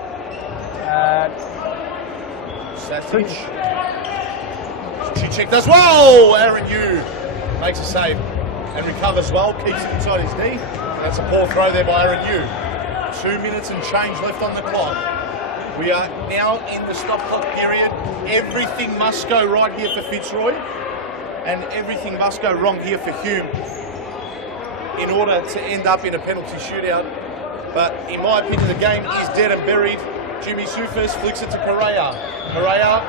Cicek does well. Aaron Yu makes a save and recovers well, keeps it inside his knee. That's a poor throw there by Aaron Yu. 2 minutes and change left on the clock. We are now in the stop clock period. Everything must go right here for Fitzroy, and everything must go wrong here for Hume in order to end up in a penalty shootout. But in my opinion, the game is dead and buried. Jimmy Sufis flicks it to Correa. Correa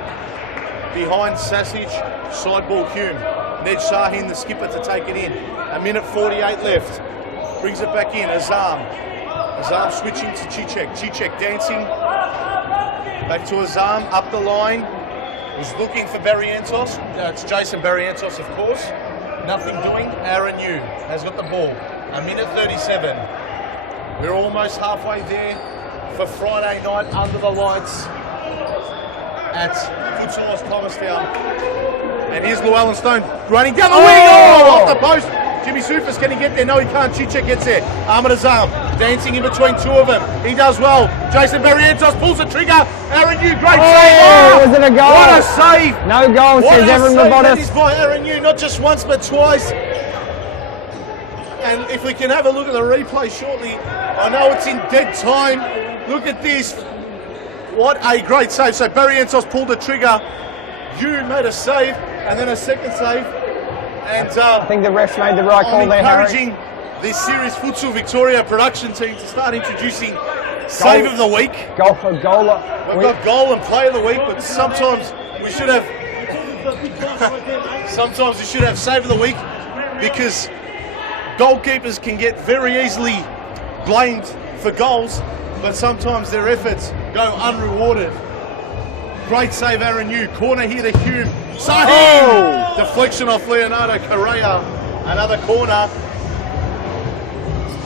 behind Sasic, side ball Hume. Ned Sahin, the skipper, to take it in. 1:48 left. Brings it back in. Azam. Azam switching to Cicek. Cicek dancing. Back to Azam, up the line. Was looking for Barrientos. It's Jason Barrientos, of course. Nothing doing. Aaron Yu has got the ball. 1:37. We're almost halfway there for Friday night under the lights at Futsal Thomastown. And here's Llewellyn Stone running down the wing. Oh, off the post. Jimmy Sufis, can he get there? No, he can't. Cicek gets there. Ahmed Azam dancing in between 2 of them. He does well. Jason Barrientos pulls the trigger. Aaron Yu, great save. Was it a goal? What a save. No goal, says Evan Robotis. That is by Aaron Yu, not just once but twice. And if we can have a look at the replay shortly, I know it's in dead time. Look at this. What a great save. So Barrientos pulled the trigger. Yu made a save, and then a second save. And I think the refs made the right call there, Harry. I'm encouraging the Series Futsal Victoria production team to start introducing Save of the Week. Goal for goaler. We've got Goal and Play of the Week, but sometimes we should have Save of the Week, because goalkeepers can get very easily blamed for goals, but sometimes their efforts go unrewarded. Great save, Aaron Yu. Corner here to Hume. Sahin! Deflection off Leonardo Correa. Another corner.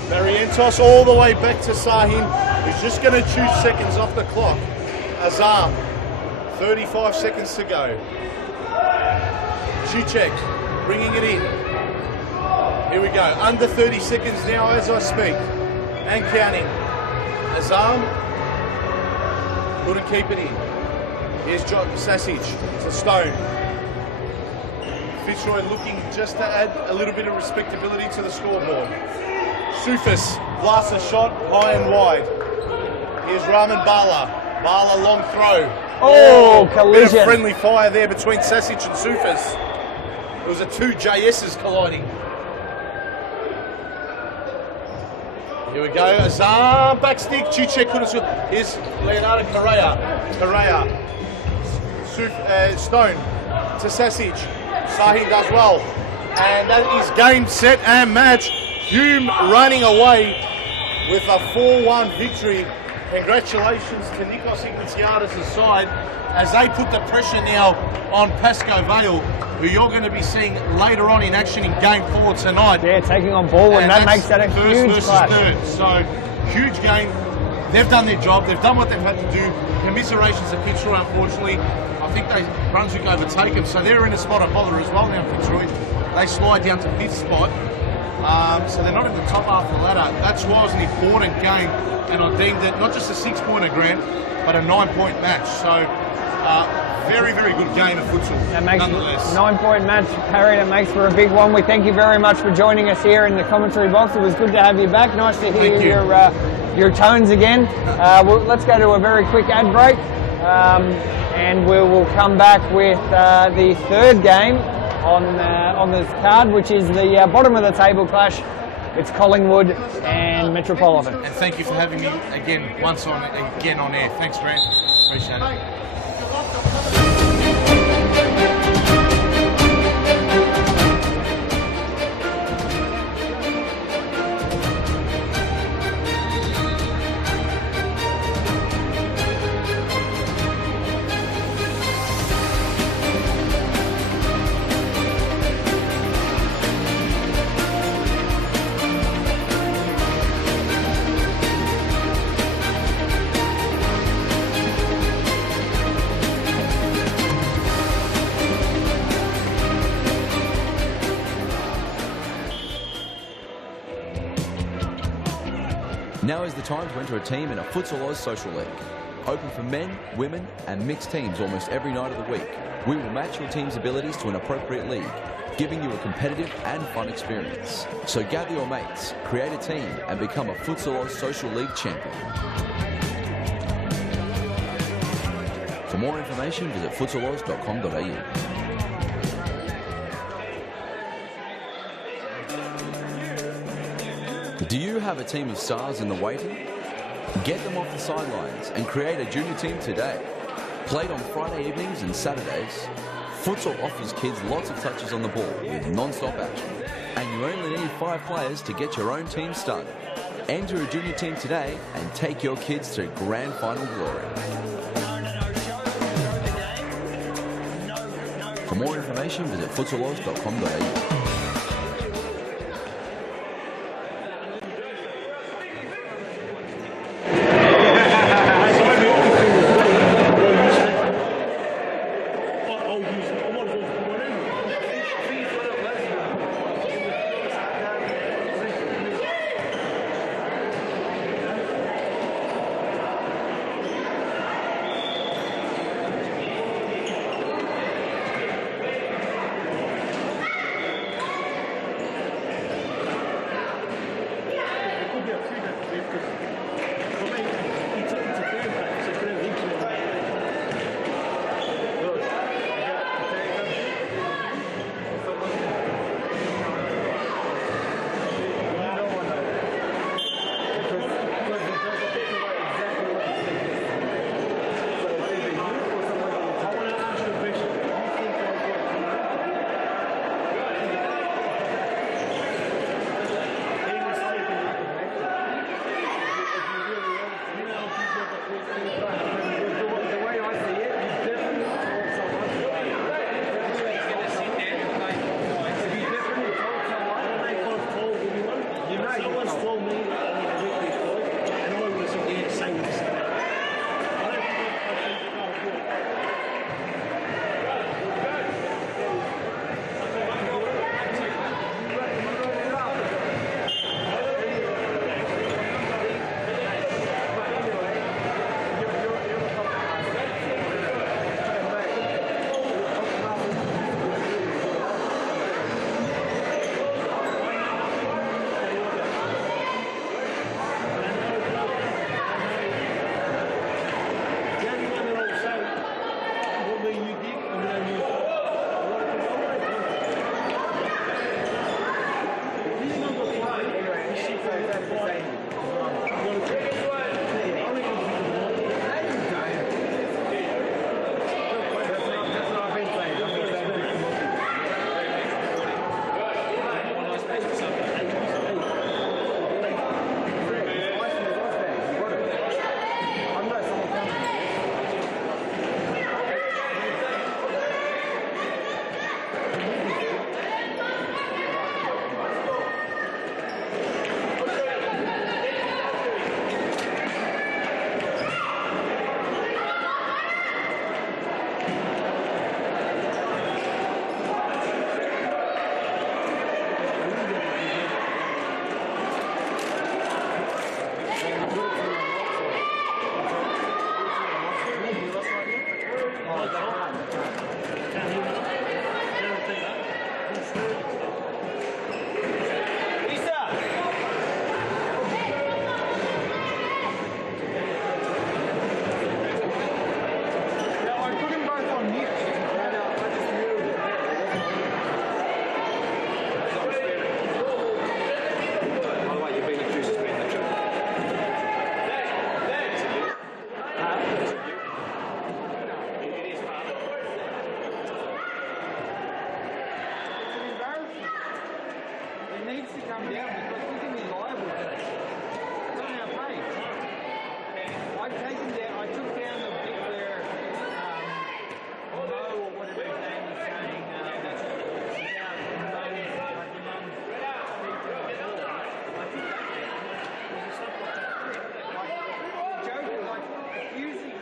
Barrientos all the way back to Sahin, who's just going to choose seconds off the clock. Azam, 35 seconds to go. Cicek bringing it in. Here we go. Under 30 seconds now as I speak. And counting. Azam couldn't keep it in. Here's John Sasic to Stone. Fitzroy looking just to add a little bit of respectability to the scoreboard. Sufis blasts a shot high and wide. Here's Rahman Bala. Bala long throw. Oh, collision. Bit of friendly fire there between Sasic and Sufis. It was the two JSs colliding. Here we go. Azam back stick. Chiche couldn't score. Here's Leonardo Correa. Stone to Sasic. Sahin does well. And that is game, set, and match. Hume running away with a 4-1 victory. Congratulations to Nikos Ignatiadis' side as they put the pressure now on Pascoe Vale, who you're going to be seeing later on in action in game 4 tonight. Yeah, taking on Baldwin, and that makes that a first huge versus clash. third. So, huge game. They've done their job. They've done what they've had to do. Commiserations to Fitzroy, unfortunately. I think Brunswick overtake them, so they're in a spot of bother as well now, Fitzroy. They slide down to 5th spot. So they're not in the top half of the ladder. That was an important game, and I deemed it not just a 6-pointer, Grant, but a 9-point match. So, very, very good game of futsal. That makes nonetheless. 9-point match, Harry. That makes for a big one. We thank you very much for joining us here in the commentary box. It was good to have you back. Nice to hear your tones again. Let's go to a very quick ad break, and we will come back with the third game on this card, which is the bottom of the table clash. It's Collingwood and Metropolitan. And thank you for having me again on air. Thanks, Grant. Appreciate it. Now is the time to enter a team in a Futsal Oz Social League. Open for men, women and mixed teams almost every night of the week. We will match your team's abilities to an appropriate league, giving you a competitive and fun experience. So gather your mates, create a team and become a Futsal Oz Social League champion. For more information, visit futsaloz.com.au. Do you have a team of stars in the waiting? Get them off the sidelines and create a junior team today. Played on Friday evenings and Saturdays, Futsal offers kids lots of touches on the ball with non-stop action. And you only need 5 players to get your own team started. Enter a junior team today and take your kids to grand final glory. For more information, visit futsaloz.com.au. needs to come down because we can be liable for that. It's on our page. I took down the bit where Mo or whatever his name was saying about Mo's joking, like accusing.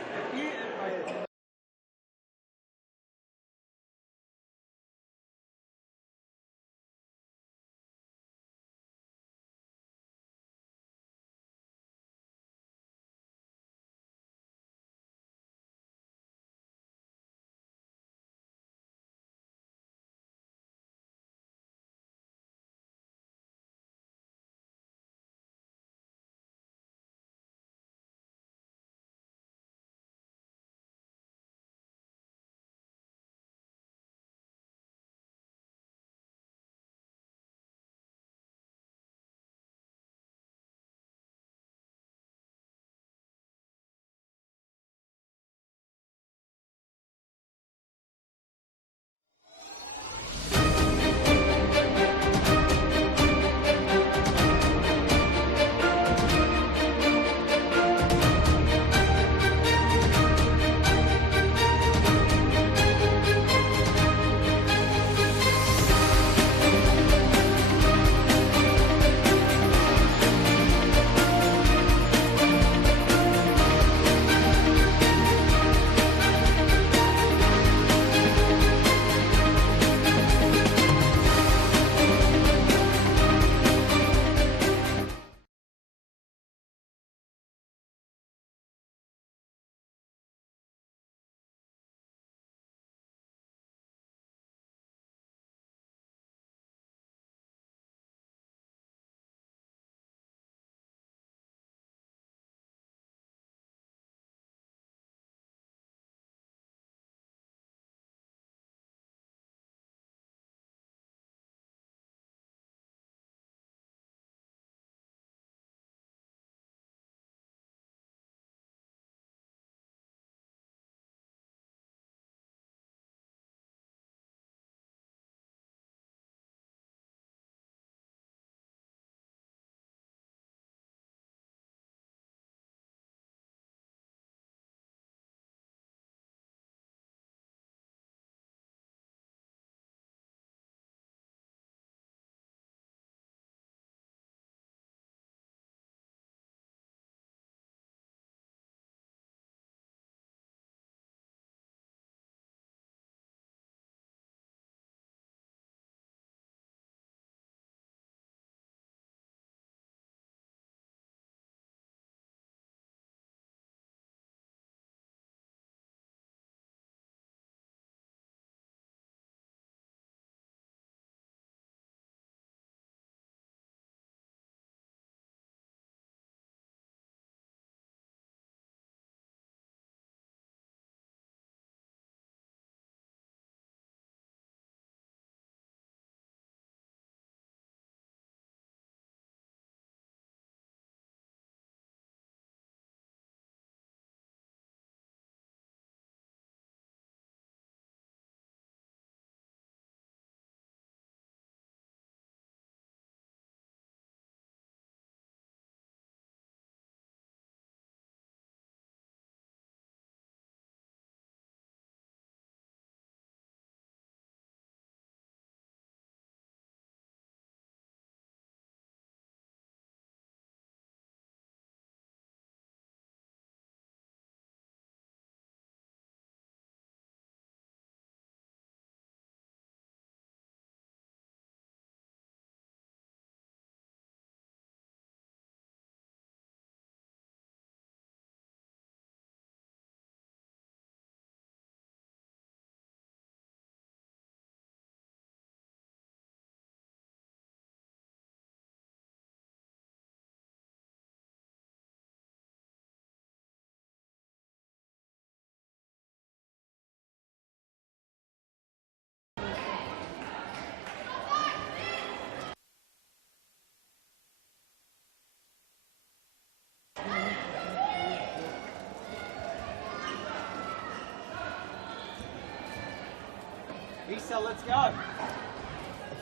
Issa, let's go.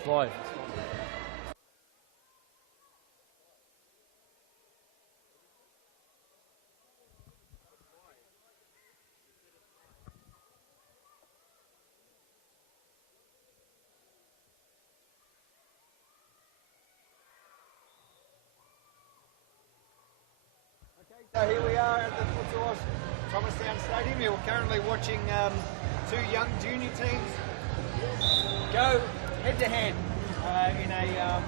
Fly. So here we are at the Fitzroy Thomastown Stadium. You're currently watching two young junior teams go head to head in a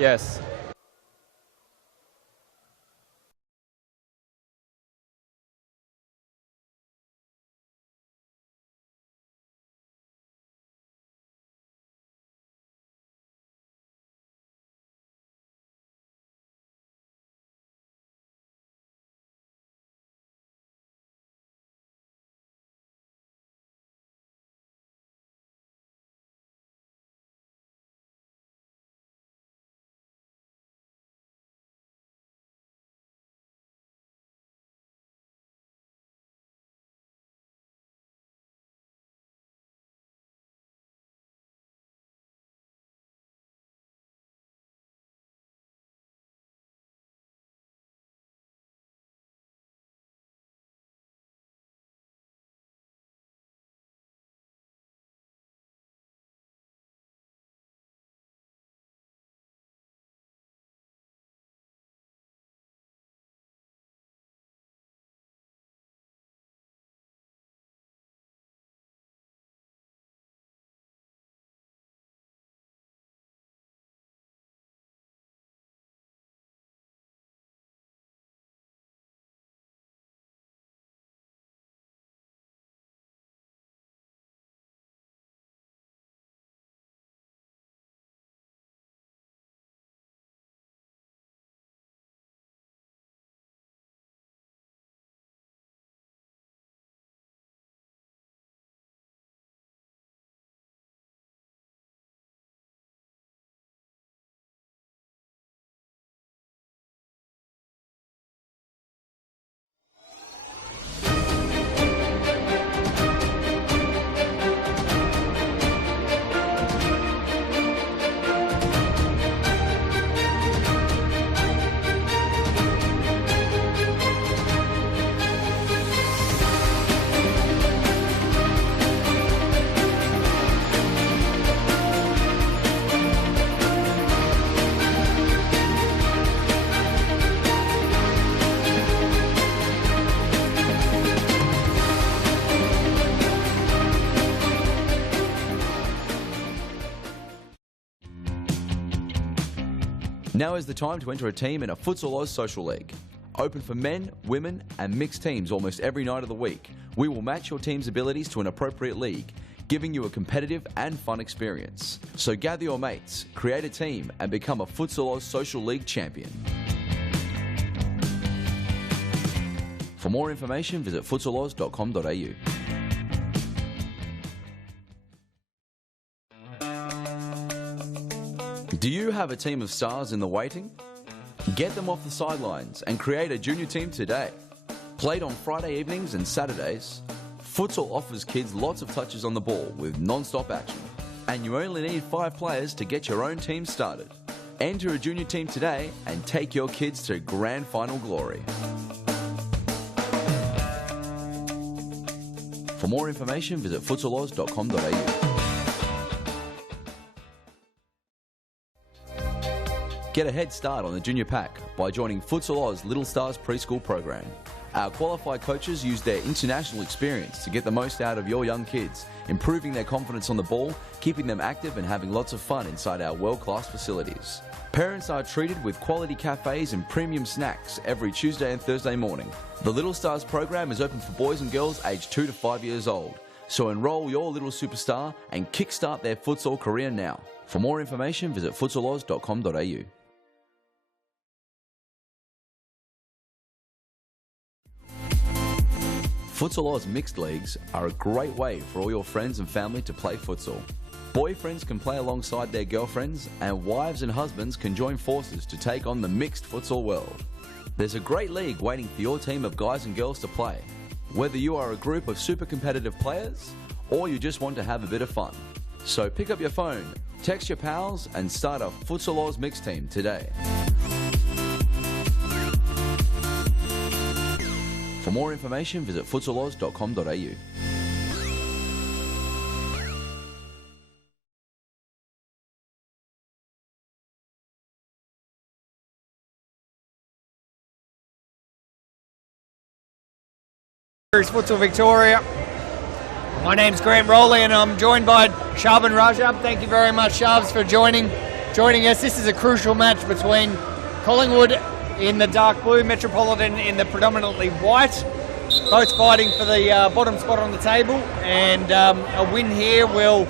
Yes. Now is the time to enter a team in a Futsal Oz Social League. Open for men, women and mixed teams almost every night of the week. We will match your team's abilities to an appropriate league, giving you a competitive and fun experience. So gather your mates, create a team and become a Futsal Oz Social League champion. For more information, visit futsaloz.com.au. Do you have a team of stars in the waiting? Get them off the sidelines and create a junior team today. Played on Friday evenings and Saturdays, Futsal offers kids lots of touches on the ball with non-stop action. And you only need 5 players to get your own team started. Enter a junior team today and take your kids to grand final glory. For more information, visit futsaloz.com.au. Get a head start on the junior pack by joining Futsal Oz Little Stars preschool program. Our qualified coaches use their international experience to get the most out of your young kids, improving their confidence on the ball, keeping them active and having lots of fun inside our world-class facilities. Parents are treated with quality cafes and premium snacks every Tuesday and Thursday morning. The Little Stars program is open for boys and girls aged 2 to 5 years old. So enroll your little superstar and kickstart their futsal career now. For more information, visit futsaloz.com.au. Futsal Oz mixed leagues are a great way for all your friends and family to play futsal. Boyfriends can play alongside their girlfriends, and wives and husbands can join forces to take on the mixed futsal world. There's a great league waiting for your team of guys and girls to play. Whether you are a group of super competitive players, or you just want to have a bit of fun. So pick up your phone, text your pals, and start a Futsal Oz mixed team today. For more information, visit futsaloz.com.au. Futsal Victoria. My name's Grant Rowley and I'm joined by Sharbin Rajab. Thank you very much, Sharbs, for joining us. This is a crucial match between Collingwood in the dark blue, Metropolitan in the predominantly white. Both fighting for the bottom spot on the table, and a win here will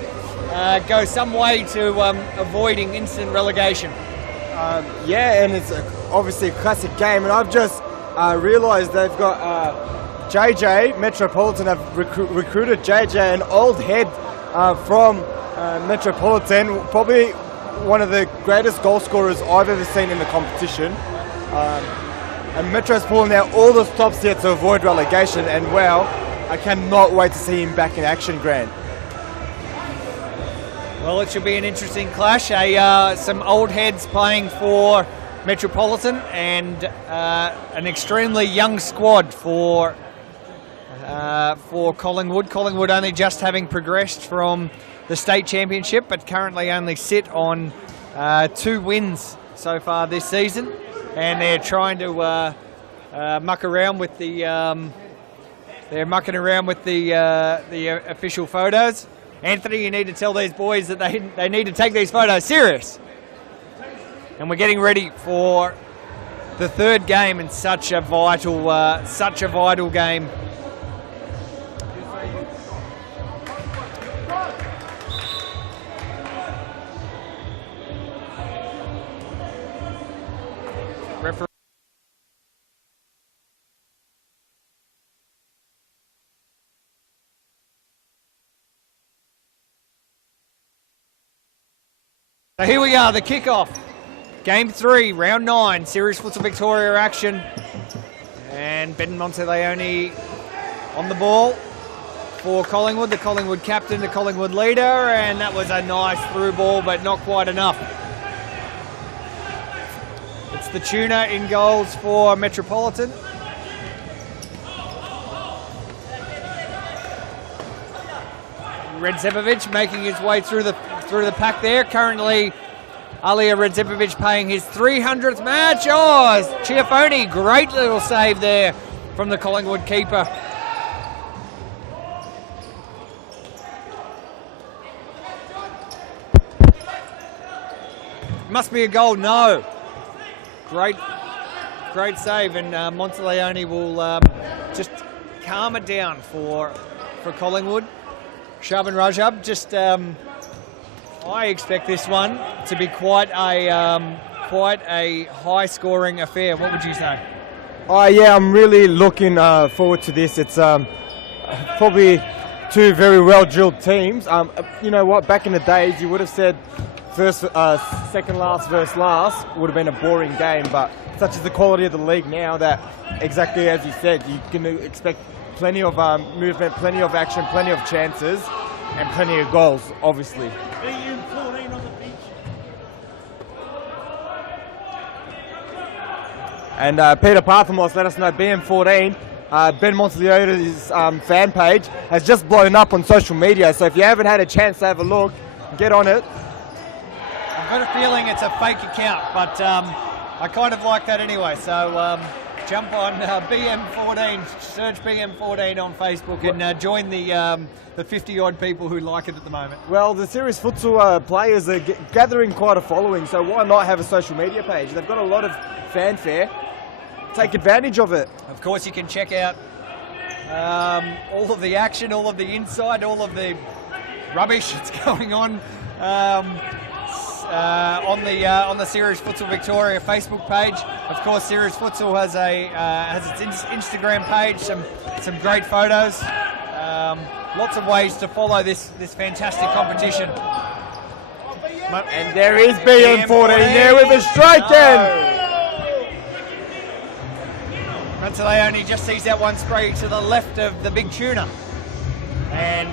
go some way to avoiding instant relegation. Yeah, and it's obviously a classic game, and I've just realised they've got JJ, Metropolitan have recruited JJ, an old head from Metropolitan, probably one of the greatest goal scorers I've ever seen in the competition. And Metro's pulling out all the stops here to avoid relegation, and wow, I cannot wait to see him back in action, Grant. Well, it should be an interesting clash. Some old heads playing for Metropolitan, and an extremely young squad for Collingwood. Collingwood only just having progressed from the state championship, but currently only sit on 2 wins so far this season, and they're trying to muck around with the official photos. Anthony, you need to tell these boys that they need to take these photos serious. And we're getting ready for the third game in such a vital game. Referee. So here we are, the kickoff. Game 3, round 9, Series Futsal Victoria action. And Ben Monteleone on the ball for Collingwood, the Collingwood captain, the Collingwood leader, and that was a nice through ball, but not quite enough. It's the Tuna in goals for Metropolitan. Redzepovic making his way through the pack there. Currently, Alia Redzepovic paying his 300th match. Oh, Chiafoni, great little save there from the Collingwood keeper. Must be a goal, no. Great save, and Monteleone will just calm it down for Collingwood. Sharbin Rajab, just I expect this one to be quite a high-scoring affair. What would you say? Oh yeah, I'm really looking forward to this. It's probably 2 very well-drilled teams. You know what? Back in the days, you would have said second last versus last would have been a boring game, but such is the quality of the league now that, exactly as you said, you can expect plenty of movement, plenty of action, plenty of chances, and plenty of goals, obviously. And Peter Parthamos let us know BM14, Ben Monteleone's fan page has just blown up on social media, so if you haven't had a chance to have a look, get on it. I've got a feeling it's a fake account, but I kind of like that anyway, so jump on BM14, search BM14 on Facebook, and join the 50-odd people who like it at the moment. Well, the Series Futsal players are gathering quite a following, so why not have a social media page? They've got a lot of fanfare. Take advantage of it. Of course, you can check out all of the action, all of the insight, all of the rubbish that's going on the Series Futsal Victoria Facebook page. Of course, Series Futsal has its Instagram page, some great photos, lots of ways to follow this fantastic competition. And there is BM14 there with a strike in. Monteleone just sees that one spray to the left of the big tuna. And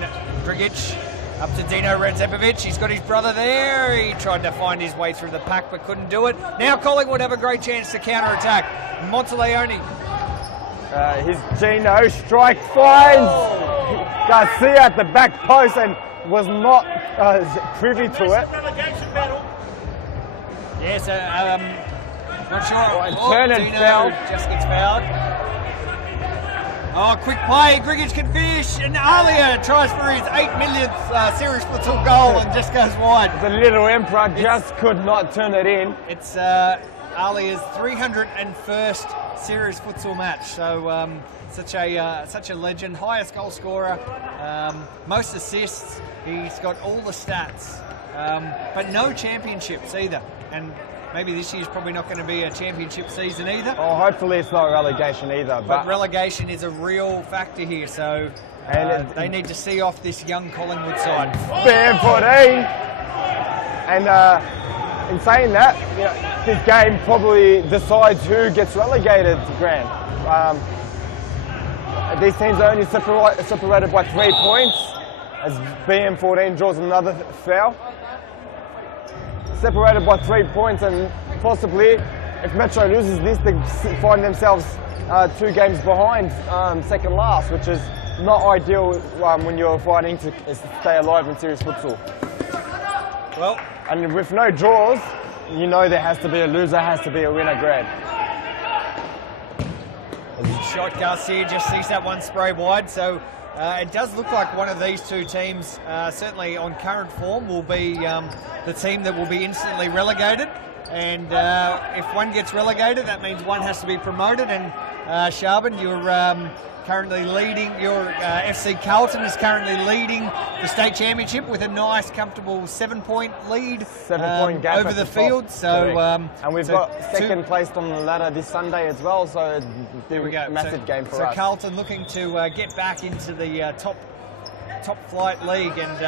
Grigic up to Dino Redzepovic. He's got his brother there. He tried to find his way through the pack but couldn't do it. Now Collingwood have a great chance to counter-attack. Monteleone. His Gino strike finds Garcia at the back post and was not privy to it. Yes, not sure. Turn and Dino foul. just gets fouled. Oh, quick play. Grigic can finish, and Alia tries for his 8 millionth series futsal goal and just goes wide. The little Emperor just could not turn it in. It's Alia's 301st series futsal match, so such a legend, highest goal scorer, most assists. He's got all the stats, but no championships either. And maybe this year's probably not going to be a championship season either. Oh, hopefully it's not relegation either. But relegation is a real factor here, so they need to see off this young Collingwood side. BM14. And in saying that, you know, this game probably decides who gets relegated, Grant. These teams are only separated by 3 points as BM14 draws another foul. Separated by 3 points, and possibly if Metro loses this, they find themselves 2 games behind second last, which is not ideal when you're fighting to stay alive in series futsal. Well, and with no draws, you know there has to be a loser, has to be a winner, Grant. Shot Garcia just sees that one spray wide, so it does look like one of these two teams, certainly on current form, will be the team that will be instantly relegated. And if one gets relegated, that means one has to be promoted. And Shaban, you're currently leading, your FC Carlton is currently leading the state championship with a nice, comfortable 7-point lead 7-point gap over the field. So, and we've got second placed on the ladder this Sunday as well, so there we go. Massive game for us. So Carlton looking to get back into the top flight league, and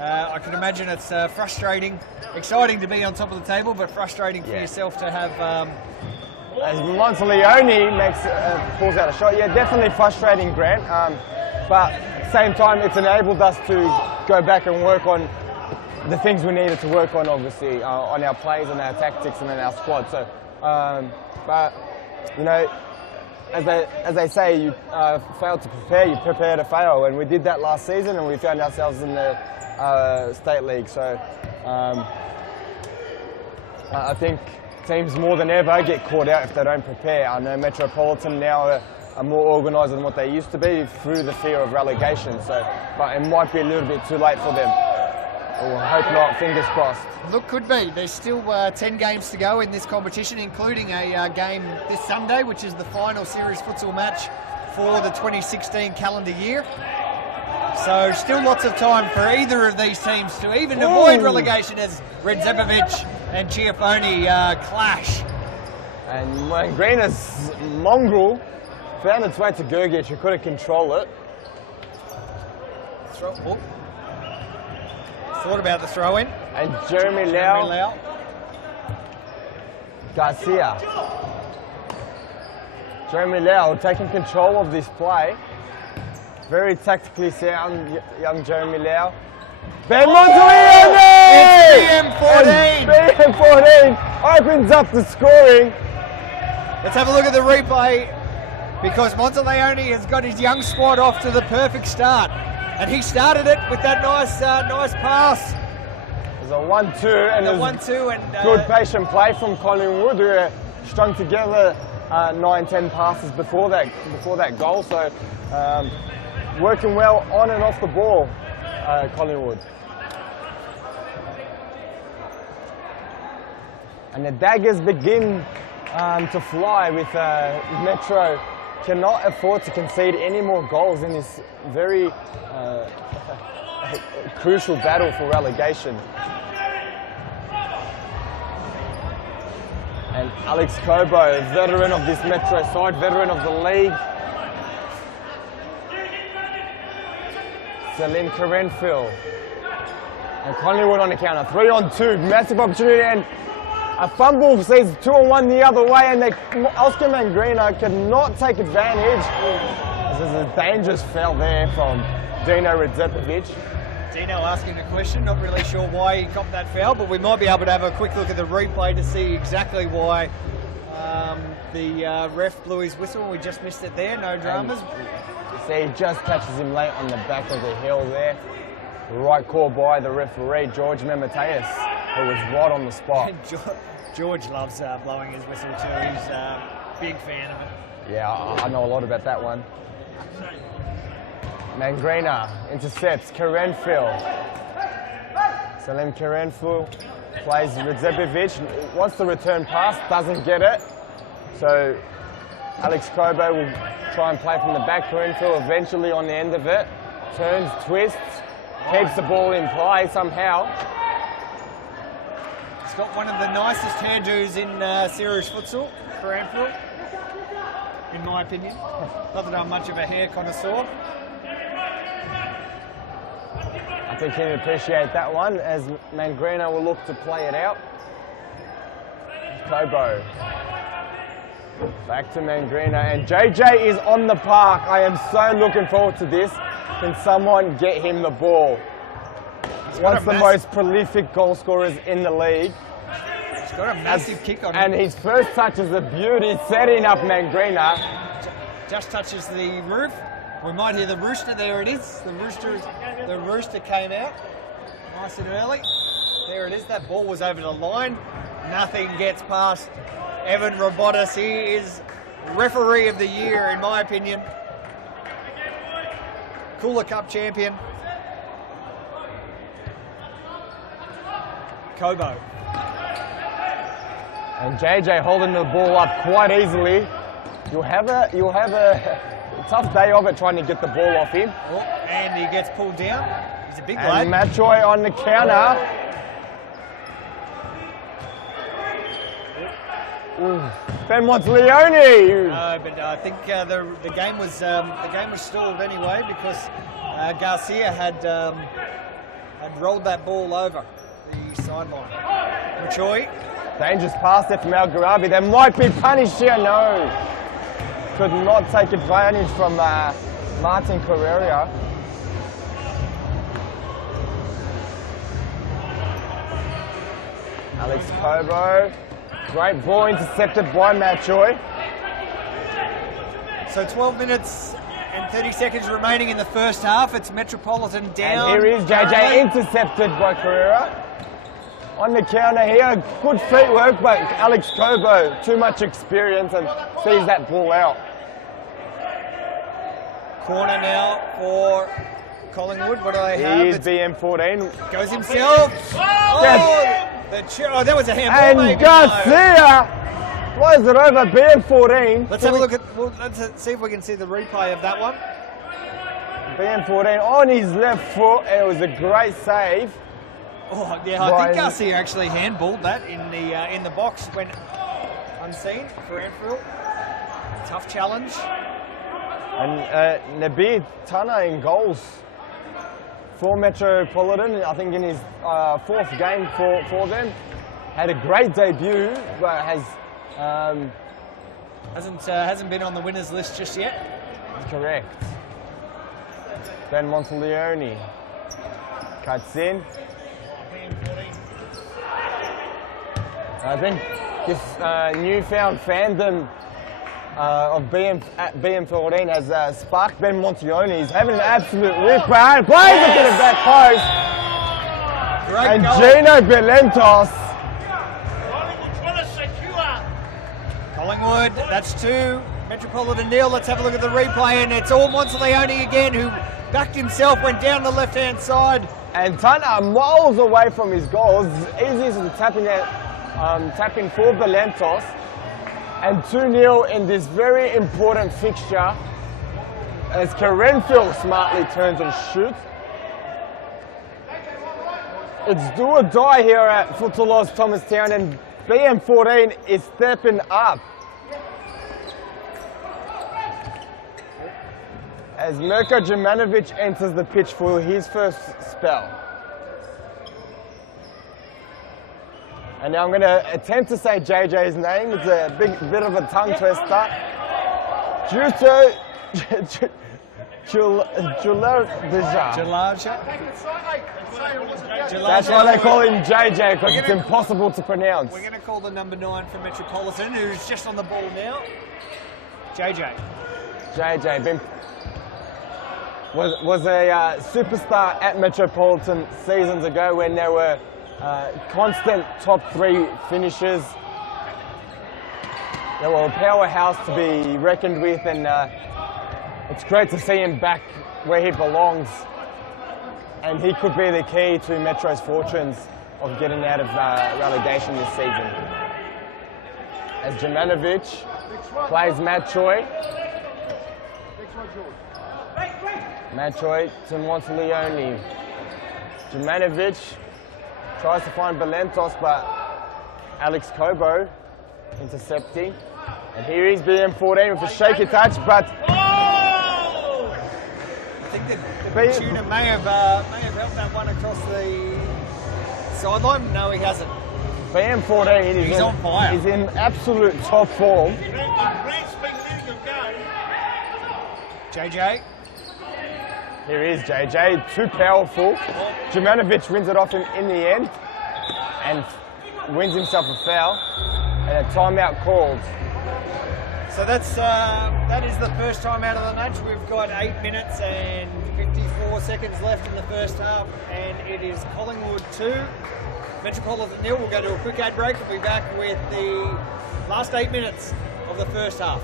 I can imagine it's frustrating, exciting to be on top of the table, but frustrating for yourself to have. As Monteleone pulls out a shot, definitely frustrating, Grant. But at the same time, it's enabled us to go back and work on the things we needed to work on, obviously, on our plays and our tactics and in our squad. So, but you know, as they say, you fail to prepare, you prepare to fail, and we did that last season, and we found ourselves in the state league. So, I think teams more than ever get caught out if they don't prepare. I know Metropolitan now are more organised than what they used to be through the fear of relegation. So, but it might be a little bit too late for them. Or hope not. Fingers crossed. Look, could be. There's still 10 games to go in this competition, including a game this Sunday, which is the final series futsal match for the 2016 calendar year. So still lots of time for either of these teams to even avoid relegation as Redzepovic and Chiapponi clash. And Green's mongrel found its way to Gergic, who couldn't control it. Thought about the throw-in. And Jeremy Lau. Garcia. Jeremy Lau taking control of this play. Very tactically sound, young Jeremy Lau. Ben Monteleone! It's BM14! BM14 opens up the scoring. Let's have a look at the replay, because Monteleone has got his young squad off to the perfect start. And he started it with that nice pass. There's a 1-2 and a 1-2 and good patient play from Collingwood, who strung together 9-10 passes before that goal. So working well on and off the ball, Collingwood. And the daggers begin to fly with Metro. Cannot afford to concede any more goals in this very crucial battle for relegation. And Alex Cobo, veteran of this Metro side, veteran of the league. Celine Karenfil. And Collingwood on the counter, 3-on-2, massive opportunity, and a fumble says 2-on-1 the other way, and Oscar Mangrina cannot take advantage. This is a dangerous foul there from Dino Redzepovic. Dino asking a question, not really sure why he copped that foul, but we might be able to have a quick look at the replay to see exactly why the ref blew his whistle. We just missed it there, no dramas. See, he just catches him late on the back of the hill there. Right call by the referee, George Memeteus, who was right on the spot. George loves blowing his whistle too. He's a big fan of it. Yeah, I know a lot about that one. Mangrina intercepts Karenfil. Salim Karenfil plays Redzepovic, wants to return pass, doesn't get it. So Alex Kobo will try and play from the back. Karenfil eventually on the end of it, turns, twists, keeps the ball in play somehow. He's got one of the nicest hairdos in serious futsal, Karenfil, in my opinion. Not that I'm much of a hair connoisseur. I think he'll appreciate that one as Mangrina will look to play it out. Kobo. Back to Mangrina, and JJ is on the park. I am so looking forward to this. Can someone get him the ball? One of the most prolific goal scorers in the league. He's got a massive kick on him. And his first touch is a beauty, setting up Mangrina. Just touches the roof. We might hear the rooster. There it is. The rooster came out nice and early. There it is. That ball was over the line. Nothing gets past Evan Robotis. He is referee of the year, in my opinion. Cooler Cup champion. Kobo. And JJ holding the ball up quite easily. You'll have a tough day of it trying to get the ball off him. Oh, and he gets pulled down. He's a big lad. And Matroy on the counter. Ben wants Leone. No, but I think the game was stalled anyway because Garcia had rolled that ball over the sideline. Matroy. Dangerous pass there from Al-Gharabi. There might be punish here. No. Could not take advantage from Martin Carrera. Alex Kobo. Great ball intercepted by Matroy. So 12 minutes and 30 seconds remaining in the first half. It's Metropolitan down. And here is JJ intercepted by Carrera. On the counter here, good feet work, but Alex Kobo, too much experience and sees that ball out. Corner now for Collingwood. What do they have? He is BM14. Goes himself. Oh, Yes. That was a handball. And Garcia plays it over BM14. Let's have a look at. Well, let's see if we can see the replay of that one. BM14 on his left foot. It was a great save. Oh yeah, I think Garcia actually handballed that in the box when unseen for Anfield. Tough challenge. And Nabir Tana in goals for Metropolitan. I think in his fourth game for them. Had a great debut, but hasn't been on the winners list just yet. Correct. Ben Monteleone cuts in. I think this newfound fandom of BM14 has sparked Ben Monteleone. He's having an absolute rip behind, plays it to the back post. Great and goal. Gino Belentos. Collingwood, that's 2. Metropolitan nil. Let's have a look at the replay, and it's all Monteleone again, who backed himself, went down the left-hand side. And Tana miles away from his goal. It's easy to tap in for Belentos. And 2-0 in this very important fixture as Karenfil smartly turns and shoots. It's do or die here at Futsal Thomastown, and BM14 is stepping up. As Mirko Jemanovic enters the pitch for his first spell. And now I'm going to attempt to say JJ's name. It's a bit of a tongue twister. That's why they call him JJ, because it's impossible to pronounce. We're going to call the number 9 from Metropolitan, who's just on the ball now. JJ was a superstar at Metropolitan seasons ago when there were constant top 3 finishes. They were a powerhouse to be reckoned with, and it's great to see him back where he belongs. And he could be the key to Metro's fortunes of getting out of relegation this season. As Jemanovic plays Matt Choi. Matt Choi to Monteleone. Jemanovic tries to find Balentos, but Alex Cobo intercepting. And here is BM14 with a shaky touch, but I think the tuner may have helped that one across the sideline. No, he hasn't. BM14 He's on fire. He's in absolute top form. JJ. Here is JJ, too powerful. Jemanovic wins it off him in the end and wins himself a foul and a timeout called. So that is the first time out of the nudge. We've got 8 minutes and 54 seconds left in the first half, and it is Collingwood 2, Metropolitan 0. We'll go to a quick ad break. We'll be back with the last 8 minutes of the first half.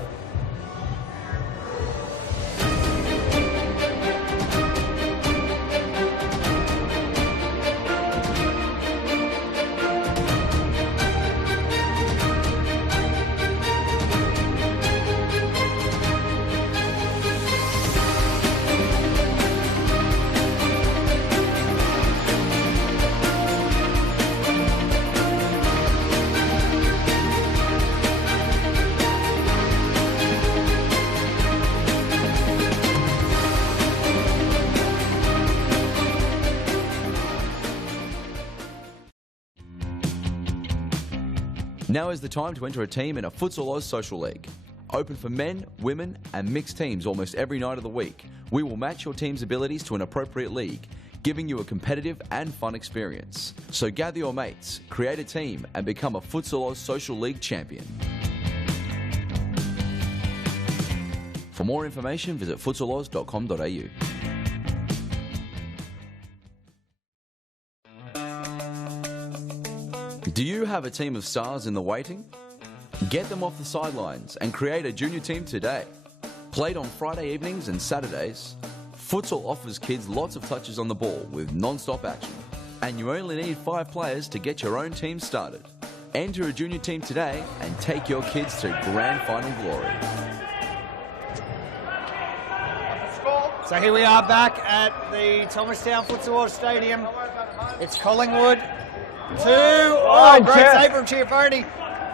Now is the time to enter a team in a Futsal Oz Social League. Open for men, women and mixed teams almost every night of the week. We will match your team's abilities to an appropriate league, giving you a competitive and fun experience. So gather your mates, create a team and become a Futsal Oz Social League champion. For more information, visit futsaloz.com.au. Do you have a team of stars in the waiting? Get them off the sidelines and create a junior team today. Played on Friday evenings and Saturdays, Futsal offers kids lots of touches on the ball with non-stop action. And you only need 5 players to get your own team started. Enter a junior team today and take your kids to grand final glory. So here we are back at the Thomastown Futsal Stadium. It's Collingwood 2. Oh, great save from Chiafone.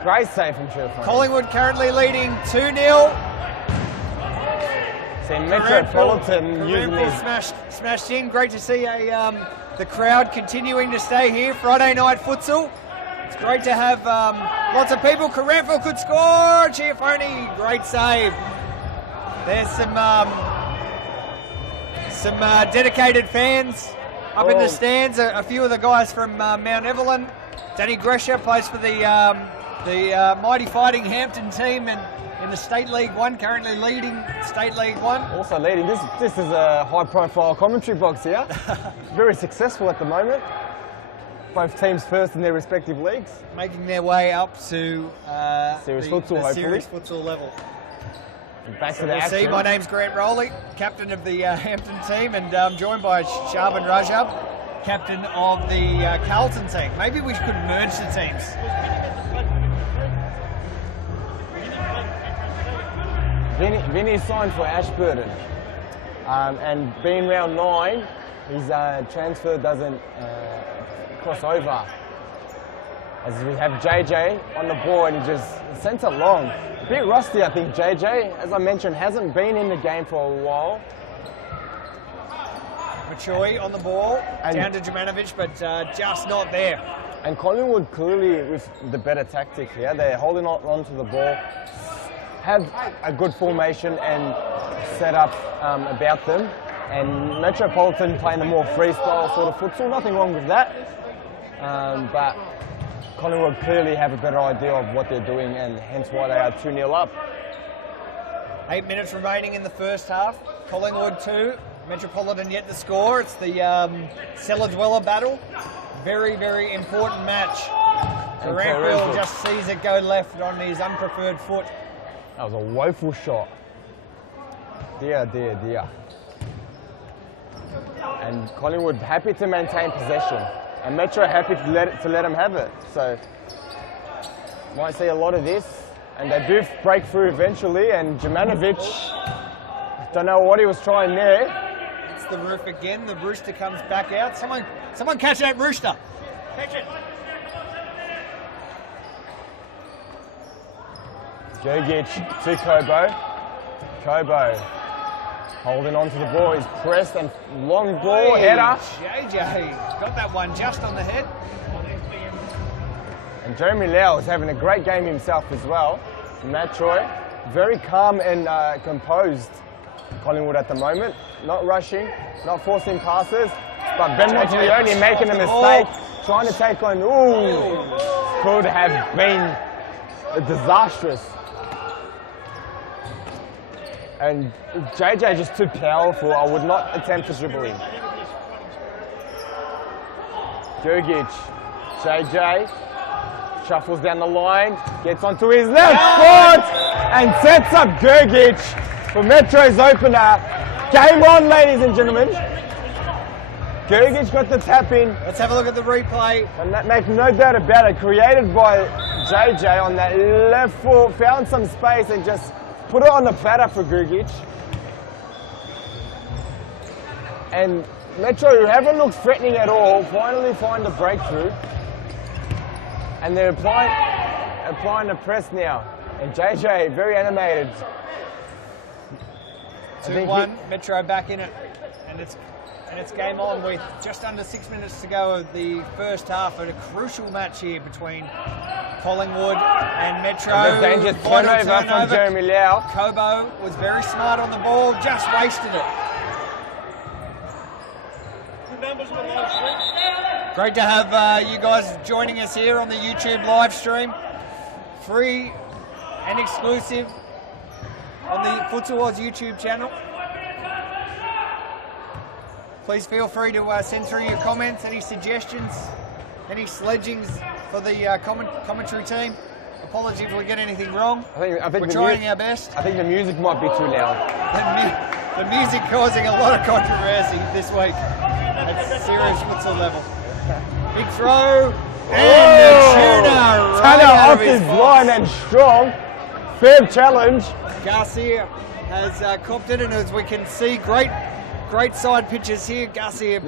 Great save from Chiafone. Collingwood currently leading 2-0. See Metropolitan using these. Smashed in. Great to see the crowd continuing to stay here. Friday night futsal. It's great to have lots of people. Caranfil could score. Chiafone, great save. There's some dedicated fans up in the stands. A few of the guys from Mount Evelyn. Danny Gresher plays for the mighty Fighting Hampton team in the State League 1, currently leading State League 1. Also leading. This is a high-profile commentary box here. Very successful at the moment. Both teams first in their respective leagues. Making their way up to Series Futsal, hopefully. Series Futsal level. And back So to the we'll action. see. My name's Grant Rowley, captain of the Hampton team, and I'm joined by Shaban Rajab, captain of the Carlton team. Maybe we could merge the teams. Vinny signed for Ashburton, and being round 9, his transfer doesn't cross over. As we have JJ on the ball and he just sent it long. A bit rusty, I think. JJ, as I mentioned, hasn't been in the game for a while. Machoy on the ball, And down to Jemanovic, but just not there. And Collingwood clearly with the better tactic here. They're holding on to the ball, have a good formation and set up about them. And Metropolitan playing a more freestyle sort of futsal. Nothing wrong with that. But Collingwood clearly have a better idea of what they're doing, and hence why they are 2-0 up. 8 minutes remaining in the first half. Collingwood 2, Metropolitan yet to score. It's the cellar-dweller battle. Very, very important match. Durant just sees it go left on his unpreferred foot. That was a woeful shot. Dear, dear, dear. And Collingwood happy to maintain possession. And Metro happy to let them have it. So, might see a lot of this. And they do break through eventually. And Jemanovic, don't know what he was trying there. It's the roof again. The rooster comes back out. Someone catch that rooster. Catch it. Gergic to Kobo. Kobo holding on to the ball. He's pressed and long ball header. JJ got that one just on the head. And Jeremy Lau is having a great game himself as well. Matt Troy, very calm and composed. Collingwood at the moment, not rushing, not forcing passes, but Ben Monteleone making a mistake, trying to take on, could have been disastrous. And JJ just too powerful. I would not attempt to dribble him. Gergic, JJ, shuffles down the line, gets onto his left foot, and sets up Gergic for Metro's opener. Game on, ladies and gentlemen. Gergic got the tap in. Let's have a look at the replay. And that makes no doubt about it. Created by JJ on that left foot, found some space and just put it on the platter for Gergic. And Metro, who haven't looked threatening at all, finally find a breakthrough. And they're applying the press now. And JJ, very animated. 2-1, Metro back in it. And it's game on with just under 6 minutes to go of the first half. At a crucial match here between Collingwood and Metro. And a dangerous turnover from Jeremy Lau. Kobo was very smart on the ball, just wasted it. Great to have you guys joining us here on the YouTube live stream. Free and exclusive on the Futsal Wars YouTube channel. Please feel free to send through your comments, any suggestions, any sledgings for the commentary team. Apologies if we get anything wrong. I think we're trying our best. I think the music might be too loud. The music causing a lot of controversy this week at serious futsal level. Big throw, and the tuna right off his line and strong. Fair challenge. Garcia has copped it, and as we can see, great side pitches here. Garcia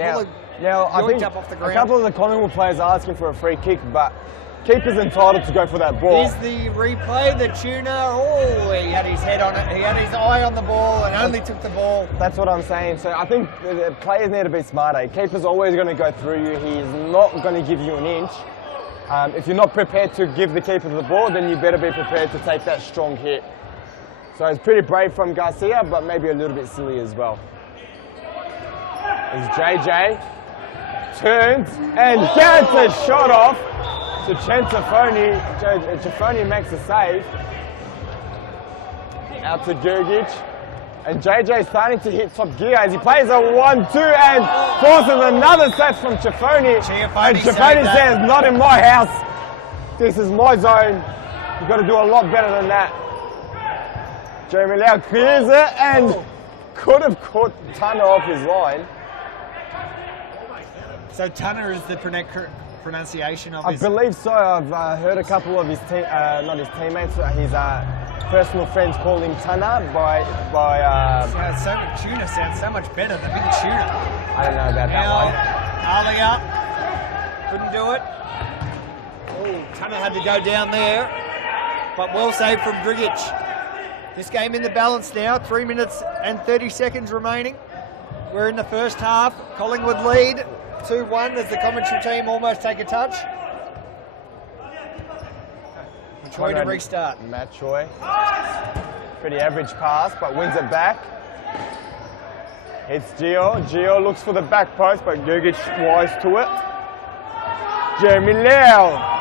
now I think up off the ground. a couple of the Collingwood players are asking for a free kick, but keeper's entitled to go for that ball. Here's the replay, the tuna. He had his head on it. He had his eye on the ball and only took the ball. That's what I'm saying. So I think the players need to be smarter. Keeper's always going to go through you. He's not going to give you an inch. If you're not prepared to give the keeper the ball, then you better be prepared to take that strong hit. So it's pretty brave from Garcia, but maybe a little bit silly as well. As JJ turns and gets a shot off to Centafoni. Centafoni makes a save. Out to Gergic. And JJ starting to hit top gear as he plays a 1-2 and forces another save from Ciaffoni. And Ciaffoni says, not in my house. This is my zone. You've got to do a lot better than that. Jeremy Lau clears it and could have caught Tunner off his line. So Tunner is the pronunciation of his... I believe so. I've heard a couple of his not his teammates, his personal friends call him Tunner by tuna sounds so much better than big tuna. I don't know about that one. Ali up. Couldn't do it. Oh, Tunner had to go down there. But well saved from Grigic. This game in the balance now. 3 minutes and 30 seconds remaining. We're in the first half. Collingwood lead 2-1 as the commentary team almost take a touch. Troy to restart. Matt Troy. Pretty average pass, but wins it back. It's Gio. Gio looks for the back post, but Gergic wise to it. Jeremy Lau.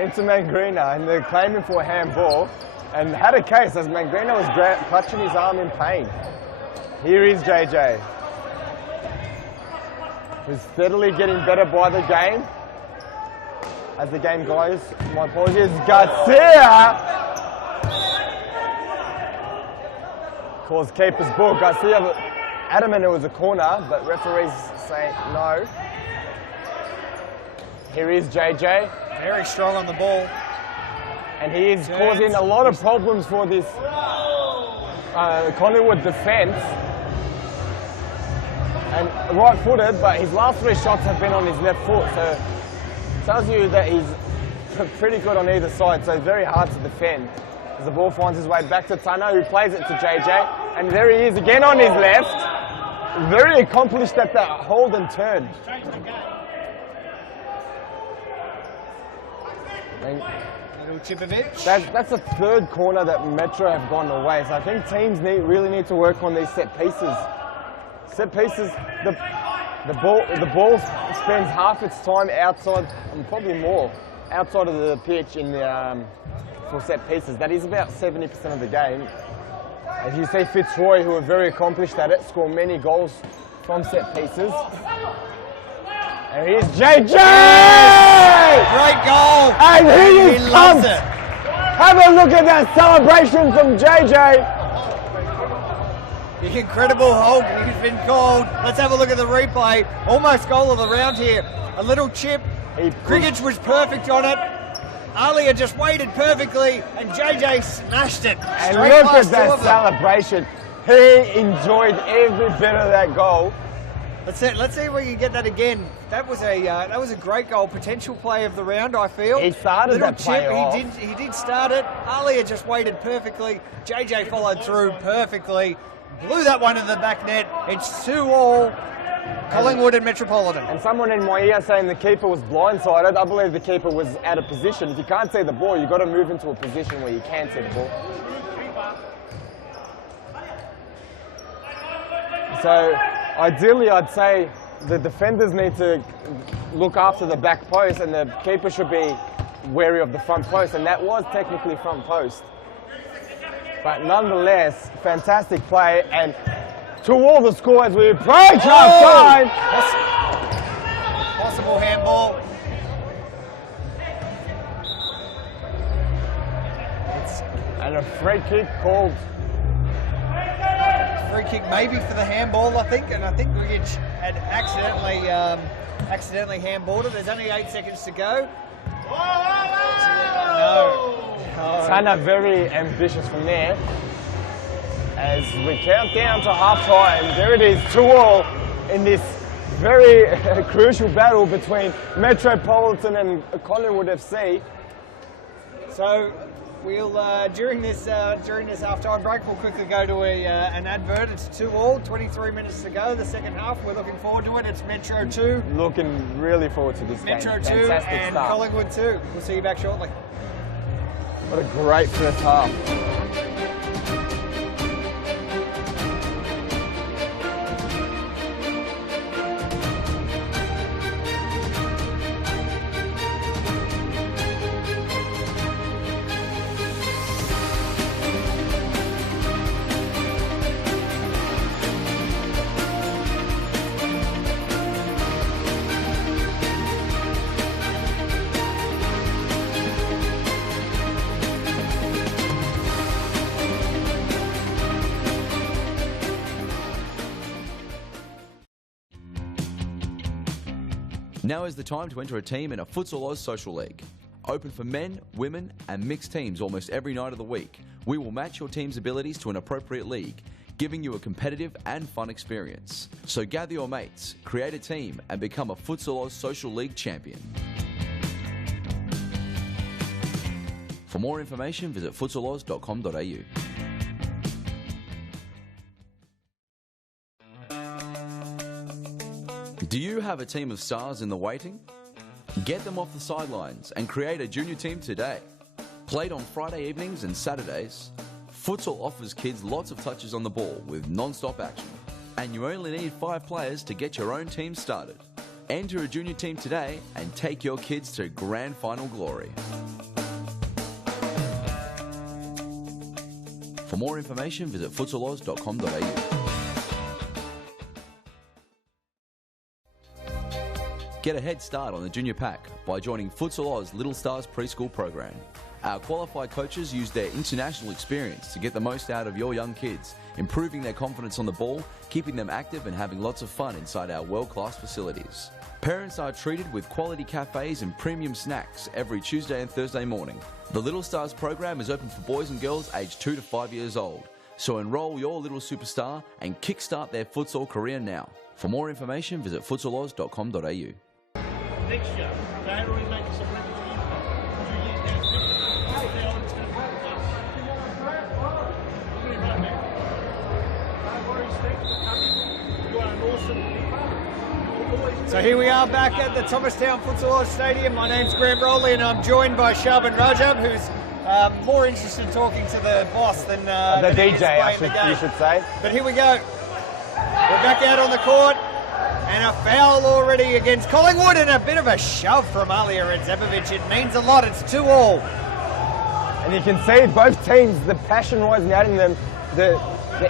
Into Mangrina, and they're claiming for a handball. And had a case as Mangrina was clutching his arm in pain. Here is JJ. Who's steadily getting better by the game. As the game goes, my apologies, Garcia! Calls keeper's ball. Garcia adamant it was a corner, but referees say no. Here is JJ. Very strong on the ball. And he is causing a lot of problems for this Collingwood defence. And right-footed, but his last 3 shots have been on his left foot, so tells you that he's pretty good on either side, so it's very hard to defend. As the ball finds his way back to Tano, who plays it to JJ, and there he is again on his left. Very accomplished at that hold and turn. That's the 3rd corner that Metro have gone away, so I think teams really need to work on these set pieces. Set pieces, the ball spends half its time outside, and probably more, outside of the pitch in the for set pieces. That is about 70% of the game. As you see, Fitzroy, who are very accomplished at it, score many goals from set pieces. And here's JJ! Great goal! And he is loves pumped! it. Have a look at that celebration from JJ. The incredible hold, he's been called. Let's have a look at the replay. Almost goal of the round here. A little chip. Cricket was perfect on it. Alia just waited perfectly, and JJ smashed it. And look at that celebration. He enjoyed every bit of that goal. Let's see if we can get that again. That was a great goal. Potential play of the round, I feel. He started little that play off. He did start it. Alia just waited perfectly. JJ followed through perfectly. Blew that one in the back net. It's 2-2. Collingwood and Metropolitan. And someone in my ear saying the keeper was blindsided. I believe the keeper was out of position. If you can't see the ball, you've got to move into a position where you can see the ball. So ideally, I'd say the defenders need to look after the back post, and the keeper should be wary of the front post, and that was technically front post. But nonetheless, fantastic play, and 2-2 the score as we approach half-time. Possible handball. And a free kick called. Free kick maybe for the handball, I think, and I think Grigic had accidentally handballed it. There's only 8 seconds to go. No. Tana very ambitious from there. As we count down to half-time, there it is, 2-2 in this very crucial battle between Metropolitan and Collingwood FC. So we'll during this half-time break, we'll quickly go to an advert. It's 2-2, 23 minutes to go. The second half, we're looking forward to it. It's Metro 2. Looking really forward to this Metro game. 2 Fantastic and start. Collingwood 2. We'll see you back shortly. What a great first half. Now is the time to enter a team in a Futsal Oz Social League. Open for men, women and mixed teams almost every night of the week. We will match your team's abilities to an appropriate league, giving you a competitive and fun experience. So gather your mates, create a team and become a Futsal Oz Social League champion. For more information, visit futsaloz.com.au. Do you have a team of stars in the waiting? Get them off the sidelines and create a junior team today. Played on Friday evenings and Saturdays, Futsal offers kids lots of touches on the ball with non-stop action. And you only need 5 players to get your own team started. Enter a junior team today and take your kids to grand final glory. For more information, visit futsaloz.com.au. Get a head start on the junior pack by joining Futsal Oz Little Stars preschool program. Our qualified coaches use their international experience to get the most out of your young kids, improving their confidence on the ball, keeping them active and having lots of fun inside our world-class facilities. Parents are treated with quality cafes and premium snacks every Tuesday and Thursday morning. The Little Stars program is open for boys and girls aged 2 to 5 years old. So enroll your little superstar and kickstart their futsal career now. For more information, visit futsaloz.com.au. Next year, they're already making some records. 2 years now, it's been it's going to be right back. No worries, thanks for coming. You are an awesome people. So here we are back at the Thomastown Futsal Stadium. My name's Graham Rowley and I'm joined by Shaban Rajab, who's more interested in talking to the boss than The he is DJ, playing the game. you should say. But here we go. We're back out on the court. And a foul already against Collingwood and a bit of a shove from Alia Redzepovic. It means a lot. It's 2-2. And you can see both teams, the passion rising out in them, the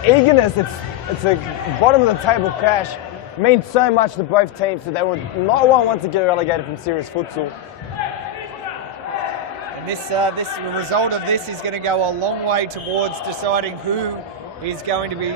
eagerness, it's a bottom of the table crash. Means so much to both teams, so they would not want to get relegated from serious futsal. And this result of this is going to go a long way towards deciding who is going to be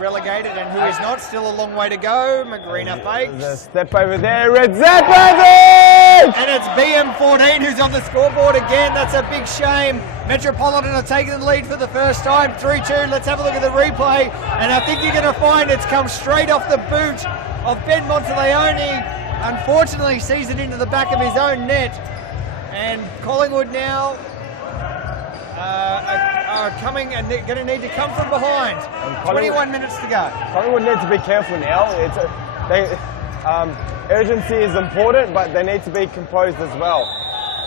relegated and who is not. Still a long way to go. Magrina fakes. There's a step over there, Redzepovic! And it's BM14 who's on the scoreboard again. That's a big shame. Metropolitan are taking the lead for the first time, 3-2. Let's have a look at the replay. And I think you're going to find it's come straight off the boot of Ben Monteleone. Unfortunately, sees it into the back of his own net. And Collingwood now are coming and they're going to need to come from behind. 21 minutes to go. Collingwood need to be careful now. Urgency is important, but they need to be composed as well.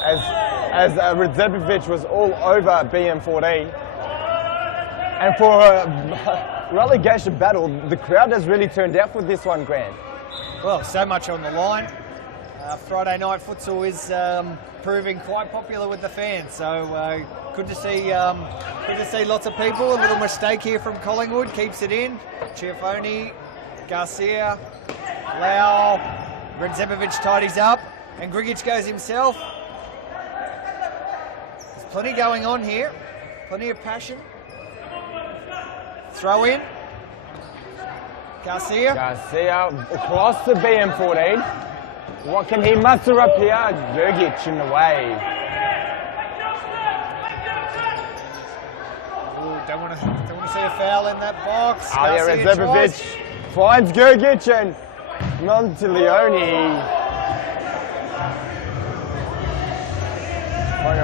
As Redzepovic was all over BM14. And for a relegation battle, the crowd has really turned out for this one, Grant. Well, so much on the line. Friday night futsal is proving quite popular with the fans, so good to see lots of people. A little mistake here from Collingwood, keeps it in. Chiafoni, Garcia, Lau, Redzepovic tidies up, and Grigic goes himself. There's plenty going on here, plenty of passion. Throw in. Garcia Across to BM14. What can he muster up here? Grigic in the way. Ooh, don't want to see a foul in that box. Alia Redzepovic finds Grigic and Monteleone.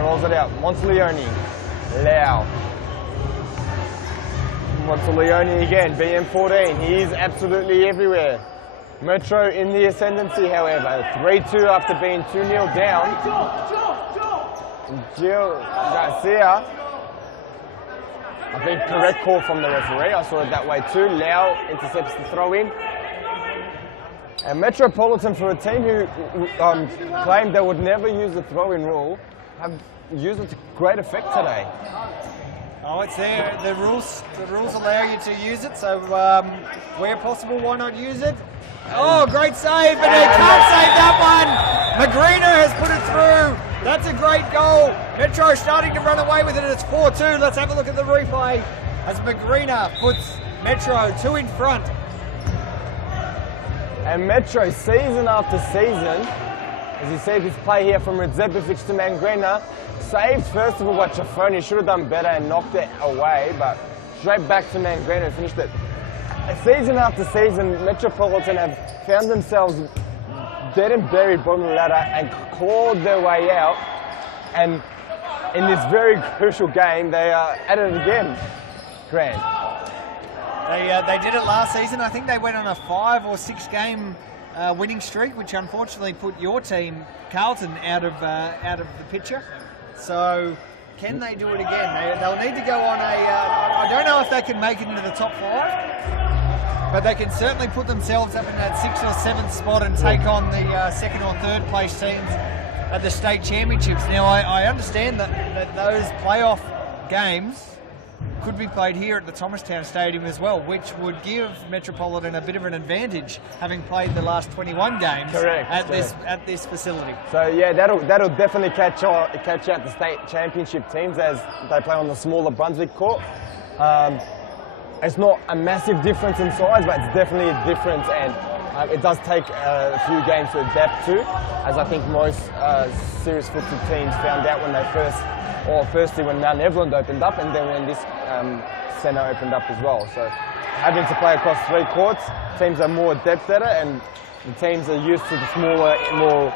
Rolls it out. Monteleone. Lau. Monteleone again. BM14. He's absolutely everywhere. Metro in the ascendancy, however. 3-2 after being 2-0 down. Gil Garcia. I think correct call from the referee. I saw it that way too. Lau intercepts the throw in. And Metropolitan, for a team who claimed they would never use the throw-in rule, have used it to great effect today. Oh, it's there. The rules allow you to use it, so where possible, why not use it? Oh, great save, but they can't save that one. Magrina has put it through. That's a great goal. Metro starting to run away with it. It's 4-2. Let's have a look at the replay as Magrina puts Metro 2 in front. And Metro, season after season, as you see this play here from Redzepovic to Magrina, saved first of all by Chiafoni. Should have done better and knocked it away, but straight back to Magrina and finished it. Season after season, Metropolitan have found themselves dead and buried bottom of the ladder and clawed their way out. And in this very crucial game, they are at it again. Grant. They did it last season. I think they went on a 5 or 6 game winning streak, which unfortunately put your team, Carlton, out of the picture. So can they do it again? They'll need to go on I don't know if they can make it into the top 5, but they can certainly put themselves up in that 6th or 7th spot and take on the 2nd or 3rd place teams at the state championships. Now, I understand that those playoff games could be played here at the Thomastown Stadium as well, which would give Metropolitan a bit of an advantage, having played the last 21 games at this facility. So yeah, that'll definitely catch out the state championship teams as they play on the smaller Brunswick court. It's not a massive difference in size, but it's definitely a difference, and it does take a few games to adapt to, as I think most serious futsal teams found out when they firstly when Mount Evelyn opened up, and then when this centre opened up as well. So having to play across 3 courts, teams are more adept at it, and the teams are used to the smaller, more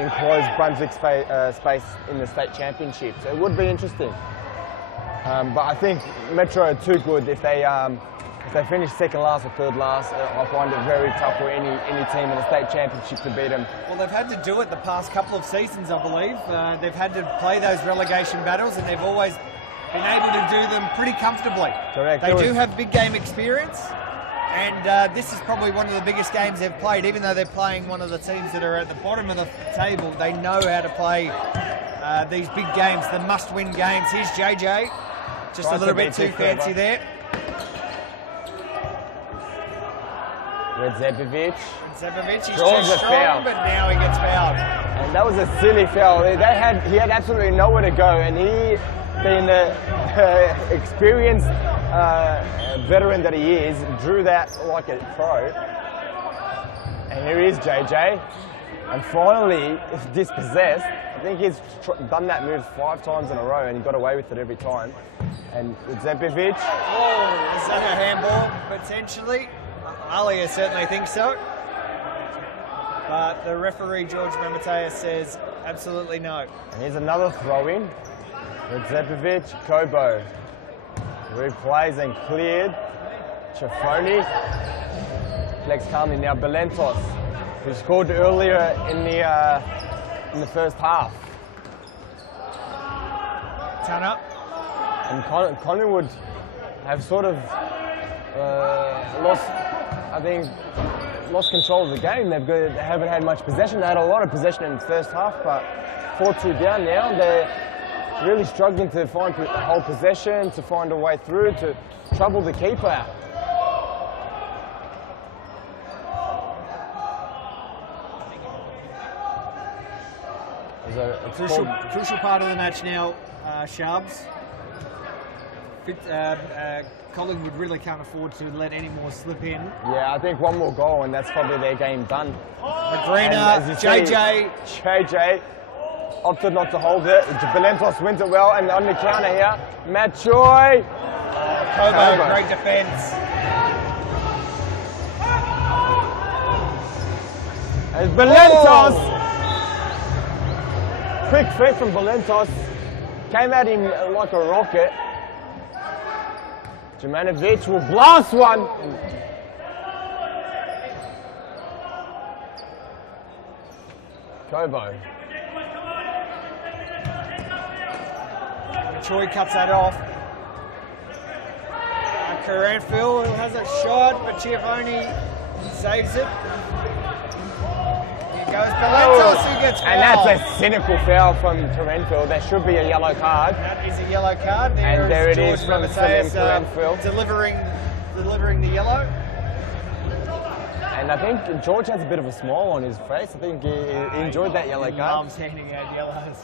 enclosed Brunswick space in the state championship. So it would be interesting. But I think Metro are too good. If they finish 2nd last or 3rd last, I find it very tough for any team in the state championship to beat them. Well, they've had to do it the past couple of seasons, I believe. They've had to play those relegation battles, and they've always been able to do them pretty comfortably. Correct. They do have big game experience, and this is probably one of the biggest games they've played. Even though they're playing one of the teams that are at the bottom of the table, they know how to play these big games, the must-win games. Here's JJ, just a little bit too fancy there. Redzepovic, he's too strong, but now he gets fouled. And that was a silly foul. He had absolutely nowhere to go, and he, being the experienced veteran that he is, drew that like a pro. And here is JJ, and finally dispossessed. I think he's done that move 5 times in a row, and he got away with it every time. And Redzepovic. Oh, is that a handball potentially? Alia certainly thinks so, but the referee George Mamatea says absolutely no. And here's another throw-in. Redzepovic, Kobo. Replays and cleared. Chafoni. Flex calmly now. Belentos, who scored earlier in the first half. Turn-up. And Collingwood have sort of lost control of the game. They haven't had much possession. They had a lot of possession in the first half, but 4-2 down now. They're really struggling to find hold possession, to find a way through, to trouble the keeper out. Crucial part of the match now, Sharps. Collingwood really can't afford to let any more slip in. Yeah, I think one more goal and that's probably their game done. McGreener, JJ opted not to hold it. Belentos wins it well, and on the counter here, Matt Choi. Kobo, great defence. As Belentos, quick flick from Belentos, came at him like a rocket. Jumanovic will blast one. Kobo. Choi cuts that off. Caranfield has a shot, but Chiavoni saves it. Here goes Belentos, who gets fouled. And that's a cynical foul from Caranfield. There should be a yellow card. That is a yellow card. And there it is from Caranfield. Delivering the yellow. And I think George has a bit of a smile on his face. I think he enjoyed that yellow card. He loves handing out yellows.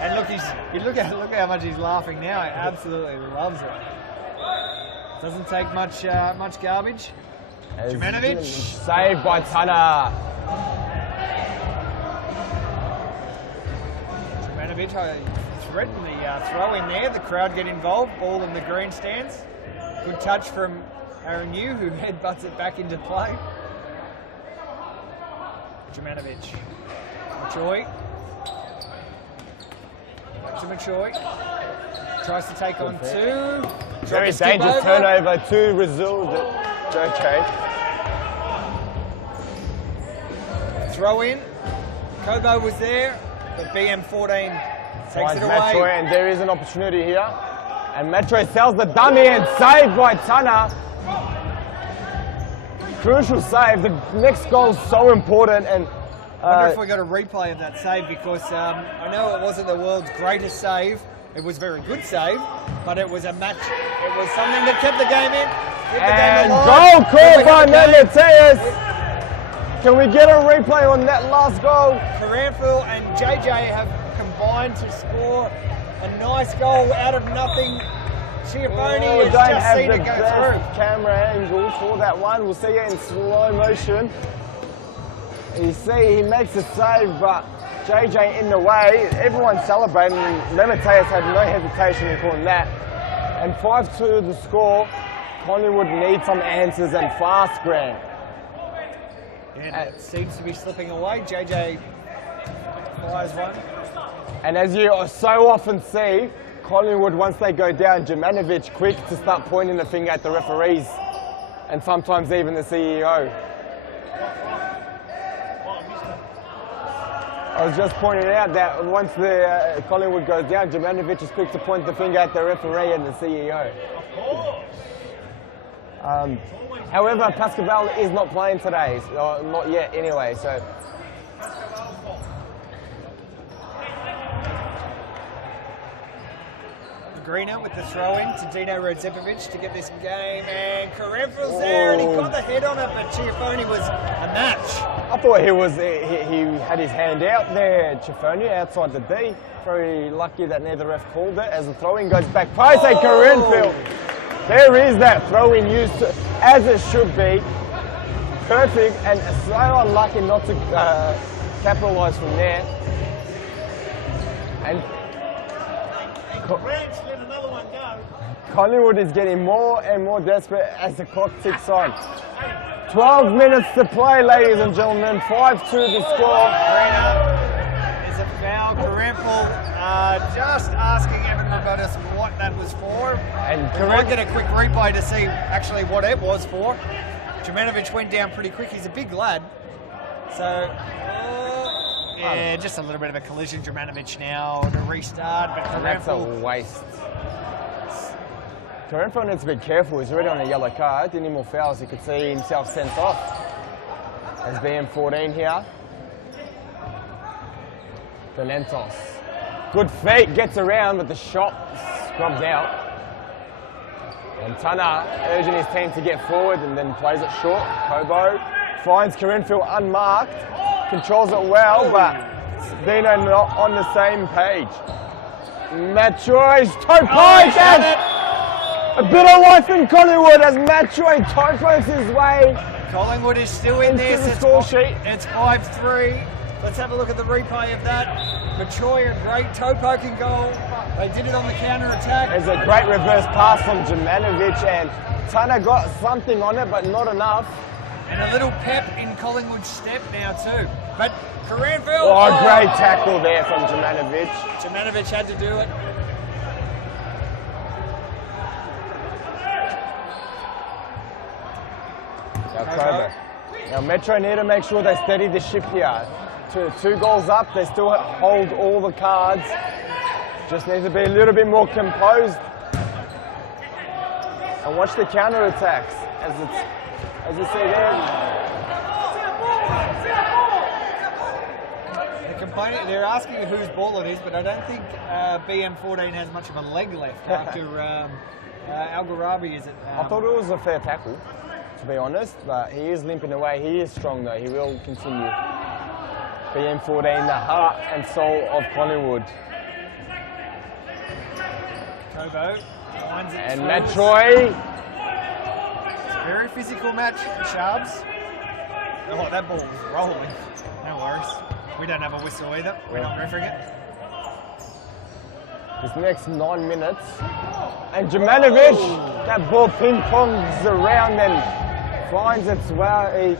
And look how much he's laughing now. He absolutely loves it. Doesn't take much garbage. Jumanovic. Saved by Tana. Jumanovic threatened the throw in there. The crowd get involved. Ball in the grandstands. Good touch from Aaron Yu, who headbutts it back into play. Jumanovic. Machoy. Machoy. Tries to take on two. Very dangerous turnover to Rizul. JJ. throw in. Kobo was there, but BM14 takes Finds it away. Metroy, and there is an opportunity here. And Metroy sells the dummy and saved by Tana. Crucial save. The next goal is so important, and I wonder if we got a replay of that save, because I know it wasn't the world's greatest save. It was a very good save, but it was a match. It was something that kept the game in. Kept the game and alive. goal called by Mateus. Can we get a replay on that last goal? Caranfil and JJ have combined to score a nice goal out of nothing. Chiapponi has just seen it go through. Camera angle for that one. We'll see it in slow motion. You see he makes a save, but JJ in the way. Everyone's celebrating. Mateus had no hesitation in calling that. And 5-2 the score. Collingwood need some answers and fast, Grant. And it seems to be slipping away. JJ fires one. And as you so often see, Collingwood, once they go down, Jemanovic quick to start pointing the finger at the referees and sometimes even the CEO. I was just pointing out that once the Collingwood goes down, Jemanovic is quick to point the finger at the referee and the CEO. However, Pascoe Vale is not playing today, not yet anyway, so. Greener with the throw in to Dino Rodzepovic to get this game, and Caranfil's there, and he got the head on it, but Chiapponi was a match. I thought he had his hand out there, Chiapponi, outside the D. Very lucky that neither ref called it as the throw-in goes back post. And Caranfil, there is that throw-in used as it should be. Perfect, and so unlucky not to capitalise from there. And Collingwood is getting more and more desperate as the clock ticks on. 12 minutes to play, ladies and gentlemen. 5-2 the score. Greener is a foul. Caranfil just asking everybody else what that was for. And we might get a quick replay to see actually what it was for. Jemanovic went down pretty quick. He's a big lad. So, yeah, just a little bit of a collision. Jemanovic now to restart, but That's a waste. Caranfil needs to be careful. He's already on a yellow card. Any more fouls, he could see himself sent off. As BM14 here. Valentos. Good feet, gets around, but the shot scrubs out. And Tana urging his team to get forward and then plays it short. Kobo finds Caranfil unmarked, controls it well, but Dino not on the same page. Matroy's toe poke and a bit of life in Collingwood as Matroy toe pokes his way. Collingwood is still in into there. the score sheet. It's 5-3. Let's have a look at the replay of that. Matroy, a great toe poking goal. They did it on the counter attack. There's a great reverse pass from Jemanovic, and Tana got something on it, but not enough. And a little pep in Collingwood's step now too. But Caranfil. Oh, great tackle there from Jemanovic. Jemanovic had to do it. Now Metro need to make sure they steady the ship here. Two goals up, they still hold all the cards. Just need to be a little bit more composed. And watch the counter attacks as you see there. They're asking whose ball it is, but I don't think BM14 has much of a leg left after Algarabi is it. I thought it was a fair tackle, to be honest, but he is limping away. He is strong though, he will continue. BM14, the heart and soul of Collingwood. Kobo finds it. And Metroy. It's a very physical match, Sharps. Oh, that ball was rolling. No worries. We don't have a whistle either. We're not refereeing it. This next 9 minutes. And Jemanovic, that ball ping-pongs around and finds its way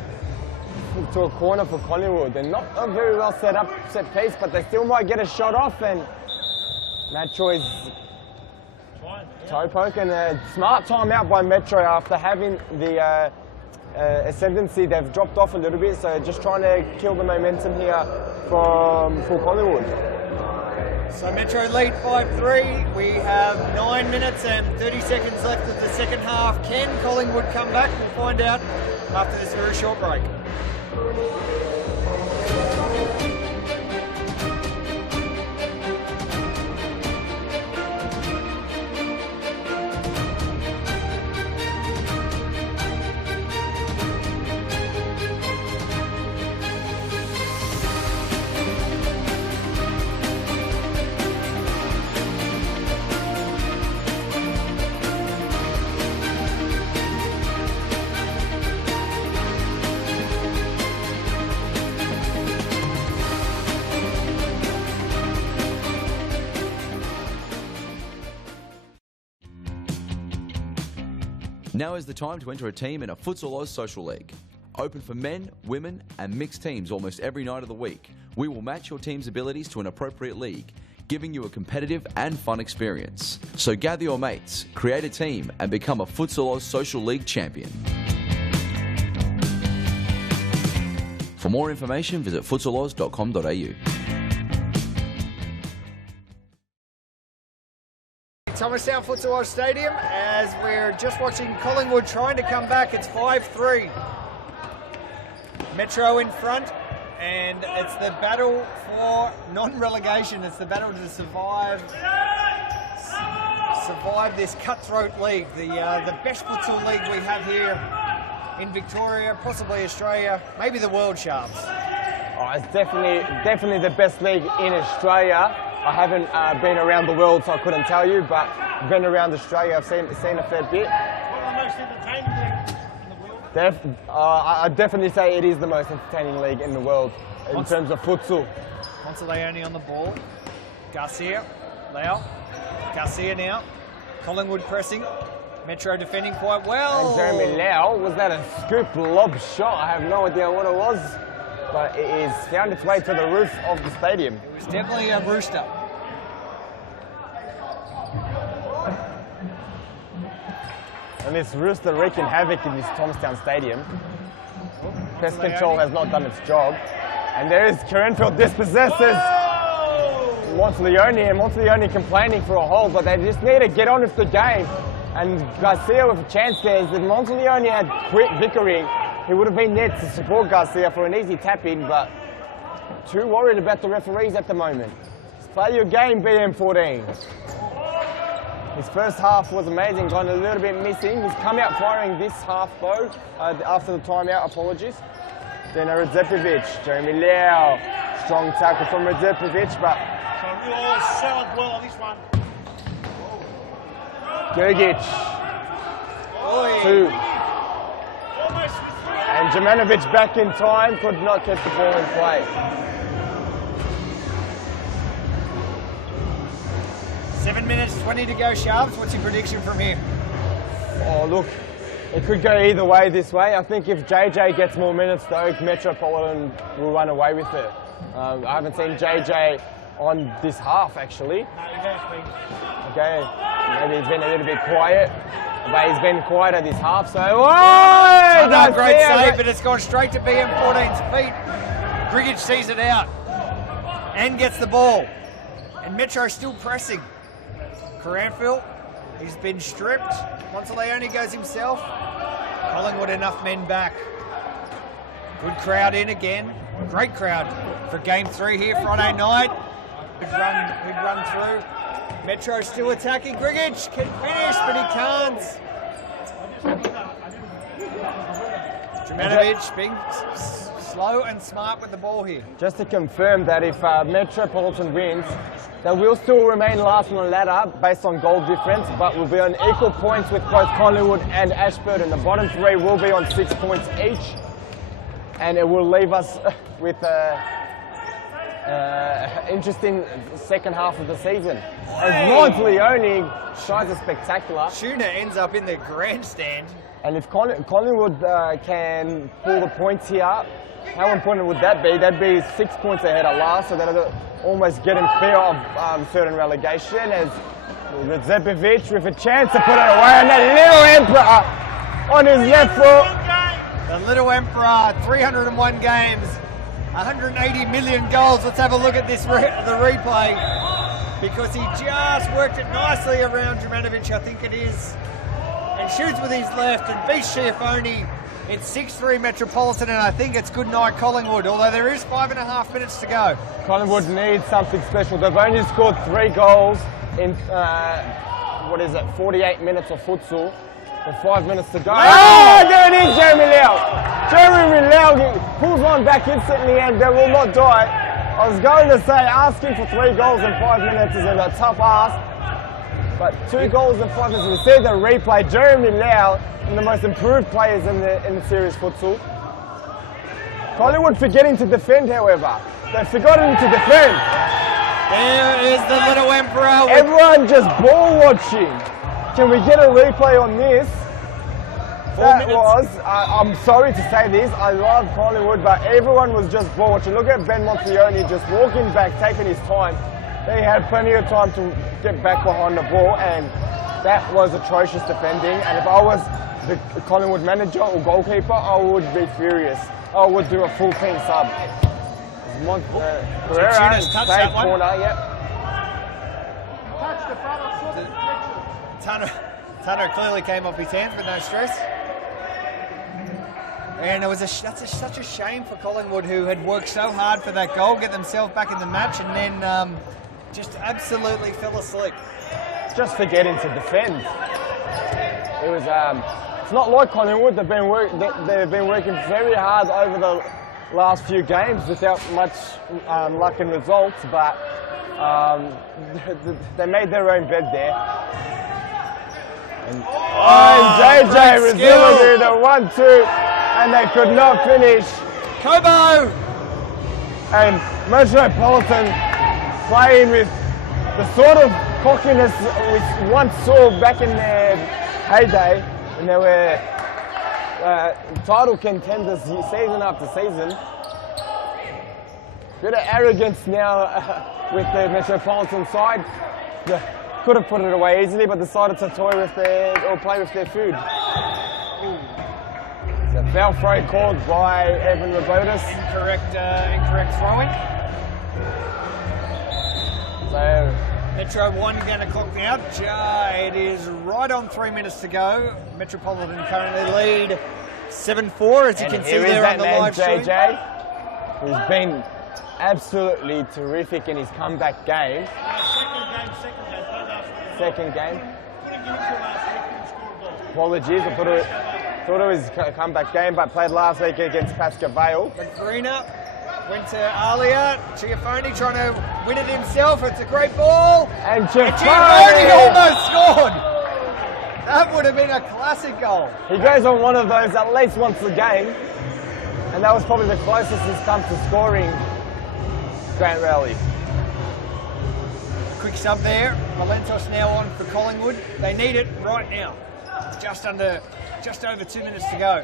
to a corner for Collingwood. They're not a very well set up set piece, but they still might get a shot off, and Metroy's toe poke, and a smart time out by Metro after having the ascendancy. They've dropped off a little bit, so just trying to kill the momentum here for Collingwood. So Metro lead 5-3. We have 9 minutes and 30 seconds left of the second half. Can Collingwood come back? We'll find out after this very short break. Now is the time to enter a team in a Futsal Oz Social League. Open for men, women and mixed teams almost every night of the week. We will match your team's abilities to an appropriate league, giving you a competitive and fun experience. So gather your mates, create a team and become a Futsal Oz Social League champion. For more information, visit futsaloz.com.au. Thomastown Futsal Oz Stadium as we're just watching Collingwood trying to come back. It's 5-3. Metro in front, and it's the battle for non-relegation. It's the battle to survive this cutthroat league, the best futsal league we have here in Victoria, possibly Australia, maybe the world, Sharps. Oh, it's definitely the best league in Australia. I haven't been around the world, so I couldn't tell you, but been around Australia. I've seen a fair bit. One of the most entertaining leagues in the world. I'd definitely say it is the most entertaining league in the world in terms of futsal. Monteleone on the ball. Garcia, Lau. Garcia now. Collingwood pressing. Metro defending quite well. And Jeremy Lau, was that a scoop lob shot? I have no idea what it was, but it is found its way to the roof of the stadium. It was definitely a rooster. And this rooster wreaking havoc in this Thomastown Stadium. Pest control has not done its job. And there is Corinfield dispossesses Monteleone, and Monteleone complaining for a hold, but they just need to get on with the game. And Garcia with a chance there. If Monteleone had quit bickering, he would have been there to support Garcia for an easy tap-in, but too worried about the referees at the moment. Just play your game, BM14. His first half was amazing, gone a little bit missing. He's come out firing this half though, after the timeout, apologies. Then Radzepovic, Jeremy Lau, strong tackle from Radzepovic, but... So real solid well on this one. Gergic, two. And Jemanovic back in time, could not get the ball in play. 7 minutes, 20 to go, Sharps. What's your prediction from here? Oh, look, it could go either way this way. I think if JJ gets more minutes though, Metropolitan will run away with it. I haven't seen JJ on this half actually. Okay, maybe he's been a little bit quiet, but he's been quieter this half, so... Oh, Another great save, but it's gone straight to BM14's feet. Grigic sees it out and gets the ball. And Metro still pressing. Coranfield, he's been stripped. Monteleone goes himself. Collingwood enough men back. Good crowd in again. Great crowd for game 3 here Friday night. Big run through. Metro still attacking. Grigic can finish, but he can't. Jemanovic being slow and smart with the ball here. Just to confirm that if Metropolitan wins, they will still remain last on the ladder based on goal difference, but will be on equal points with both Collingwood and Ashburton. The bottom 3 will be on 6 points each, and it will leave us with interesting second half of the season. As Monteleone tries a spectacular. Tuna ends up in the grandstand. And if Collingwood can pull the points here, how important would that be? That'd be 6 points ahead at last, so that'll almost get him clear of certain relegation. As Radzepovic with a chance to put it away, and that little Emperor on his left foot. The Little Emperor, 301 games, 180 million goals. Let's have a look at this, the replay, because he just worked it nicely around Jurmanovic, I think it is, and shoots with his left and beats Schiaffoni. It's 6-3 Metropolitan, and I think it's good night Collingwood, although there is 5.5 minutes to go. Collingwood needs something special. They've only scored 3 goals in, 48 minutes of futsal. With 5 minutes to go. Oh, there it is, Jeremy Lau. Jeremy Lau pulls one back instantly and they will not die. I was going to say asking for 3 goals in 5 minutes is a tough ask. But 2 goals in 5 minutes. We see the replay. Jeremy Lau, one of the most improved players in the series futsal. Collingwood forgetting to defend, however. They've forgotten to defend. There is the Little Emperor. Everyone just ball watching. Can we get a replay on this? I'm sorry to say this, I love Collingwood, but everyone was just ball watching. Look at Ben Montioni just walking back, taking his time. He had plenty of time to get back behind the ball, and that was atrocious defending. And if I was the Collingwood manager or goalkeeper, I would be furious. I would do a full team sub. Pereira, safe corner, yep. Tanner clearly came off his hands, but no stress. And it was such a shame for Collingwood, who had worked so hard for that goal, get themselves back in the match, and then just absolutely fell asleep. Just forgetting to defend. It was. It's not like Collingwood. They've been working very hard over the last few games without much luck and results, but they made their own bed there. And JJ Brazil the 1-2, and they could not finish. Kobo! And Metropolitan playing with the sort of cockiness we once saw back in their heyday, when they were title contenders season after season. Bit of arrogance now with the Metropolitan side. Could have put it away easily, but decided to toy with or play with their food. The foul throw called by Evan Robotis. Incorrect throwing. So Metro 1 going to clock now. It is right on 3 minutes to go. Metropolitan currently lead 7-4, as you can see there on the live stream. JJ, who's been absolutely terrific in his comeback game. Second game. Apologies, I thought it was a comeback game, but played last week against Pascoe Vale. Greener went to Alia. Schiaffoni trying to win it himself. It's a great ball. And Schiaffoni almost scored. That would have been a classic goal. He goes on one of those at least once a game, and that was probably the closest he's come to scoring Grant Rowley. Quick sub there. Valentos now on for Collingwood. They need it right now. Just over 2 minutes to go.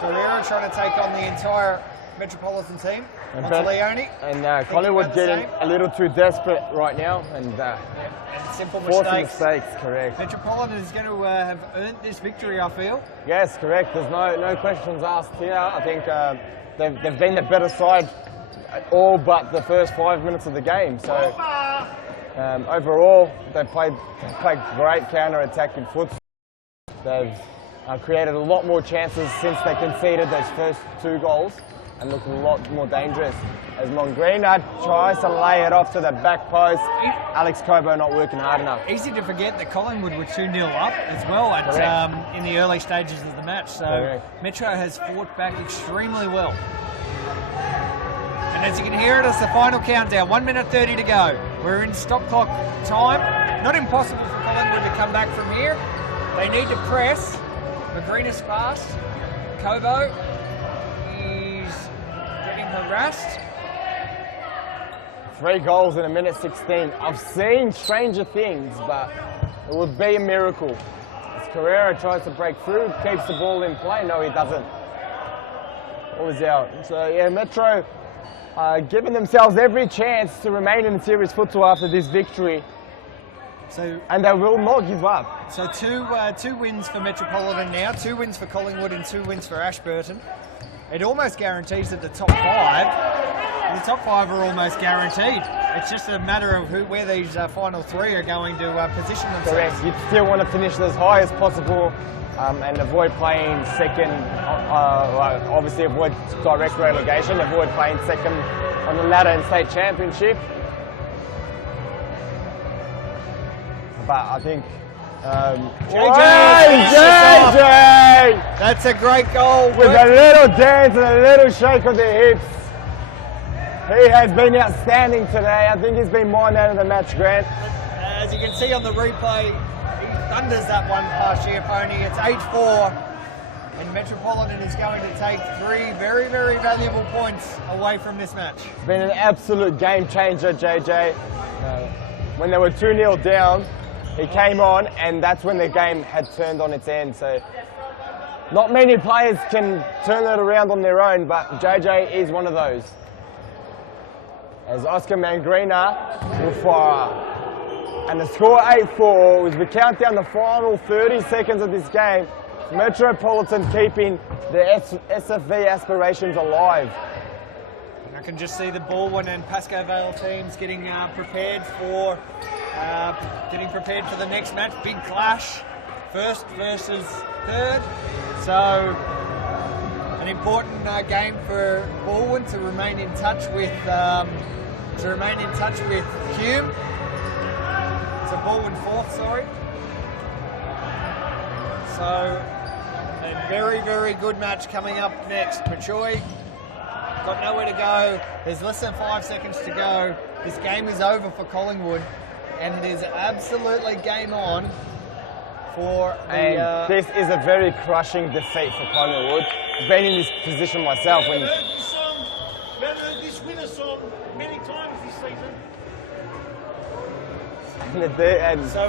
Carrera trying to take on the entire Metropolitan team. Monteleone. And Collingwood getting a little too desperate right now, and simple mistakes. Correct. Metropolitan is going to have earned this victory, I feel. Yes, correct. There's no questions asked here. I think they've been the better side all but the first 5 minutes of the game. So overall, they played great counter-attacking futsal. They've created a lot more chances since they conceded those first 2 goals and look a lot more dangerous. As Mongrina tries to lay it off to the back post, Alex Cobo not working hard enough. Easy to forget that Collingwood were 2-0 up as well in the early stages of the match. So Metro has fought back extremely well. And as you can hear it, it's the final countdown. 1 minute 30 to go. We're in stop clock time. Not impossible for Collingwood to come back from here. They need to press. McGreen's fast. Kobo is getting harassed. 3 goals in a minute 16. I've seen stranger things, but it would be a miracle. As Carrera tries to break through, keeps the ball in play. No, he doesn't. Ball is out. So yeah, Metro giving themselves every chance to remain in the series futsal after this victory. and they will not give up. So two wins for Metropolitan now, 2 wins for Collingwood and 2 wins for Ashburton. It almost guarantees that the top 5 are almost guaranteed. It's just a matter of where these final 3 are going to position themselves. Correct. You still want to finish as high as possible and avoid playing second, obviously avoid direct relegation, avoid playing second on the ladder in state championship. But I think JJ! That's a great goal. With a little dance and a little shake of the hips. He has been outstanding today. I think he's been my man of the match, Grant. As you can see on the replay, he thunders that one past Giapponi. It's 8-4, and Metropolitan is going to take 3 very, very valuable points away from this match. It's been an absolute game changer, JJ. When they were 2-0 down, he came on, and that's when the game had turned on its end. So not many players can turn it around on their own, but JJ is one of those. As Oscar Mangrina will fire. And the score 8-4, as we count down the final 30 seconds of this game, Metropolitan keeping their SFV aspirations alive. And I can just see the Baldwin and Pascoe Vale teams getting prepared for the next match. Big clash, first versus third. So an important game for Baldwin to remain in touch with Hume. So Baldwin 4th, sorry. So a very, very good match coming up next. Machoy got nowhere to go. There's less than 5 seconds to go. This game is over for Collingwood, and it is absolutely game on for the... And this is a very crushing defeat for Collingwood. I've been in this position myself when... We've heard this winner song many times this season. So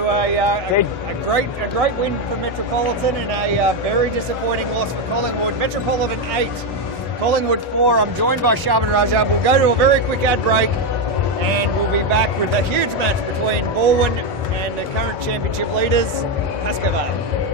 a great win for Metropolitan and a very disappointing loss for Collingwood. Metropolitan 8, Collingwood 4. I'm joined by Shaban Rajab. We'll go to a very quick ad break and we'll be back with a huge match between Baldwin and the current championship leaders, Pascoe Vale.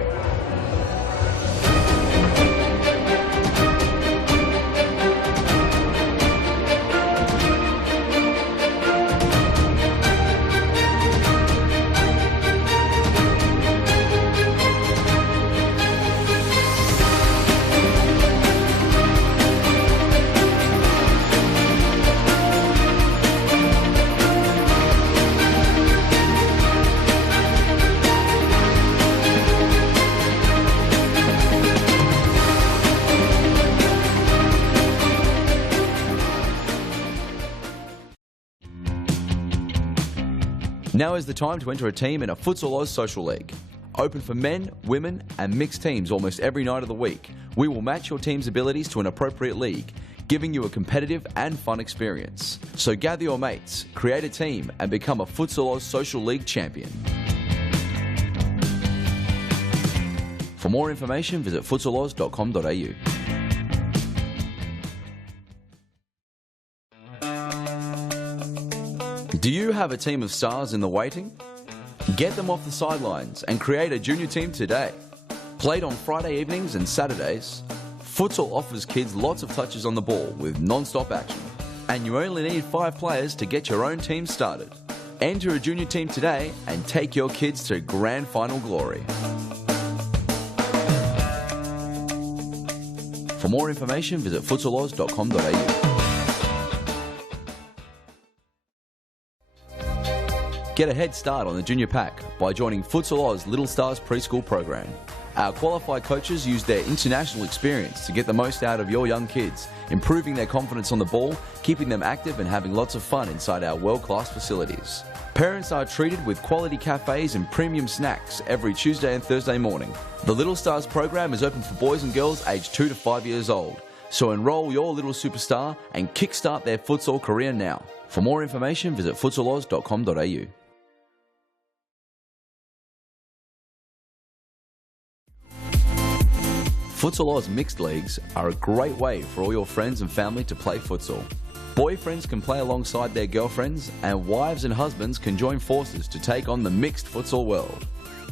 Now is the time to enter a team in a Futsal Oz Social League. Open for men, women and mixed teams almost every night of the week. We will match your team's abilities to an appropriate league, giving you a competitive and fun experience. So gather your mates, create a team and become a Futsal Oz Social League champion. For more information, visit futsaloz.com.au. Do you have a team of stars in the waiting? Get them off the sidelines and create a junior team today. Played on Friday evenings and Saturdays, Futsal offers kids lots of touches on the ball with non-stop action. And you only need 5 players to get your own team started. Enter a junior team today and take your kids to grand final glory. For more information, visit futsaloz.com.au. Get a head start on the junior pack by joining Futsal Oz Little Stars preschool program. Our qualified coaches use their international experience to get the most out of your young kids, improving their confidence on the ball, keeping them active and having lots of fun inside our world-class facilities. Parents are treated with quality cafes and premium snacks every Tuesday and Thursday morning. The Little Stars program is open for boys and girls aged 2 to 5 years old. So enroll your little superstar and kickstart their futsal career now. For more information, visit futsaloz.com.au. Futsal Oz mixed leagues are a great way for all your friends and family to play futsal. Boyfriends can play alongside their girlfriends, and wives and husbands can join forces to take on the mixed futsal world.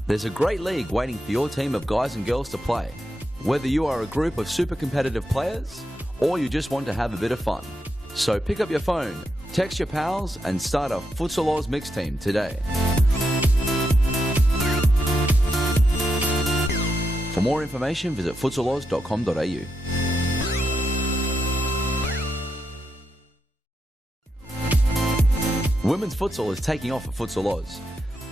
There's a great league waiting for your team of guys and girls to play. Whether you are a group of super competitive players, or you just want to have a bit of fun. So pick up your phone, text your pals, and start a Futsal Oz mixed team today. For more information, visit futsaloz.com.au. Women's futsal is taking off at Futsal Oz,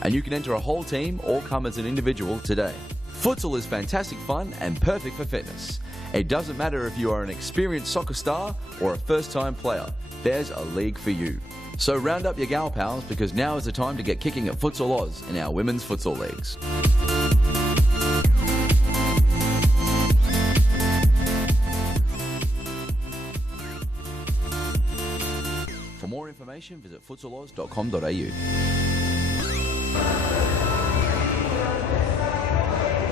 and you can enter a whole team or come as an individual today. Futsal is fantastic fun and perfect for fitness. It doesn't matter if you are an experienced soccer star or a first-time player, there's a league for you. So round up your gal pals, because now is the time to get kicking at Futsal Oz in our women's futsal leagues. For more information, visit futsaloz.com.au.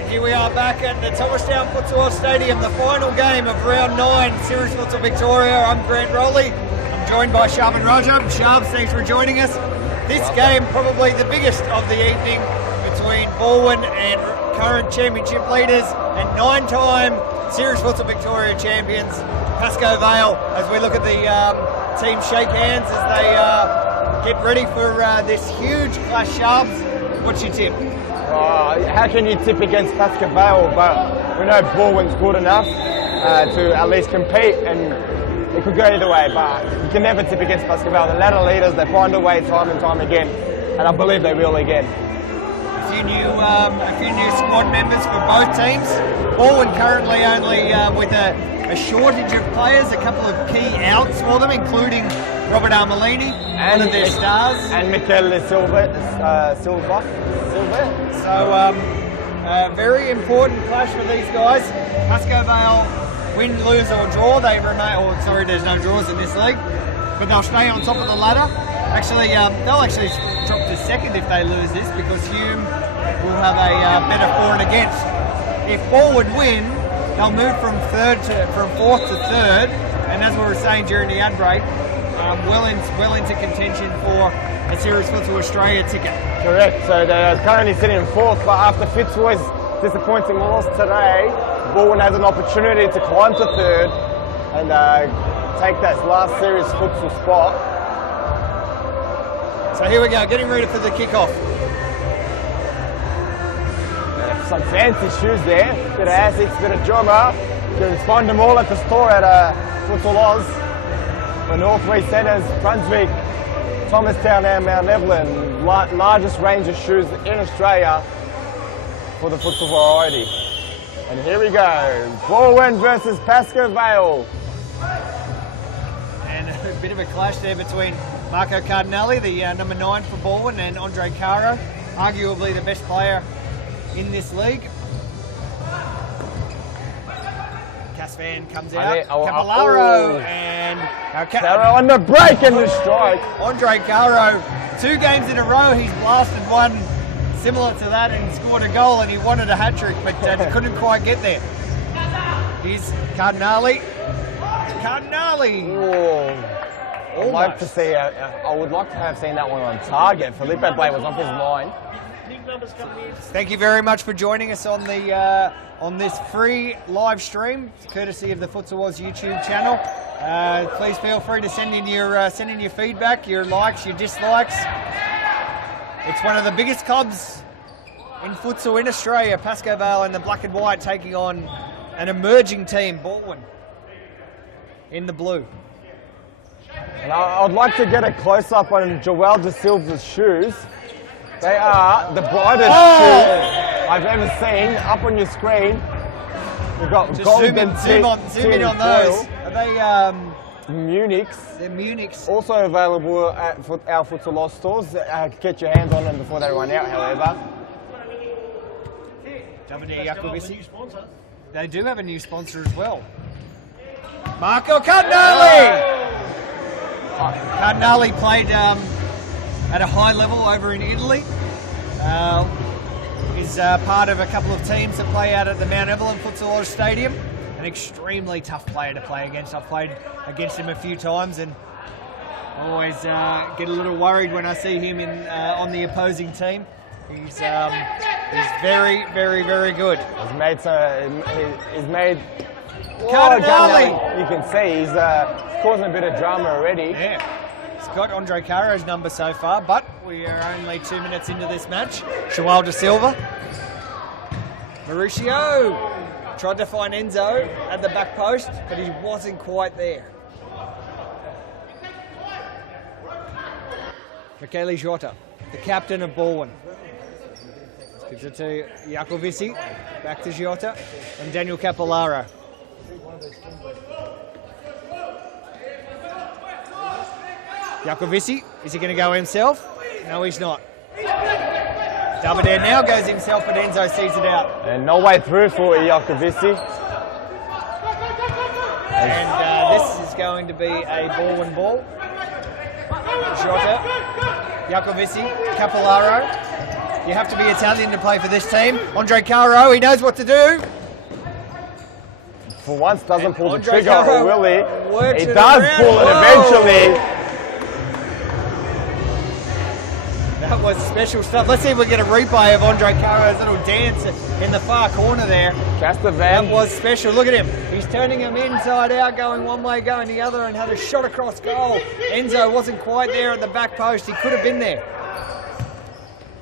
Here we are back at the Thomastown Futsal Stadium, the final game of round 9, Series Futsal Victoria. I'm Grant Rowley. I'm joined by Sharp and Roger. Sharp, thanks for joining us. This game, probably the biggest of the evening, between Balwyn and current championship leaders and 9-time Series Futsal Victoria champions, Pascoe Vale, as we look at the team shake hands as they get ready for this huge clash. Sharps, what's your tip? How can you tip against Pascoe Vale? But we know Balwyn's good enough to at least compete, and it could go either way. But you can never tip against Pascoe Vale. The ladder leaders, they find a way time and time again, and I believe they will again. A few new squad members for both teams. Balwyn currently only with a shortage of players, a couple of key outs for them, including Robert Armelini, one of their stars. And Michele Silva. So, very important clash for these guys. Pascoe Vale, win, lose or draw, they remain, there's no draws in this league, but they'll stay on top of the ladder. Actually, they'll actually drop to second if they lose this, because Hume will have a better for and against. If Balwyn win, they'll move from fourth to third, and as we were saying during the ad break, well into contention for a Series Futsal Australia ticket. Correct, so they're currently sitting in fourth, but after Fitzroy's disappointing loss today, Balwyn has an opportunity to climb to third and take that last Series Futsal spot. So here we go, getting ready for the kickoff. Some fancy shoes there, bit of Asics, bit of drama. You can find them all at the store at Futsal Oz. The North West Centres, Brunswick, Thomastown and Mount Evelyn, largest range of shoes in Australia for the futsal variety. And here we go, Balwyn versus Pascoe Vale. And a bit of a clash there between Marco Cardinale, the number 9 for Balwyn, and Andre Caro, arguably the best player in this league. Casvan comes out, Capellaro, and Caro on the break and the strike. Andre Caro, 2 games in a row, he's blasted one similar to that and scored a goal, and he wanted a hat-trick, but couldn't quite get there. Here's Cardinale. I'd like to see, I would like to have seen that one on target. Felipe Blay was off his line. Thank you very much for joining us on the on this free live stream, courtesy of the Futsal Oz YouTube channel. Please feel free to send in your feedback, your likes, your dislikes. It's one of the biggest clubs in futsal in Australia, Pascoe Vale and the Black and White taking on an emerging team, Balwyn, in the blue. And I'd like to get a close-up on Joel De Silva's shoes. They are the brightest shoes I've ever seen. Up on your screen, we've got just golden zoom in on those. Are they Munich's? They're Munich's. Also available at our Futsal Oz stores. Get your hands on them before they run out, however. They do have a new sponsor as well. Marco Cardinale! Cardinale played at a high level over in Italy. Is part of a couple of teams that play out at the Mount Evelyn Futsal Oz Stadium. An extremely tough player to play against. I've played against him a few times, and Always get a little worried when I see him on the opposing team. He's very, very, very good. He's made Cardinale! You can see he's causing a bit of drama already. Yeah. He's got Andre Caro's number so far, but we are only 2 minutes into this match. Joao da Silva. Mauricio tried to find Enzo at the back post, but he wasn't quite there. Michele Jota, the captain of Baldwin. Gives it to Jacovici, back to Jota, and Daniel Capillaro. Jacovici, is he going to go himself? No, he's not. Davide now goes himself, but Enzo sees it out. And no way through for Jacovici. And this is going to be a Baldwin ball. Jota, Jacovici, Capillaro. You have to be Italian to play for this team. Andre Caro, he knows what to do. For once, doesn't pull the Andre trigger, Caro or will he? works He it does around. pull it Whoa. eventually. That was special stuff. Let's see if we get a replay of Andre Caro's little dance in the far corner there. Castavan. That was special. Look at him. He's turning him inside out, going one way, going the other, and had a shot across goal. Enzo wasn't quite there at the back post. He could have been there.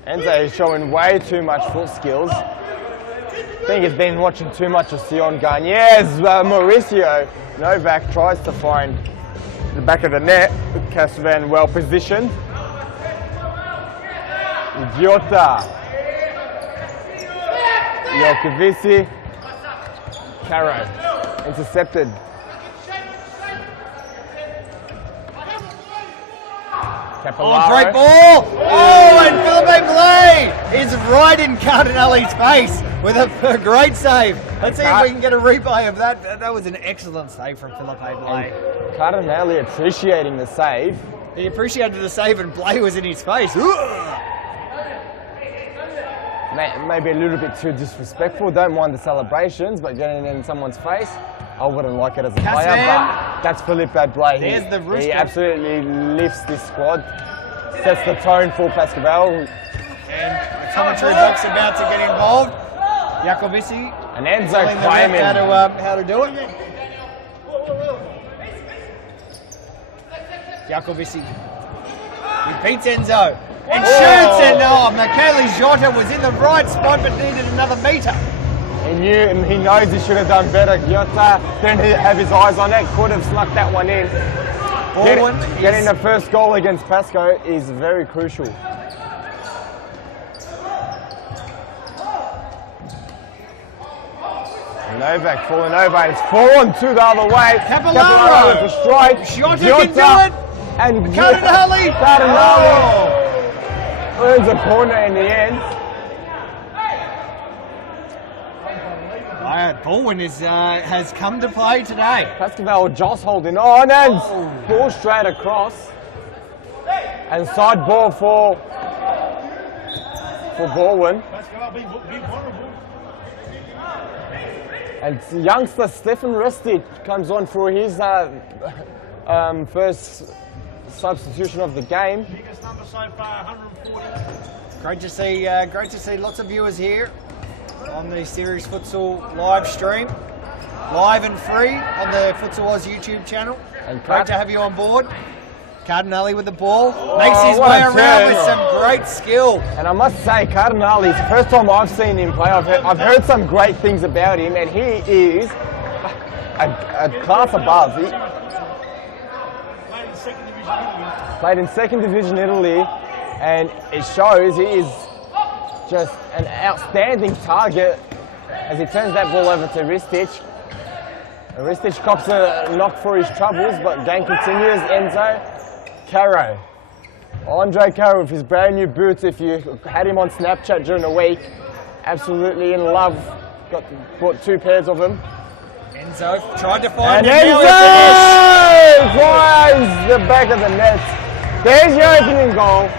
Enzo is showing way too much foot skills. I think he's been watching too much of Sion Garnier's Mauricio. Novak tries to find the back of the net with Castavan well positioned. Jota, Jokovici, Caro, intercepted. Capillaro. Oh, great ball! Oh, and Philippe Blay is right in Cardinale's face with a great save. Let's see if we can get a replay of that. That was an excellent save from Philippe Blay. Cardinale appreciating the save. He appreciated the save and Blay was in his face. Maybe a little bit too disrespectful. Don't mind the celebrations, but getting in someone's face, I wouldn't like it as a player. But that's Philippe Blay. There's the rooster. He absolutely lifts this squad, sets the tone for Pascoe Vale. And the commentary box about to get involved. Jacovici And Enzo telling the ref claiming. how to do it. Jacovici. He beats Enzo. And shoots, and Michele Jota was in the right spot but needed another metre. He knows he should have done better. Jota didn't have his eyes on it, could have snuck that one in. Getting the first goal against Pascoe is very crucial. Novak falling over, and it's 4-on-2 the other way. Capillaro with the strike. Jota can do it. And Cardinale. Cardinale earns a corner in the end. Baldwin has come to play today. Pascoe Vale just holding on and ball straight across. And side ball for Baldwin. And youngster Stefan Restic comes on for his first substitution of the game. Biggest number so far, 140. Great to see lots of viewers here on the Series Futsal live stream, live and free on the Futsal Oz YouTube channel. And Great to have you on board. Cardinale with the ball, makes his way around with some great skill. And I must say, Cardinale, first time I've seen him play, I've heard some great things about him, and he is a class above. He played in second division Italy, and it shows he is just an outstanding target as he turns that ball over to Ristic. Ristic cops a knock for his troubles, but game continues. Enzo, Caro. Andre Caro with his brand new boots. If you had him on Snapchat during the week, absolutely in love. Bought 2 pairs of them. Enzo tried to find And him. Enzo finds the back of the net. There's your opening goal.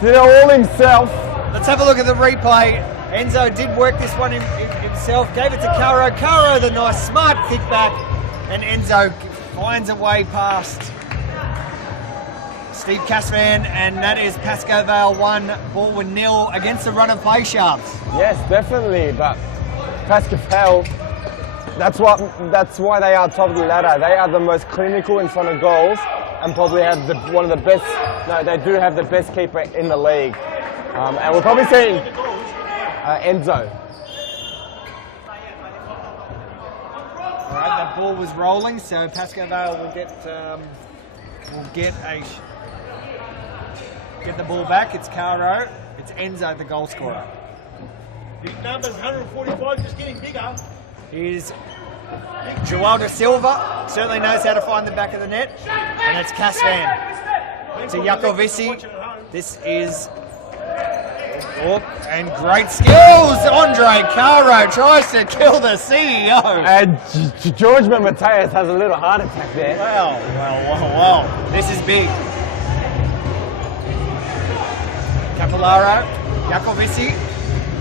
Did it all himself. Let's have a look at the replay. Enzo did work this one himself, gave it to Caro. Caro, the nice, smart kick back, and Enzo finds a way past Steve Casvan, and that is Pascoe Vale 1, Baldwin 0 against the run of play Sharps. Yes, definitely, but Pascoe Vale, that's why they are top of the ladder. They are the most clinical in front of goals and probably have one of the best, no, they do have the best keeper in the league. And we're probably seeing Enzo. All right, that ball was rolling, so Pascoe Vale will get the ball back. It's Caro. It's Enzo, the goal scorer. Big numbers, 145, just getting bigger. Here's Joel Da Silva. Certainly knows how to find the back of the net. And it's Casvan. To Jakovici. This is... Oh, and great skills! Andre Caro tries to kill the CEO. And George Mateus has a little heart attack there. Wow. This is big. Capillaro, Jakovici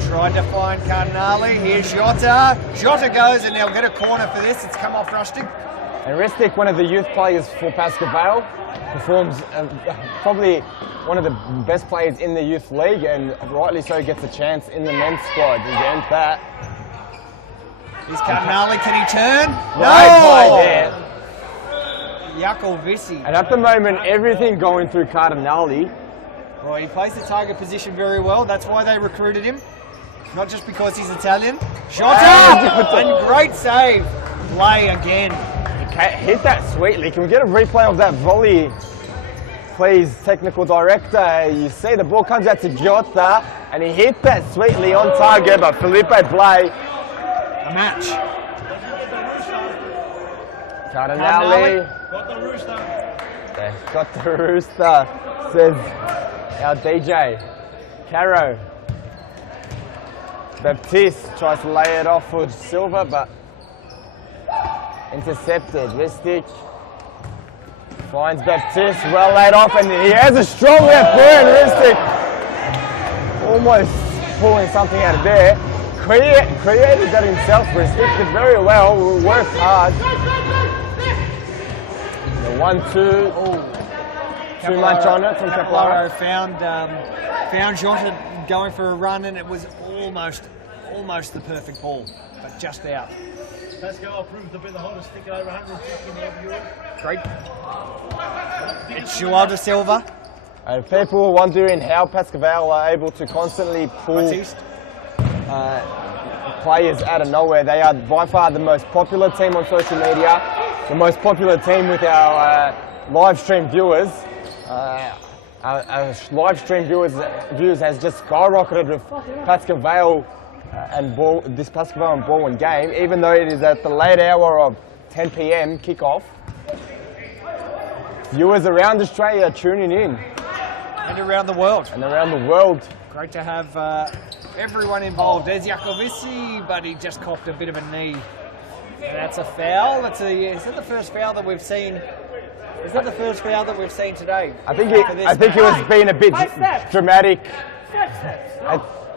tried to find Cardinale. Here's Jota. Jota goes, and they'll get a corner for this. It's come off Rustic. And Ristic, one of the youth players for Pascoe Vale, performs probably one of the best players in the youth league, and rightly so gets a chance in the men's squad against that. Here's Cardinale, can he turn? Right play there. Jakovici. And at the moment, everything going through Cardinale. Well, he plays the target position very well. That's why they recruited him. Not just because he's Italian. Shot and great save. Play again. Hit that sweetly. Can we get a replay of that volley, please, technical director? You see the ball comes out to Jota, and he hit that sweetly on target, but Felipe Blay. A match. Cardinale. Got the rooster. They've got the rooster, says our DJ. Caro. Baptiste tries to lay it off for Silva, but intercepted. Ristic finds Baptiste, well laid off, and he has a strong left there, and Ristic almost pulling something out of there. Created that himself. Ristic did very well, worked hard. The 1-2. Too much on it from Capillaro. Found Jota going for a run, and it was almost the perfect ball, but just out. Pascoe proved to be the hottest stick over 160 now, viewers. Great. It's Joel Da Silva. And people are wondering how Pascoe Vale are able to constantly pull players out of nowhere. They are by far the most popular team on social media, the most popular team with our live stream viewers. Our live stream views has just skyrocketed with Pascoe Vale this Pascoe Vale and Baldwin game, even though it is at the late hour of 10 p.m. kickoff. Viewers around Australia are tuning in. And around the world. Great to have everyone involved. There's Jakovici, but he just copped a bit of a knee. And that's a foul. Is that the first foul that we've seen? Is that the first foul that we've seen today? I think it was being a bit dramatic.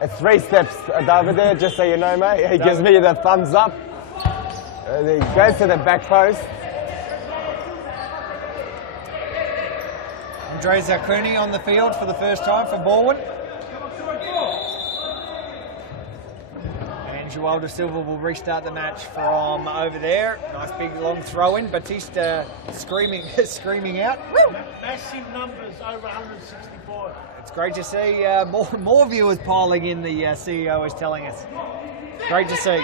It's 3 steps, David, there, just so you know, mate. He gives me the thumbs up. He goes to the back post. Andre Zacconi on the field for the first time for Baldwin. And Joel Da Silva will restart the match from over there. Nice big long throw in. Batista screaming out. Massive numbers, over 164. It's great to see more viewers piling in, the CEO is telling us. Great to see.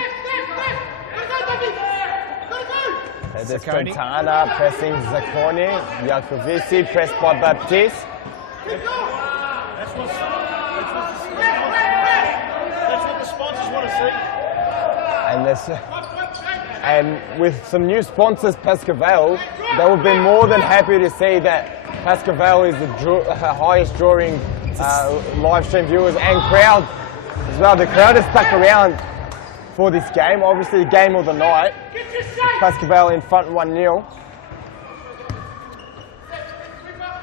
There's Quintana pressing Zacconi. Jakovici pressed by Baptiste. That's what the sponsors want to see. And with some new sponsors, Pascoe Vale, they will be more than happy to see that Pascoe Vale is the highest drawing live stream viewers and crowd as well. The crowd has stuck around for this game, obviously the game of the night. Pascoe Vale in front 1-0.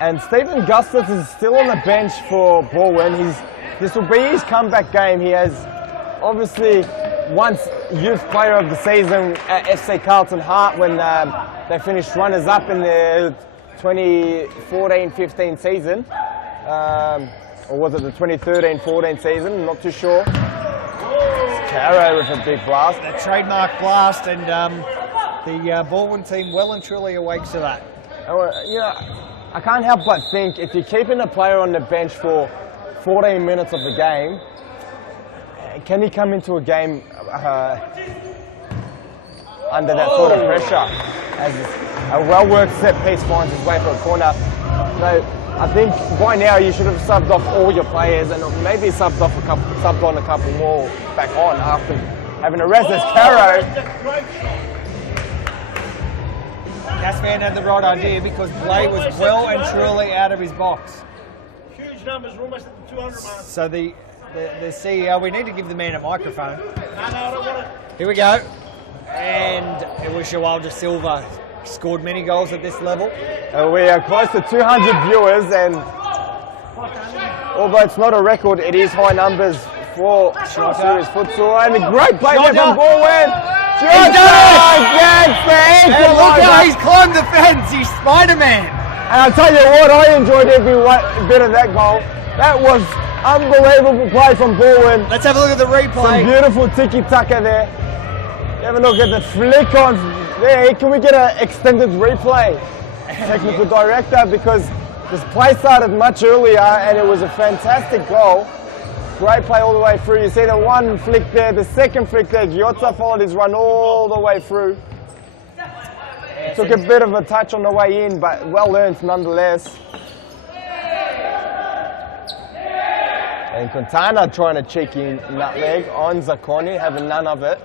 And Stephen Gustus is still on the bench for Baldwin. This will be his comeback game. He has obviously once youth player of the season at FC Carlton Hart when they finished runners-up in the 2014-15 season. Or was it the 2013-14 season? I'm not too sure. Caro with a big blast. The trademark blast, and the Baldwin team well and truly awakes to that. You know, I can't help but think if you're keeping a player on the bench for 14 minutes of the game, can he come into a game under that sort of pressure? As a well-worked set piece finds its way for a corner. So I think by now you should have subbed off all your players and maybe subbed on a couple more back on after having a rest. As Caro. Casvan had the right idea because Blay was well and truly out of his box. Huge numbers, we're almost at the 200 mark. So the CEO, we need to give the man a microphone. No, I don't want it. Here we go. And it was Joao da Silva. Scored many goals at this level. We are close to 200 viewers, and although it's not a record, it is high numbers for Series Futsal. And a great play there from Baldwin. He's done it! And look how he's climbed the fence. He's Spider-Man. And I'll tell you what, I enjoyed every bit of that goal. That was unbelievable play from Baldwin. Let's have a look at the replay. Some beautiful tiki-taka there. Have a look at the flick on there. Can we get an extended replay? Technical director, because this play started much earlier and it was a fantastic goal. Great play all the way through. You see the one flick there, the second flick there. Giotto followed his run all the way through. Took a bit of a touch on the way in, but well earned nonetheless. And Quintana trying a cheeky nutmeg on Zacconi, having none of it.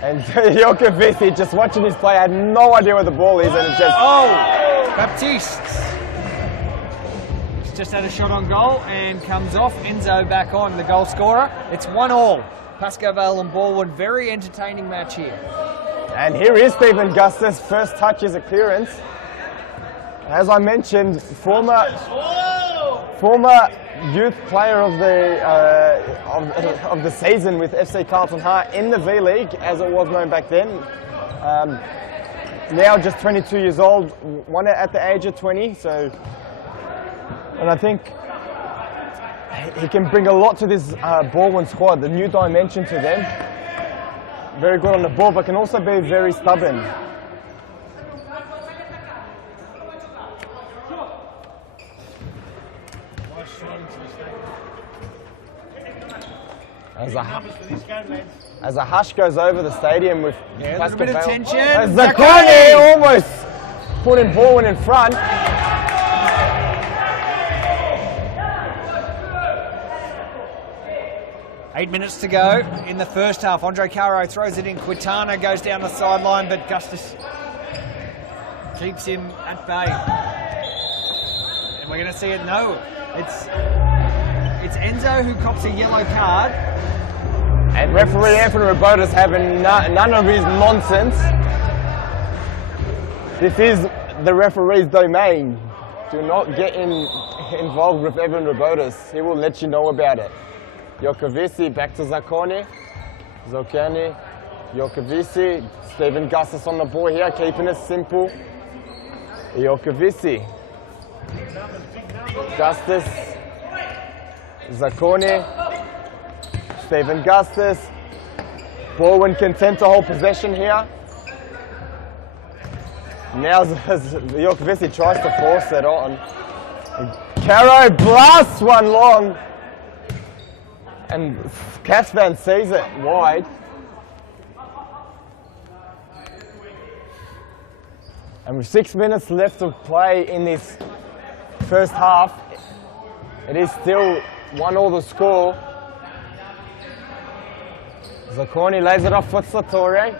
And Jokovic just watching his play, had no idea where the ball is, and it just... Oh! Baptiste. He's just had a shot on goal and comes off. Enzo back on, the goal scorer. It's 1-1. Pascoe Vale and Baldwin, very entertaining match here. And here is Stephen Gustus, first touch is a clearance. As I mentioned, former youth player of the season with FC Carlton Heart in the V League, as it was known back then. Now just 22 years old, won it at the age of 20. So, and I think he can bring a lot to this Baldwin squad, the new dimension to them. Very good on the ball, but can also be very stubborn. As a hush goes over the stadium with a little bit of tension. Zacconi almost putting Baldwin in front. Eight minutes to go in the first half. Andre Caro throws it in. Quintana goes down the sideline, but Gustus keeps him at bay. And we're going to see it. No, it's Enzo who cops a yellow card. And referee Anthony Robota's having none of his nonsense. This is the referee's domain. Do not get involved with Evan Robotas. He will let you know about it. Jokovic back to Zacconi. Zacconi, Jokovic. Stephen Gustus on the ball here, keeping it simple. Jokovic. Gustus. Zacconi. Stephen Gustus. Baldwin content to hold possession here. Now Jokovic tries to force it on. Caro blasts one long. And Casvan sees it wide. And with 6 minutes left to play in this first half, it is still 1-1 the score. Zacconi lays it off for Sartori.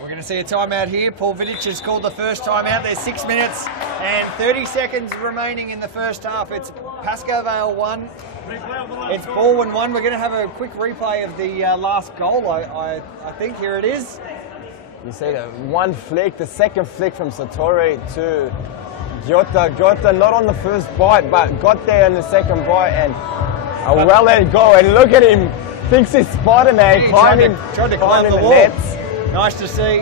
We're going to see a timeout here. Paul Vidic has called the first timeout. There's 6 minutes and 30 seconds remaining in the first half. It's Pascoe Vale 1. It's Baldwin 1. We're going to have a quick replay of the last goal, I think. Here it is. You see the one flick, the second flick from Sartori to Giotto not on the first bite, but got there in the second bite, and a well let go. And look at him, thinks he's Spider-Man, climbing tried to climb the wall. nets. Nice to see.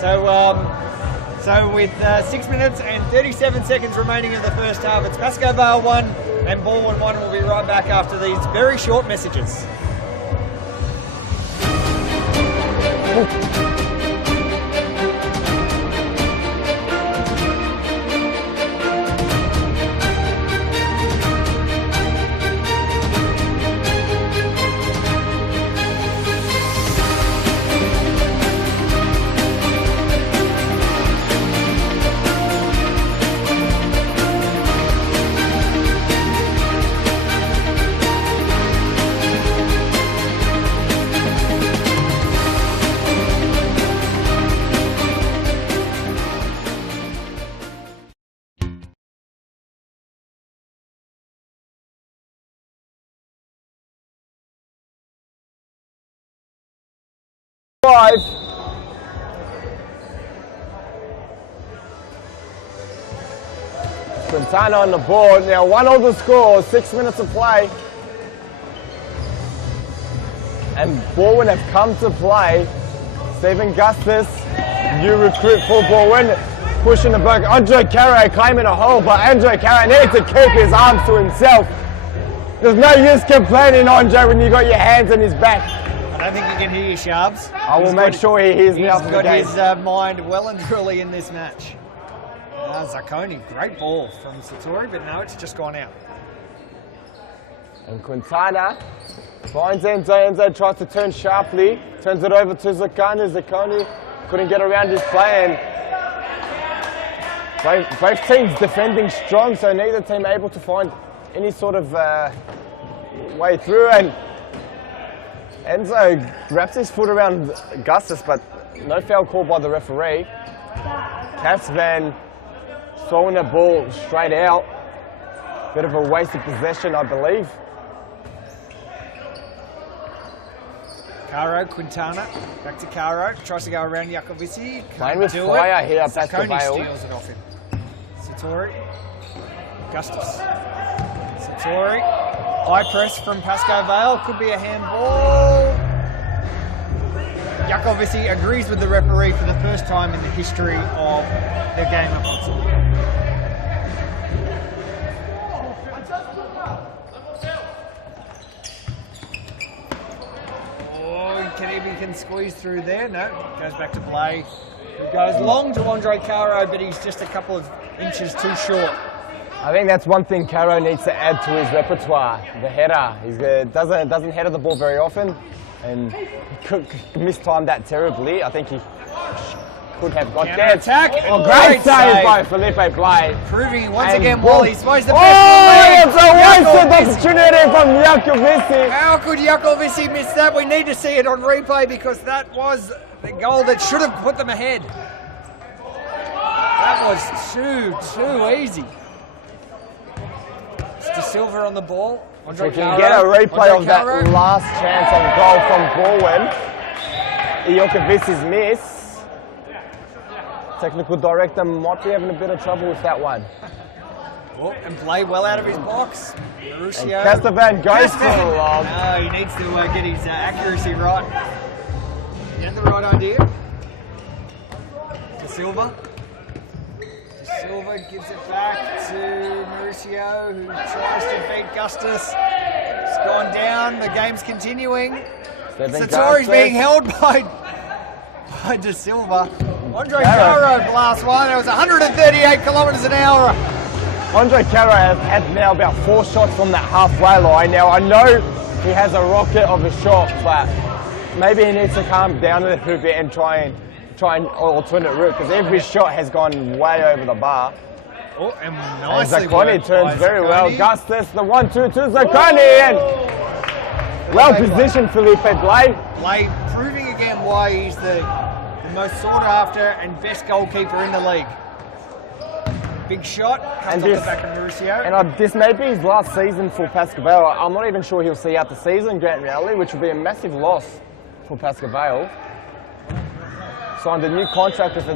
So with 6 minutes and 37 seconds remaining in the first half, it's Pascoe Vale 1 and Baldwin 1. We'll be right back after these very short messages. Quintana on the board. Now 1-0 the score, 6 minutes of play. And Baldwin have come to play. Stephen Gustus, new recruit for Baldwin, pushing the back. Andre Caro claiming a hole, but Andre Caro needs to keep his arms to himself. There's no use complaining, Andre, when you got your hands on his back. I don't think you can hear you, Sharps. I will make sure he hears me after the game. He's got his mind well and truly in this match. Zacconi, great ball from Fitzroy, but no, it's just gone out. And Quintana finds Enzo. Enzo tries to turn sharply, turns it over to Zacconi. Zacconi couldn't get around his play, and both teams defending strong, so neither team able to find any sort of way through. And Enzo wraps his foot around Gustus, but no foul called by the referee. Casvan throwing the ball straight out. Bit of a waste of possession, I believe. Caro, Quintana, back to Caro, tries to go around Jacovici. Playing with fire here at Pascoe Vale. Steals it off him. Satori, Gustus. Satori, high press from Pascoe Vale, could be a handball. Jacovici agrees with the referee for the first time in the history of the game of futsal. He can squeeze through there. No, goes back to play. It goes long to Andre Caro, but he's just a couple of inches too short. I think that's one thing Caro needs to add to his repertoire, the header. He doesn't header the ball very often, and he could mistime that terribly. I think he could have got there. Attack! Oh, great save by Felipe Blay. Proving once again why he's supposed to be. Oh, it's a wasted opportunity from Jacovici. How could Jacovici miss that? We need to see it on replay because that was the goal that should have put them ahead. That was too easy. It's De Silva on the ball. Andre we can get a replay of that last chance on goal from Baldwin. Jakovici's miss. Technical director might be having a bit of trouble with that one. Oh, and play well out of his box. Mauricio. Castavan goes to the lob. No, he needs to get his accuracy right. He had the right idea. De Silva. De Silva gives it back to Mauricio, who tries to beat Gustus. It's gone down. The game's continuing. Satori's being held by De Silva. Andre Caro blast one. It was 138 kilometres an hour. Andre Caro has had now about 4 shots from that halfway line. Now I know he has a rocket of a shot, but maybe he needs to calm down a little bit and try an alternate route because every shot has gone way over the bar. Oh, and nicely Zacconi turns very well. Gustus, the 1-2 to Zacconi, and well positioned Felipe Blay. Blay proving again why he's the most sought after and best goalkeeper in the league. Big shot, comes off the back of Mauricio. And this may be his last season for Pascoe Vale. I'm not even sure he'll see out the season, Grant Rowley, which will be a massive loss for Pascoe Vale. Signed a new contract with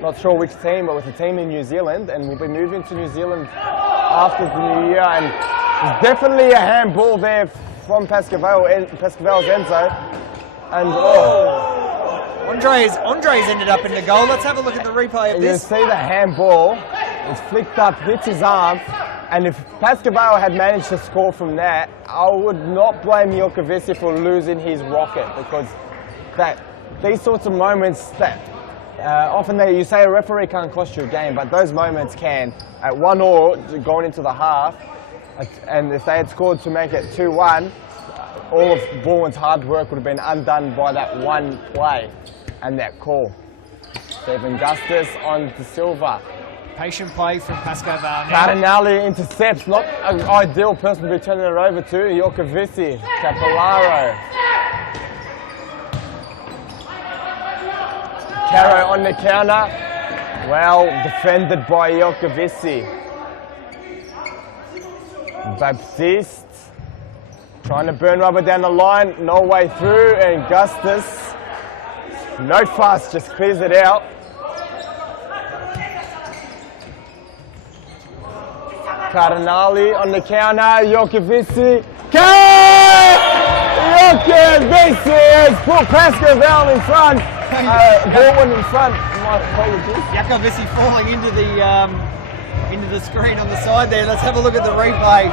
not sure which team, but with a team in New Zealand, and will be moving to New Zealand after the new year. And there's definitely a handball there from Pascoe Vale, Pascoe Vale's Enzo. And Andres ended up in the goal. Let's have a look at the replay of You this. see the handball, it's flicked up, hits his arm, and if Pascoe Vale had managed to score from that, I would not blame Jokovic for losing his rocket, because these sorts of moments that often you say a referee can't cost you a game, but those moments can. At 1-1 going into the half, and if they had scored to make it 2-1, all of Bourne's hard work would have been undone by that one play and that call. Stephen Gustus on to Silva. Patient play from Pascoe Vale now. Cardinale intercepts, not an ideal person to be turning it over to. Jokovic, Capellaro. Caro on the counter. Well defended by Jokovic. Baptiste trying to burn rubber down the line, no way through, and Gustus, no fuss, just clears it out. Cardinale on the counter, Jokovic. Jokovic has put Pascoe Vale in front. Baldwin in front. My apologies. Jokovic falling into the screen on the side there. Let's have a look at the replay.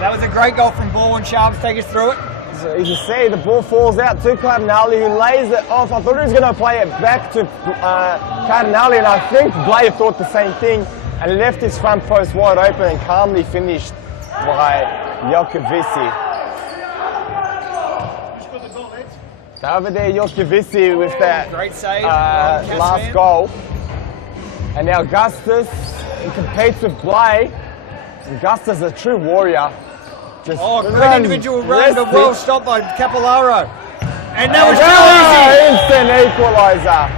That was a great goal from Baldwin. Sharps, take us through it. So you can see the ball falls out to Cardinale, who lays it off. I thought he was going to play it back to Cardinale, and I think Blair thought the same thing, and left his front post wide open and calmly finished by Jokovic. So over there, Jokovic with that Great save. last goal. And now Gustus, he competes with Blay. And Gustus is a true warrior. Just Great individual run, but well stopped by Capellaro. And that was instant equaliser.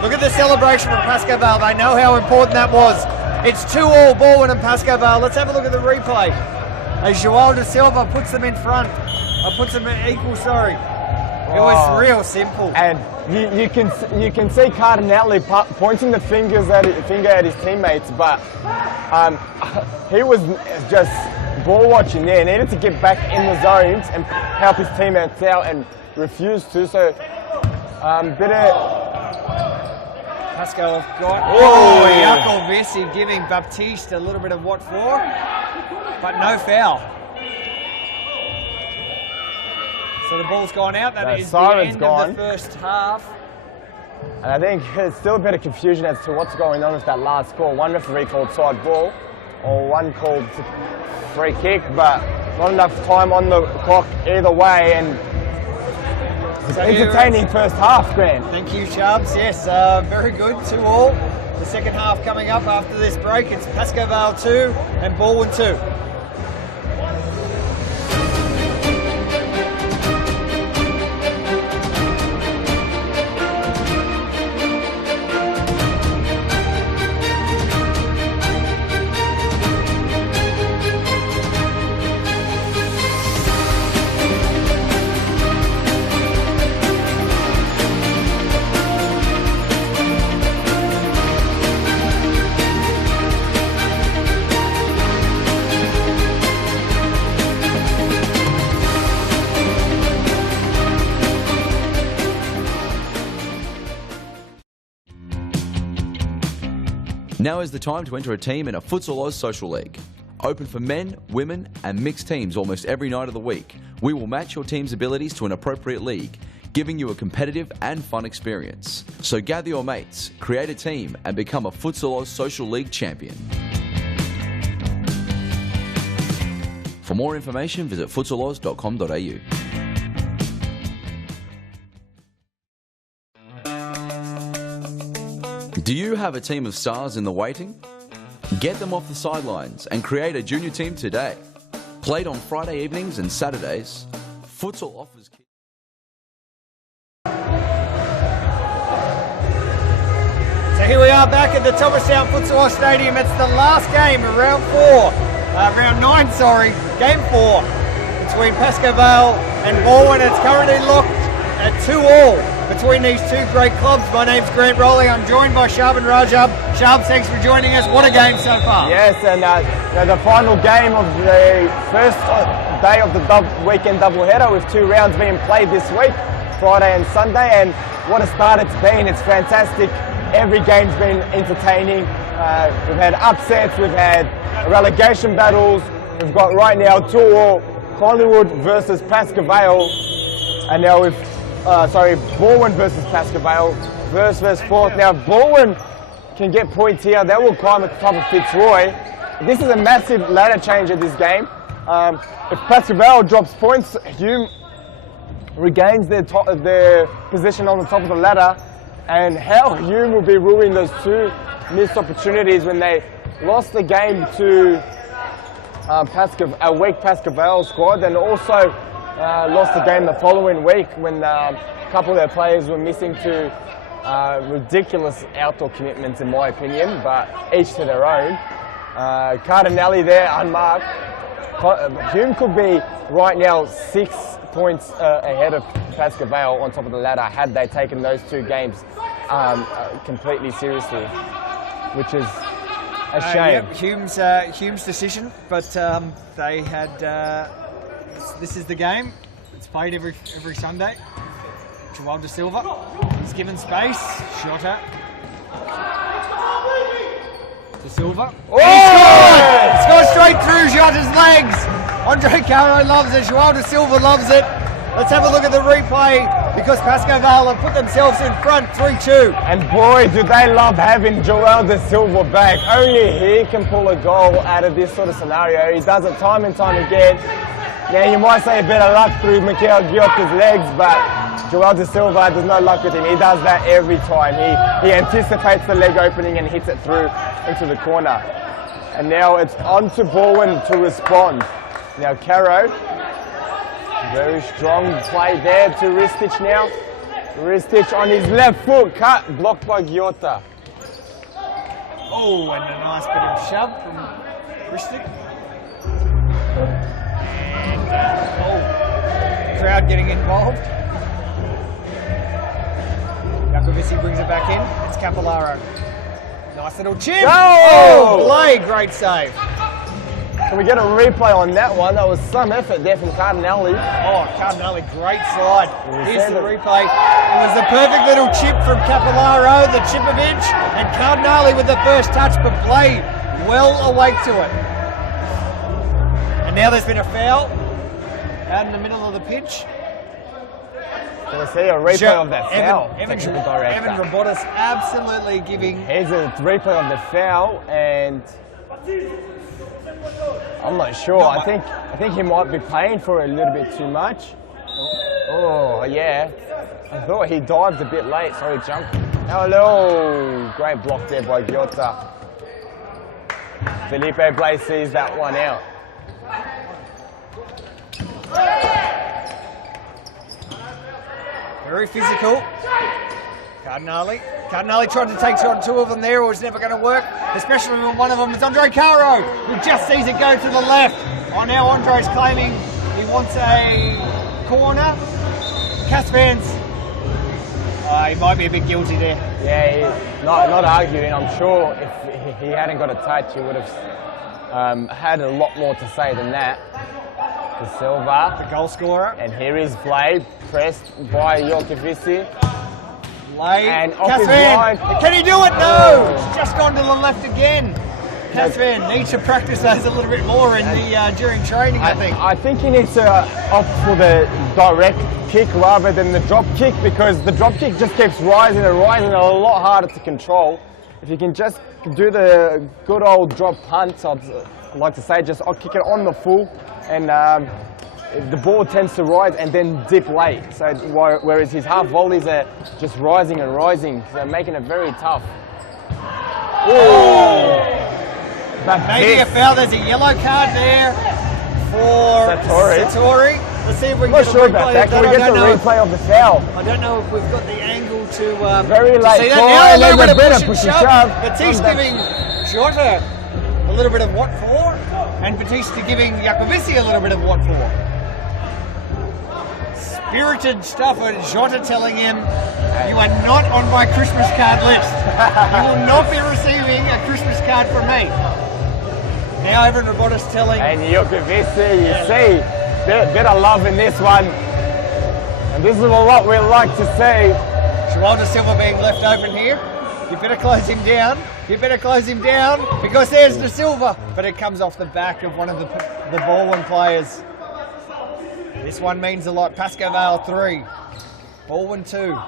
Look at the celebration from Pascoe Vale. They know how important that was. It's 2-2, Baldwin and Pascoe Vale. Let's have a look at the replay. As João da Silva puts them in front. Puts them equal, sorry. It was real simple. And you can see Cardinale pointing the finger at his teammates, but he was just ball watching there. He needed to get back in the zones and help his teammates out, and refused to. So Pascoe have got. Jokovic giving Baptiste a little bit of what for, but no foul. So the ball's gone out. That is the end of the first half. And I think there's still a bit of confusion as to what's going on with that last call. One referee called side ball, or one called free kick, but not enough time on the clock either way. And it's an entertaining first half, Grant. Thank you, Sharps. Yes, very good. 2-2. The second half coming up after this break. It's Pascoe Vale 2 and Baldwin 2. Now is the time to enter a team in a Futsal Oz Social League. Open for men, women and mixed teams almost every night of the week. We will match your team's abilities to an appropriate league, giving you a competitive and fun experience. So gather your mates, create a team and become a Futsal Oz Social League champion. For more information, visit futsaloz.com.au. Do you have a team of stars in the waiting? Get them off the sidelines and create a junior team today. Played on Friday evenings and Saturdays, Futsal offers... So here we are back at the Thomastown Futsal Stadium. It's the last game of round 9, game 4 between Pascoe Vale and Baldwin. It's currently locked at 2-2 between these two great clubs. My name's Grant Rowley. I'm joined by Shab and Rajab. Shab, thanks for joining us. What a game so far. Yes, and the final game of the first day of the weekend doubleheader, with 2 rounds being played this week. Friday and Sunday, and what a start it's been. It's fantastic. Every game's been entertaining. We've had upsets, we've had relegation battles. We've got right now Collingwood versus Pascoe Vale, and now we've Bourne versus Pascoe Vale, versus fourth. Now Bourne can get points here. They will climb at the top of Fitzroy. This is a massive ladder change of this game. If Pascoe Vale drops points, Hume regains their position on the top of the ladder, and how Hume will be ruining those two missed opportunities when they lost the game to a weak Pascoe Vale squad, and also lost the game the following week when a couple of their players were missing to ridiculous outdoor commitments, in my opinion, but each to their own. Cardinelli there, unmarked. Hume could be right now 6 points ahead of Pascoe Vale on top of the ladder had they taken those two games completely seriously, which is a shame. Yep, Hume's decision, but they had. This is the game. It's played every Sunday. Joel De Silva, he's given space. Jota. De Silva. Oh! He scored straight through Jota's legs. Andre Caro loves it. Joel De Silva loves it. Let's have a look at the replay, because Pascoe Vale have put themselves in front 3-2. And boy, do they love having Joel De Silva back. Only he can pull a goal out of this sort of scenario. He does it time and time again. Now you might say a bit of luck through Mikel Giotta's legs, but Joel De Silva, there's no luck with him. He does that every time. He anticipates the leg opening and hits it through into the corner. And now it's on to Bourne to respond. Now Caro, very strong play there to Ristic now. Ristic on his left foot, cut, blocked by Giotta. Oh, and a nice bit of shove from Ristic. And crowd getting involved. Jacovici brings it back in. It's Capillaro. Nice little chip. Oh! Play, great save. Can we get a replay on that one? That was some effort there from Cardinelli. Oh, Cardinelli, great slide. Here's the replay. It was the perfect little chip from Capillaro, the Chipovic, and Cardinelli with the first touch, but play well awake to it. And now there's been a foul out in the middle of the pitch. Can we see a replay of that foul? Evan Robotis absolutely giving. Here's a replay of the foul, and I'm not sure. I think he might be paying for it a little bit too much. Oh yeah. I thought he dived a bit late. Sorry, jump. Hello. Great block there by Giotta. Felipe Blais sees that one out. Very physical. Cardinelli tried to take two of them there. It was never going to work, especially when one of them is Andre Caro, who just sees it go to the left. Oh, now Andre's claiming he wants a corner. Caspans. He might be a bit guilty there. Yeah, he's not arguing. I'm sure if he hadn't got a touch, he would have had a lot more to say than that. De Silva, the goal scorer. And here is Blade, pressed by Jokovici. Blade, and off his line. Can he do it? No! It's just gone to the left again. Casvan needs to practice those a little bit more in the during training, I think. I think he needs to opt for the direct kick rather than the drop kick, because the drop kick just keeps rising and rising, a lot harder to control. If you can just do the good old drop punt, I'd like to say, just kick it on the full, and the ball tends to rise and then dip late. So whereas his half volleys are just rising and rising, so making it very tough. Oh! Maybe a foul. There's a yellow card there for Satori. Let's see if we can get a replay of that. Can we get the replay of the foul? I don't know if we've got the angle to very late see that. Now a little bit of push and shove. Batiste giving Jota a little bit of what for, and Batiste giving Jacovici a little bit of what for. Spirited stuff, and Jota telling him, "You are not on my Christmas card list. You will not be receiving a Christmas card from me." Now Evan Robotis telling... And Jokovici, you see, bit of love in this one. And This is what we like to see. Joel De Silva being left open here. You better close him down. You better close him down because there's De Silva. But it comes off the back of one of the Baldwin players. This one means a lot. Pascoe Vale 3. Baldwin 2.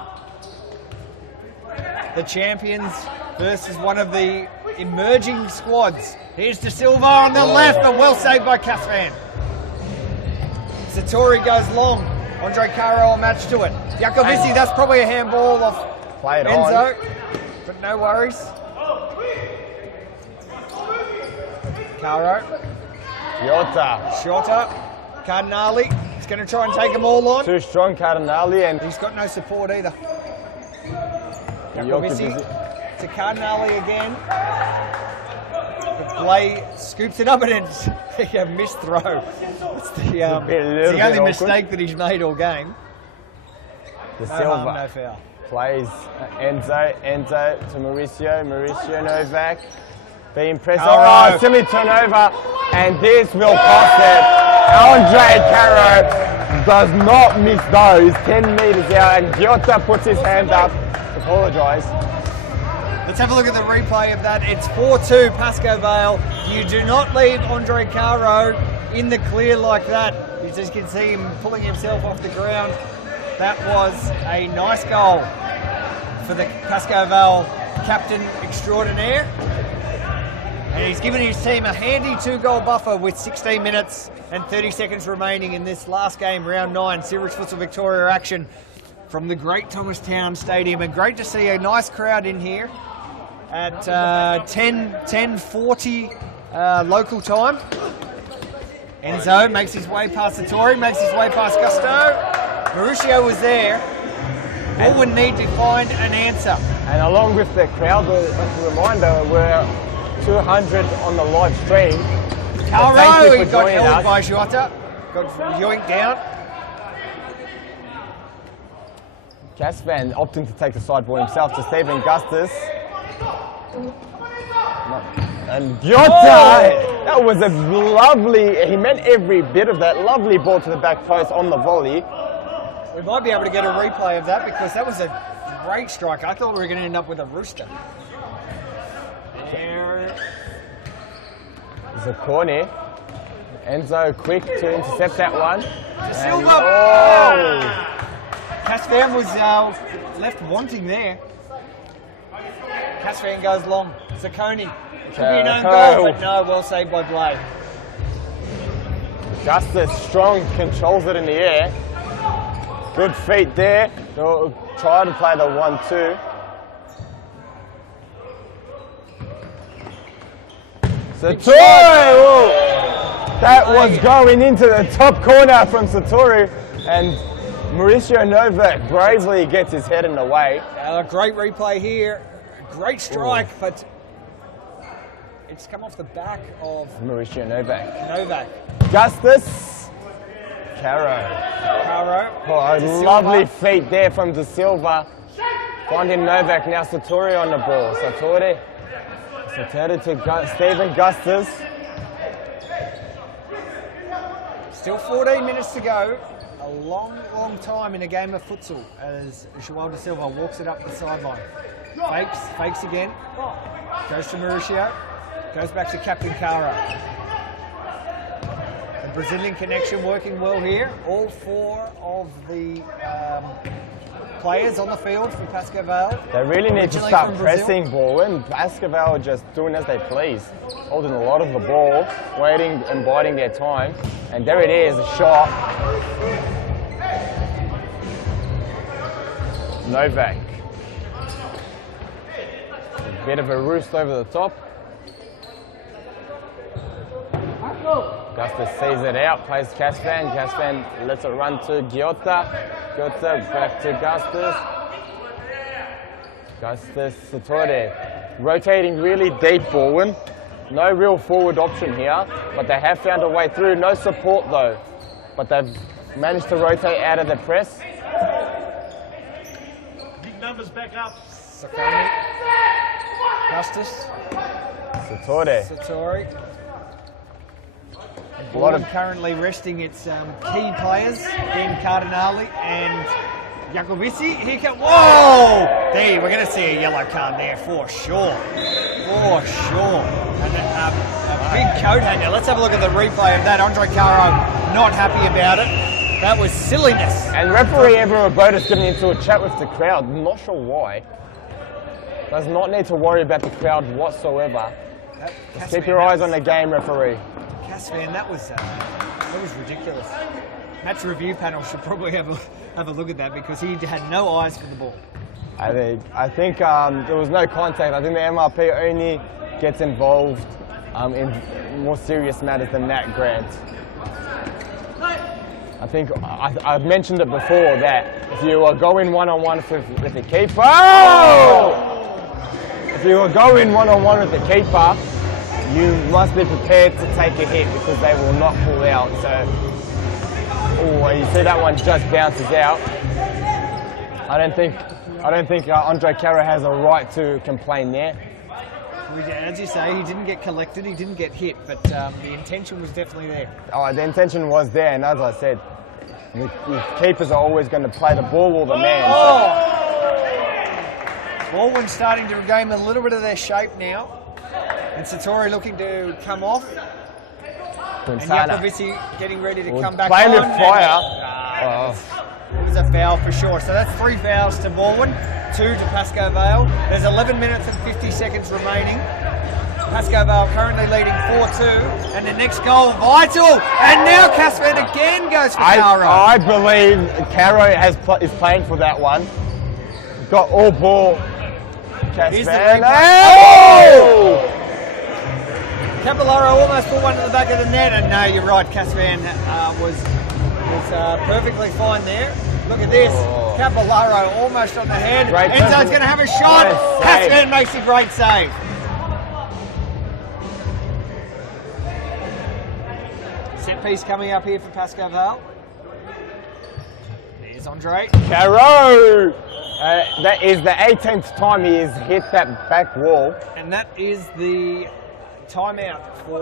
The champions versus one of the emerging squads. Here's De Silva on the left, but well saved by Casvan. Satori goes long. Andre Caro a match to it. Jacovici, that's probably a handball off Enzo, but no worries. Caro. Shota. Cardinali. He's going to try and take them all on. Too strong, Cardinali, and he's got no support either. Jacovici to Cardinali again. Blay scoops it up and it's a missed throw. It's the only mistake that he's made all game. De No Silva harm, no foul. plays Enzo to Mauricio Novak. Being pressed. Caro. Oh, silly turnover, and this will cost it. Andre Caro does not miss those 10 metres out, and Giotta puts his hand up to apologise. Let's have a look at the replay of that. It's 4-2 Pascoe Vale. You do not leave Andre Caro in the clear like that. You just can see him pulling himself off the ground. That was a nice goal for the Pascoe Vale captain extraordinaire. And he's given his team a handy 2-goal buffer with 16 minutes and 30 seconds remaining in this last game, round 9, Series Futsal Victoria action from the Great Thomastown Stadium. And great to see a nice crowd in here at 10:40 local time. Enzo makes his way past Satori, makes his way past Gusto. Mauricio was there. All would need to find an answer. And along with the crowd, as a reminder, we're 200 on the live stream. Caro, he got held by Jota. Got yoinked down. Casvan opting to take the side ball himself to Stephen Gustus. And Giotta, that was a lovely, he meant every bit of that, lovely ball to the back post on the volley. We might be able to get a replay of that because that was a great strike. I thought we were going to end up with a rooster. There's a corner. Enzo quick to intercept that one. De Silva! Casvan was left wanting there. Casvan goes long. Zacconi. Could be an own goal, but no, well saved by Blade. Justice Strong controls it in the air. Good feet there. They'll try to play the 1-2. Satori! That was going into the top corner from Satori, and Mauricio Novak bravely gets his head in the way. A great replay here. Great strike, but it's come off the back of Mauricio Novak. Justice. Caro. Oh, lovely feet there from De Silva. Finding Novak, now Satori on the ball. Satori to Stephen Gustus. Still 14 minutes to go. A long, long time in a game of futsal as Joel De Silva walks it up the sideline. Fakes again. Goes to Mauricio. Goes back to Captain Caro. The Brazilian connection working well here. All 4 of the players on the field for Pascoe Vale. They really need to start pressing ball, and Pascoe Vale are just doing as they please. Holding a lot of the ball, waiting and biding their time. And there it is, a shot. Novak. A bit of a roost over the top. Gustus sees it out, plays Casvan. Casvan lets it run to Giotta. Giotta back to Gustus. Gustus, Satori. Rotating really deep, Baldwin. No real forward option here, but they have found a way through. No support though, but they've managed to rotate out of the press. Big numbers back up. Sakani. Gustus. Satori. Satori. And Vaughan currently resting its key players, Ben Cardinale and Jacovici. Here comes. Whoa! There, we're going to see a yellow card there for sure. For sure. And a big coat hanger. Let's have a look at the replay of that. Andre Caro not happy about it. That was silliness. And referee Evan Robota's getting into a chat with the crowd. Not sure why. Does not need to worry about the crowd whatsoever. Just keep your eyes on the game, referee. Casvan, that was ridiculous. Match review panel should probably have a look at that because he had no eyes for the ball. I think there was no contact. I think the MRP only gets involved in more serious matters than that, Grant. I think I've mentioned it before that if you are going one-on-one with the keeper, if you are going one-on-one with the keeper, you must be prepared to take a hit because they will not pull out. So, you see that one just bounces out. I don't think Andre Caro has a right to complain there. As you say, he didn't get collected, he didn't get hit, but the intention was definitely there. Oh, the intention was there, and as I said, the keepers are always going to play the ball or the man. Baldwin starting to regain a little bit of their shape now. And Satori looking to come off. And Jacovici getting ready to come back playing on. with fire. It was a foul for sure. So that's 3 fouls to Baldwin, 2 to Pascoe Vale. There's 11 minutes and 50 seconds remaining. Pascoe Vale currently leading 4-2. And the next goal, vital. And now Casvan again goes for Caro. I believe Caro is playing for that one. Got all ball. Casvan. Capillaro almost put one to the back of the net, and no, you're right, Casvan was perfectly fine there. Look at this, Capillaro almost on the head. Enzo's going to have a shot. Casvan makes a great save. Set piece coming up here for Pascoe Vale. There's Andre. Caro! That is the 18th time he has hit that back wall. And that is the timeout for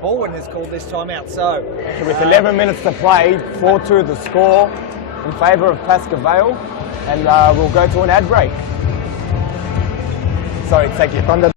Baldwin has called this timeout. So with 11 minutes to play, 4-2 the score in favour of Pascoe Vale, and we'll go to an ad break. Sorry, take your thunder.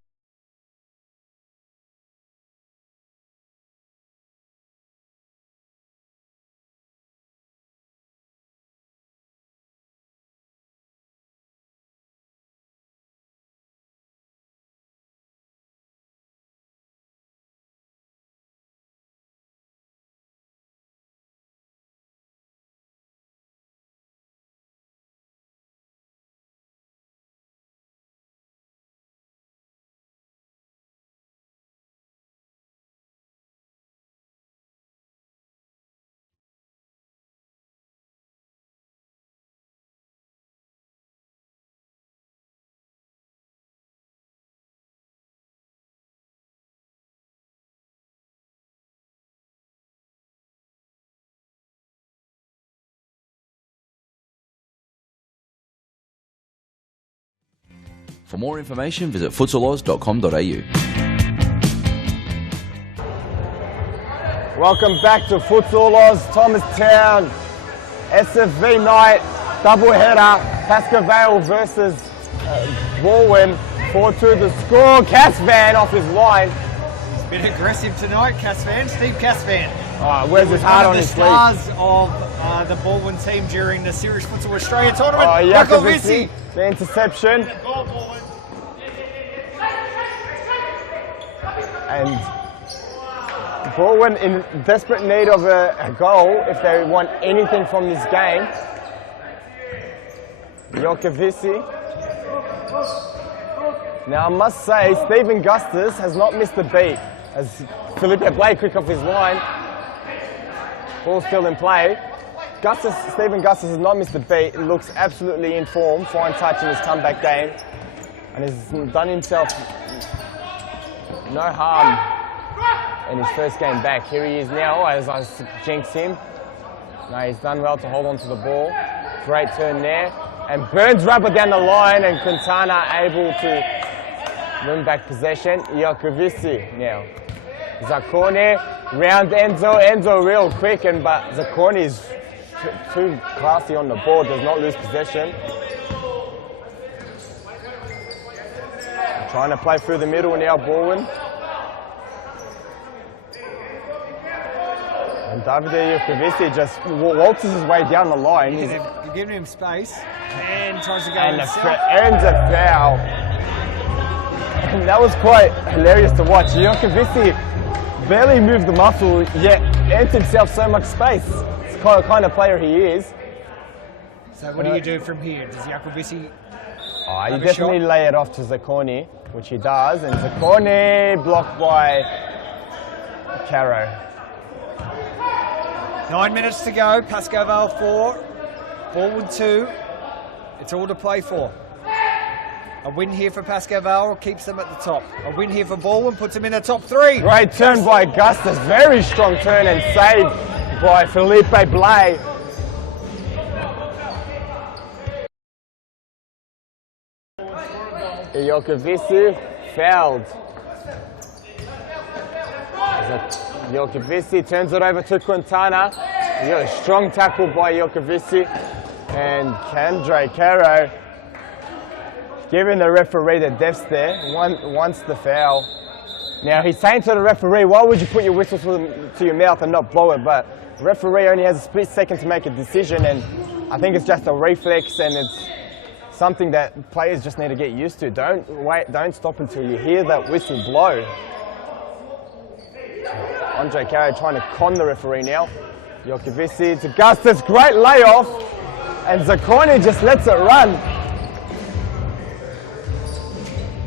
For more information, visit futsaloz.com.au. Welcome back to Futsal Oz, Thomastown, SFV night, doubleheader, Pascoe Vale versus Baldwin, 4-2 the score. Casvan off his line. He's been aggressive tonight, Casvan. Steve Casvan. Wears his heart on his sleeve. One of the stars of the Baldwin team during the Series Futsal Australia tournament. Jacovici, the interception. And Baldwin in desperate need of a goal if they want anything from this game. Jacovici. Now I must say, Stephen Gustus has not missed a beat as Felipe Blake quick off his line. Ball still in play. Stephen Gustus has not missed a beat. He looks absolutely in form, fine touch in his comeback game, and has done himself no harm in his first game back. Here he is now as I jinx him. No, he's done well to hold on to the ball. Great turn there. And Burns rubber down the line, and Quintana able to win back possession. Jacovici now. Zakone round Enzo. Enzo real quick, but Zacconi's too classy on the ball, does not lose possession. Trying to play through the middle now, Baldwin. And Davide Jokovici just waltzes his way down the line. You're giving him space and tries to go And himself. earns a foul. And that was quite hilarious to watch. Jokovici barely moved the muscle, yet earned himself so much space. It's the kind of player he is. So what do you do from here? Does Jokovici You have a definitely shot? lay it off to Zacconi, which he does, and Zacconi blocked by Caro. 9 minutes to go. Pascoe Vale 4, Baldwin 2. It's all to play for. A win here for Pascoe Vale keeps them at the top. A win here for Baldwin puts them in the top 3. Great turn by Augustus, very strong turn and saved by Felipe Blay. Jokovici fouled. Jokovici turns it over to Quintana. You got a strong tackle by Jokovici. And Kandre Caro giving the referee the death stare, wants the foul. Now he's saying to the referee, why would you put your whistle to your mouth and not blow it? But the referee only has a split second to make a decision, and I think it's just a reflex, and it's something that players just need to get used to. Don't stop until you hear that whistle blow. Andre Caro trying to con the referee now. Jokovici to Augustus, great layoff, and Zacconi just lets it run.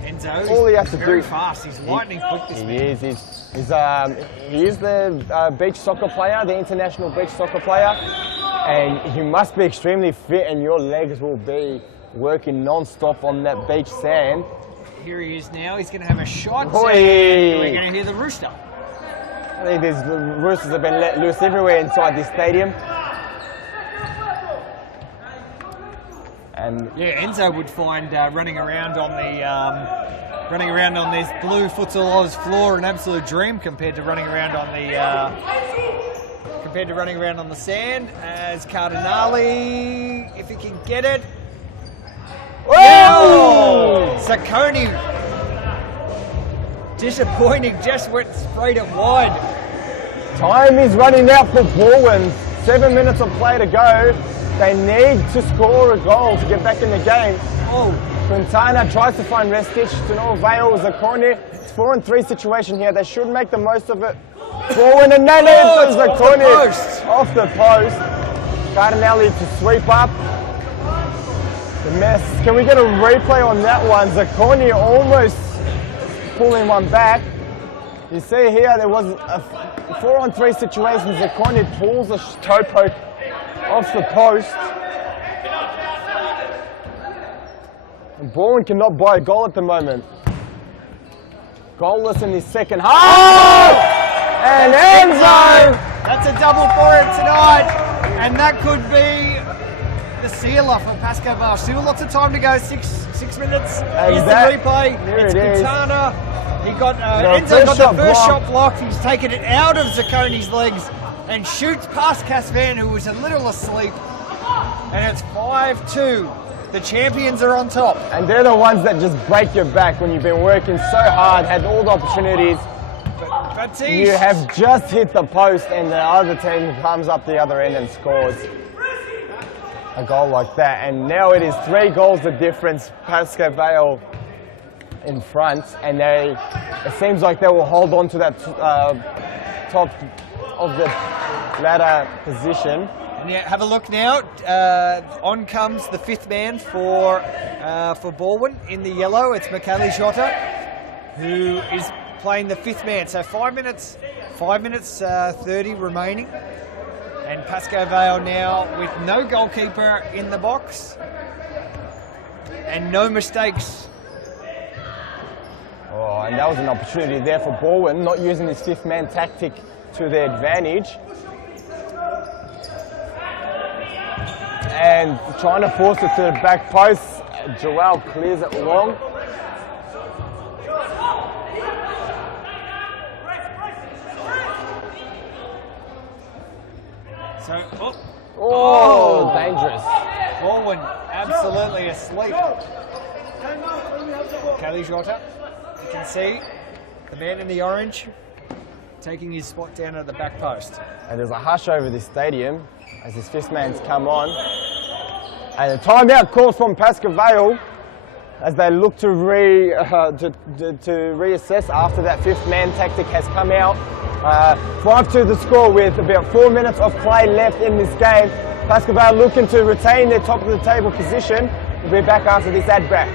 Enzo, All he has to very do- fast. He's lightning quick this He man. he is the beach soccer player, the international beach soccer player, and you must be extremely fit, and your legs will be working non-stop on that beach sand. Here he is now. He's going to have a shot. Oi. And we're going to hear the rooster. I think these roosters have been let loose everywhere inside this stadium. And Yeah, Enzo would find running around on this blue Futsal Oz floor an absolute dream compared to running around on the sand. As Cardinale, if he can get it. whoa! Zacconi, disappointing, just went sprayed it wide. Time is running out for Baldwin. 7 minutes of play to go. They need to score a goal to get back in the game. Oh, Quintana tries to find Restich to no avail. Zacconi. It's 4-on-3 situation here. They should make the most of it. Baldwin and then it's it's off the Zacconi post. off the post. Cardinale to sweep up. The mess. Can we get a replay on that one? Zacconi almost pulling one back. You see here there was a 4-on-3 situation. Zacconi pulls a toe poke off the post. And Baldwin cannot buy a goal at the moment. Goalless in his second half. And Enzo! that's a double for him tonight, and that could be the sealer for Pascoe Vale. Still lots of time to go. Six minutes. Here's the that- replay. there It's it is. Quintana. He got The Enzo first got the shot first blocked. shot blocked. He's taken it out of Zacconi's legs and shoots past Casvan, who was a little asleep. And it's 5-2. The champions are on top. And they're the ones that just break your back when you've been working so hard, had all the opportunities. Baptiste. You have just hit the post and the other team comes up the other end and scores a goal like that. And now it is 3 goals the difference. Pascoe Vale in front, and it seems like they will hold on to that top of the ladder position. And yeah, have a look now. On comes the 5th man for Baldwin in the yellow. It's Michele Jota, who is playing the 5th man. So 5 minutes 30 remaining. And Pascoe Vale now with no goalkeeper in the box and no mistakes. Oh, and that was an opportunity there for Baldwin, not using his 5th man tactic to their advantage. And trying to force it to the back post. Joel clears it long. So, Oh, dangerous. Baldwin absolutely asleep. Kelly Jota, you can see the man in the orange taking his spot down at the back post. And there's a hush over this stadium as this fifth man's come on. And a timeout call from Pascoe Vale as they look to reassess after that fifth man tactic has come out. 5-2 the score with about 4 minutes of play left in this game. Pascoe Vale looking to retain their top of the table position. We'll be back after this ad break.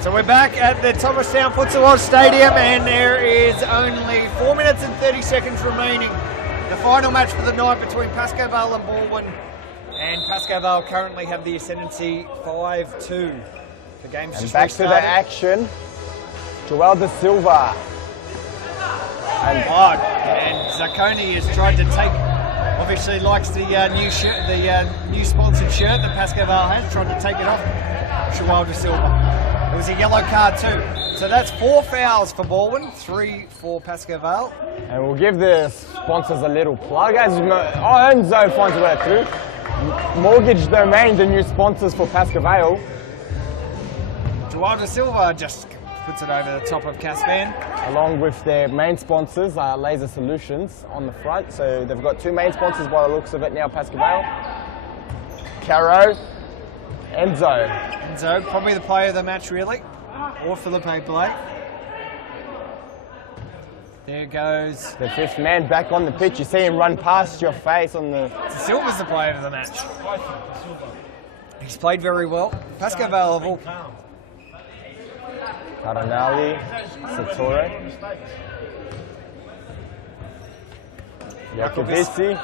So we're back at the Thomastown Futsal Stadium and there is only 4 minutes and 30 seconds remaining. The final match for the night between Pascoe Vale and Baldwin, and Pascoe Vale currently have the ascendancy 5-2. The game's And just back to the restarted. action. Joel De Silva. And Zacconi has tried to take, obviously likes the new shirt, the new sponsored shirt that Pascoe Vale has, tried to take it off Joel De Silva. It was a yellow card too. So that's 4 fouls for Baldwin, 3 for Pascoe Vale. And we'll give the sponsors a little plug. As Enzo finds a way through. Mortgage Domain, the new sponsors for Pascoe Vale. Joel De Silva just puts it over the top of Caspan. Along with their main sponsors, Laser Solutions on the front. So they've got 2 main sponsors by the looks of it now, Pascoe Vale. Caro, Enzo, probably the player of the match really, or Philippe Blake. There goes. the fifth man back on the pitch. You see him run past your face on the... De Silva's the player of the match. He's played very well. Pascoe Vale have all... Cardinali, Fitzroy, Jakovici.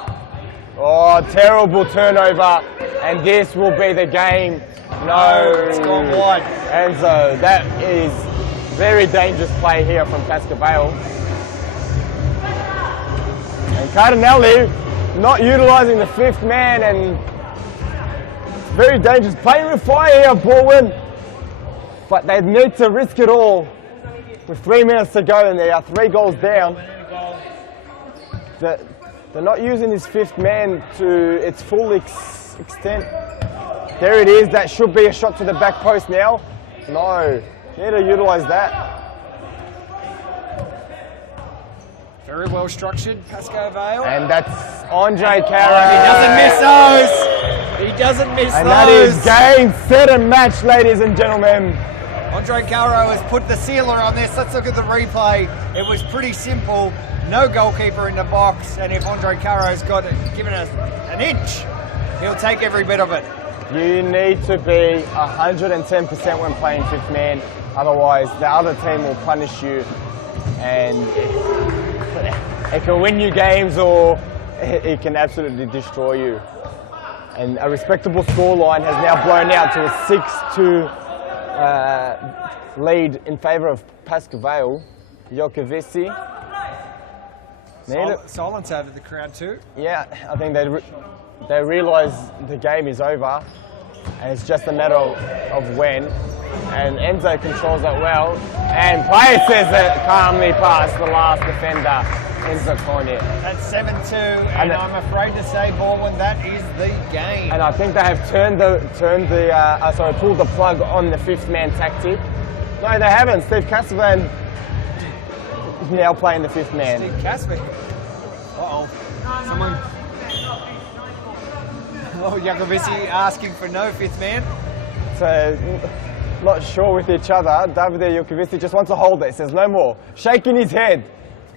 Oh, terrible turnover. And this will be the game. No. It's gone wide. Enzo, that is very dangerous play here from Pascoe Vale. And Cardinali not utilising the fifth man, and very dangerous. Playing with fire here, Baldwin. But they need to risk it all with 3 minutes to go, and they are 3 goals down. They're not using this fifth man to its full extent. There it is. That should be a shot to the back post now. No, need to utilise that. Very well structured, Pascoe Vale. And that's Andre Caro. He doesn't miss those. And that is game, set and match, ladies and gentlemen. Andre Caro has put the sealer on this. Let's look at the replay. It was pretty simple. No goalkeeper in the box, and if Andre Caro's given us an inch, he'll take every bit of it. You need to be 110% when playing fifth man, otherwise the other team will punish you, and it can win you games or it can absolutely destroy you. And a respectable scoreline has now blown out to a 6-2 lead in favour of Pascoe Vale. Jokovici. Silence over the crowd too. Yeah, I think they realise the game is over and it's just a matter of when. And Enzo controls that well, and player says it calmly past the last defender, Enzo Cornet. That's 7-2, and I'm afraid to say, Baldwin, that is the game. And I think they have pulled the plug on the fifth man tactic. No, they haven't. Steve Casavan is now playing the fifth man. Steve Casavan. Uh-oh. Someone... Oh, Jakovici asking for no fifth man. So, not sure with each other. Davide Jokovici just wants to hold it. Says no more. Shaking his head.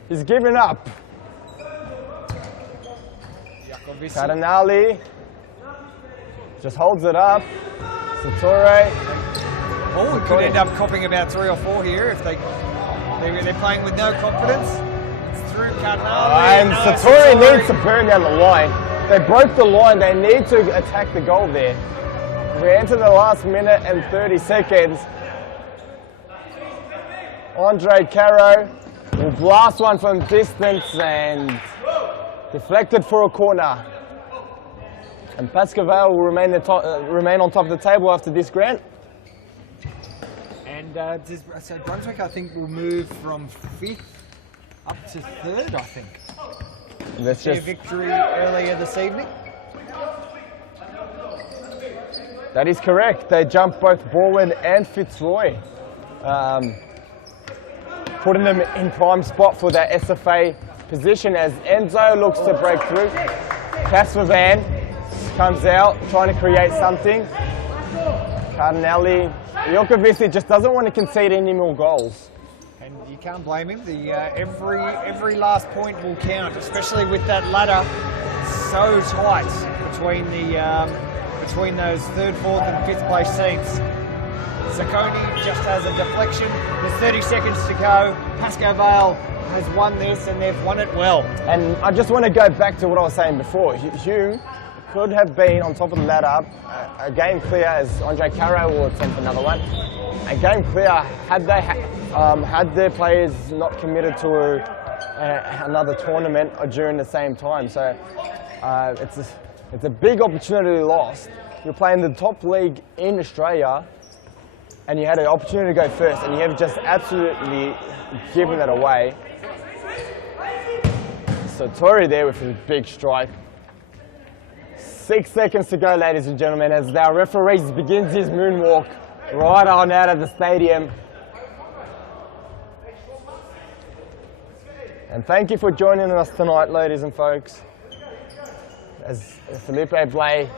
He's given up. Cardinali just holds it up. Fitzroy. Oh, we could end up copping about 3 or 4 here if they're playing with no confidence. It's through Cardinale. And Satori needs to burn down the line. They broke the line. They need to attack the goal there. We enter the last minute and 30 seconds. Andre Caro will blast one from distance and deflected for a corner. And Pascoe Vale will remain on top of the table after this, Grant. And so Brunswick, I think, will move from 5th up to 3rd, I think. That's Their just, victory earlier this evening. that is correct. They jumped both Borland and Fitzroy, putting them in prime spot for that SFA position as Enzo looks to break through. Pascoe Vale comes out trying to create something. Cardinale, Jokovic just doesn't want to concede any more goals. And you can't blame him. Every last point will count, especially with that ladder so tight between those 3rd, 4th and 5th place seats. Zacconi just has a deflection. There's 30 seconds to go. Pascoe Vale has won this and they've won it well. And I just want to go back to what I was saying before. Hume could have been on top of the ladder, a game clear as Andre Caro will attempt another one. A game clear had their players not committed to another tournament during the same time. So it's a big opportunity lost. You're playing the top league in Australia and you had an opportunity to go first and you have just absolutely given that away. So Tori there with a big strike. 6 seconds to go, ladies and gentlemen, as our referee begins his moonwalk right on out of the stadium. And thank you for joining us tonight, ladies and folks, as Felipe Blay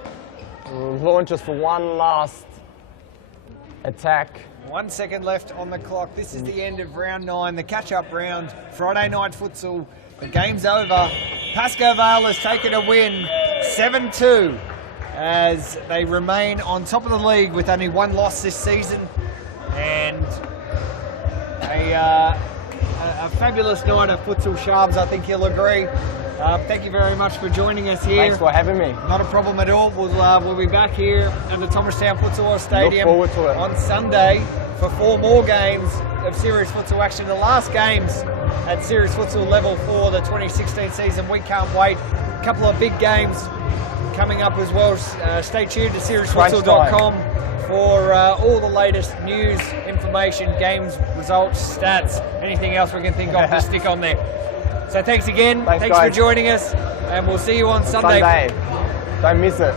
launches for one last attack. 1 second left on the clock. This is the end of round 9, the catch-up round. Friday night futsal. The game's over. Pascoe Vale has taken a win, 7-2, as they remain on top of the league with only 1 loss this season, and a fabulous night of futsal, Sharps. I think you'll agree. Thank you very much for joining us here. Thanks for having me. Not a problem at all. We'll be back here at the Thomastown Futsal Stadium Look forward to it. on Sunday for 4 more games of serious futsal action. The last games at serious futsal level for the 2016 season. We can't wait. A couple of big games coming up as well. Stay tuned to seriousfutsal.com for all the latest news, information, games, results, stats, anything else we can think of to stick on there. So thanks again. Thanks guys. for joining us, and we'll see you on Sunday. Don't miss it.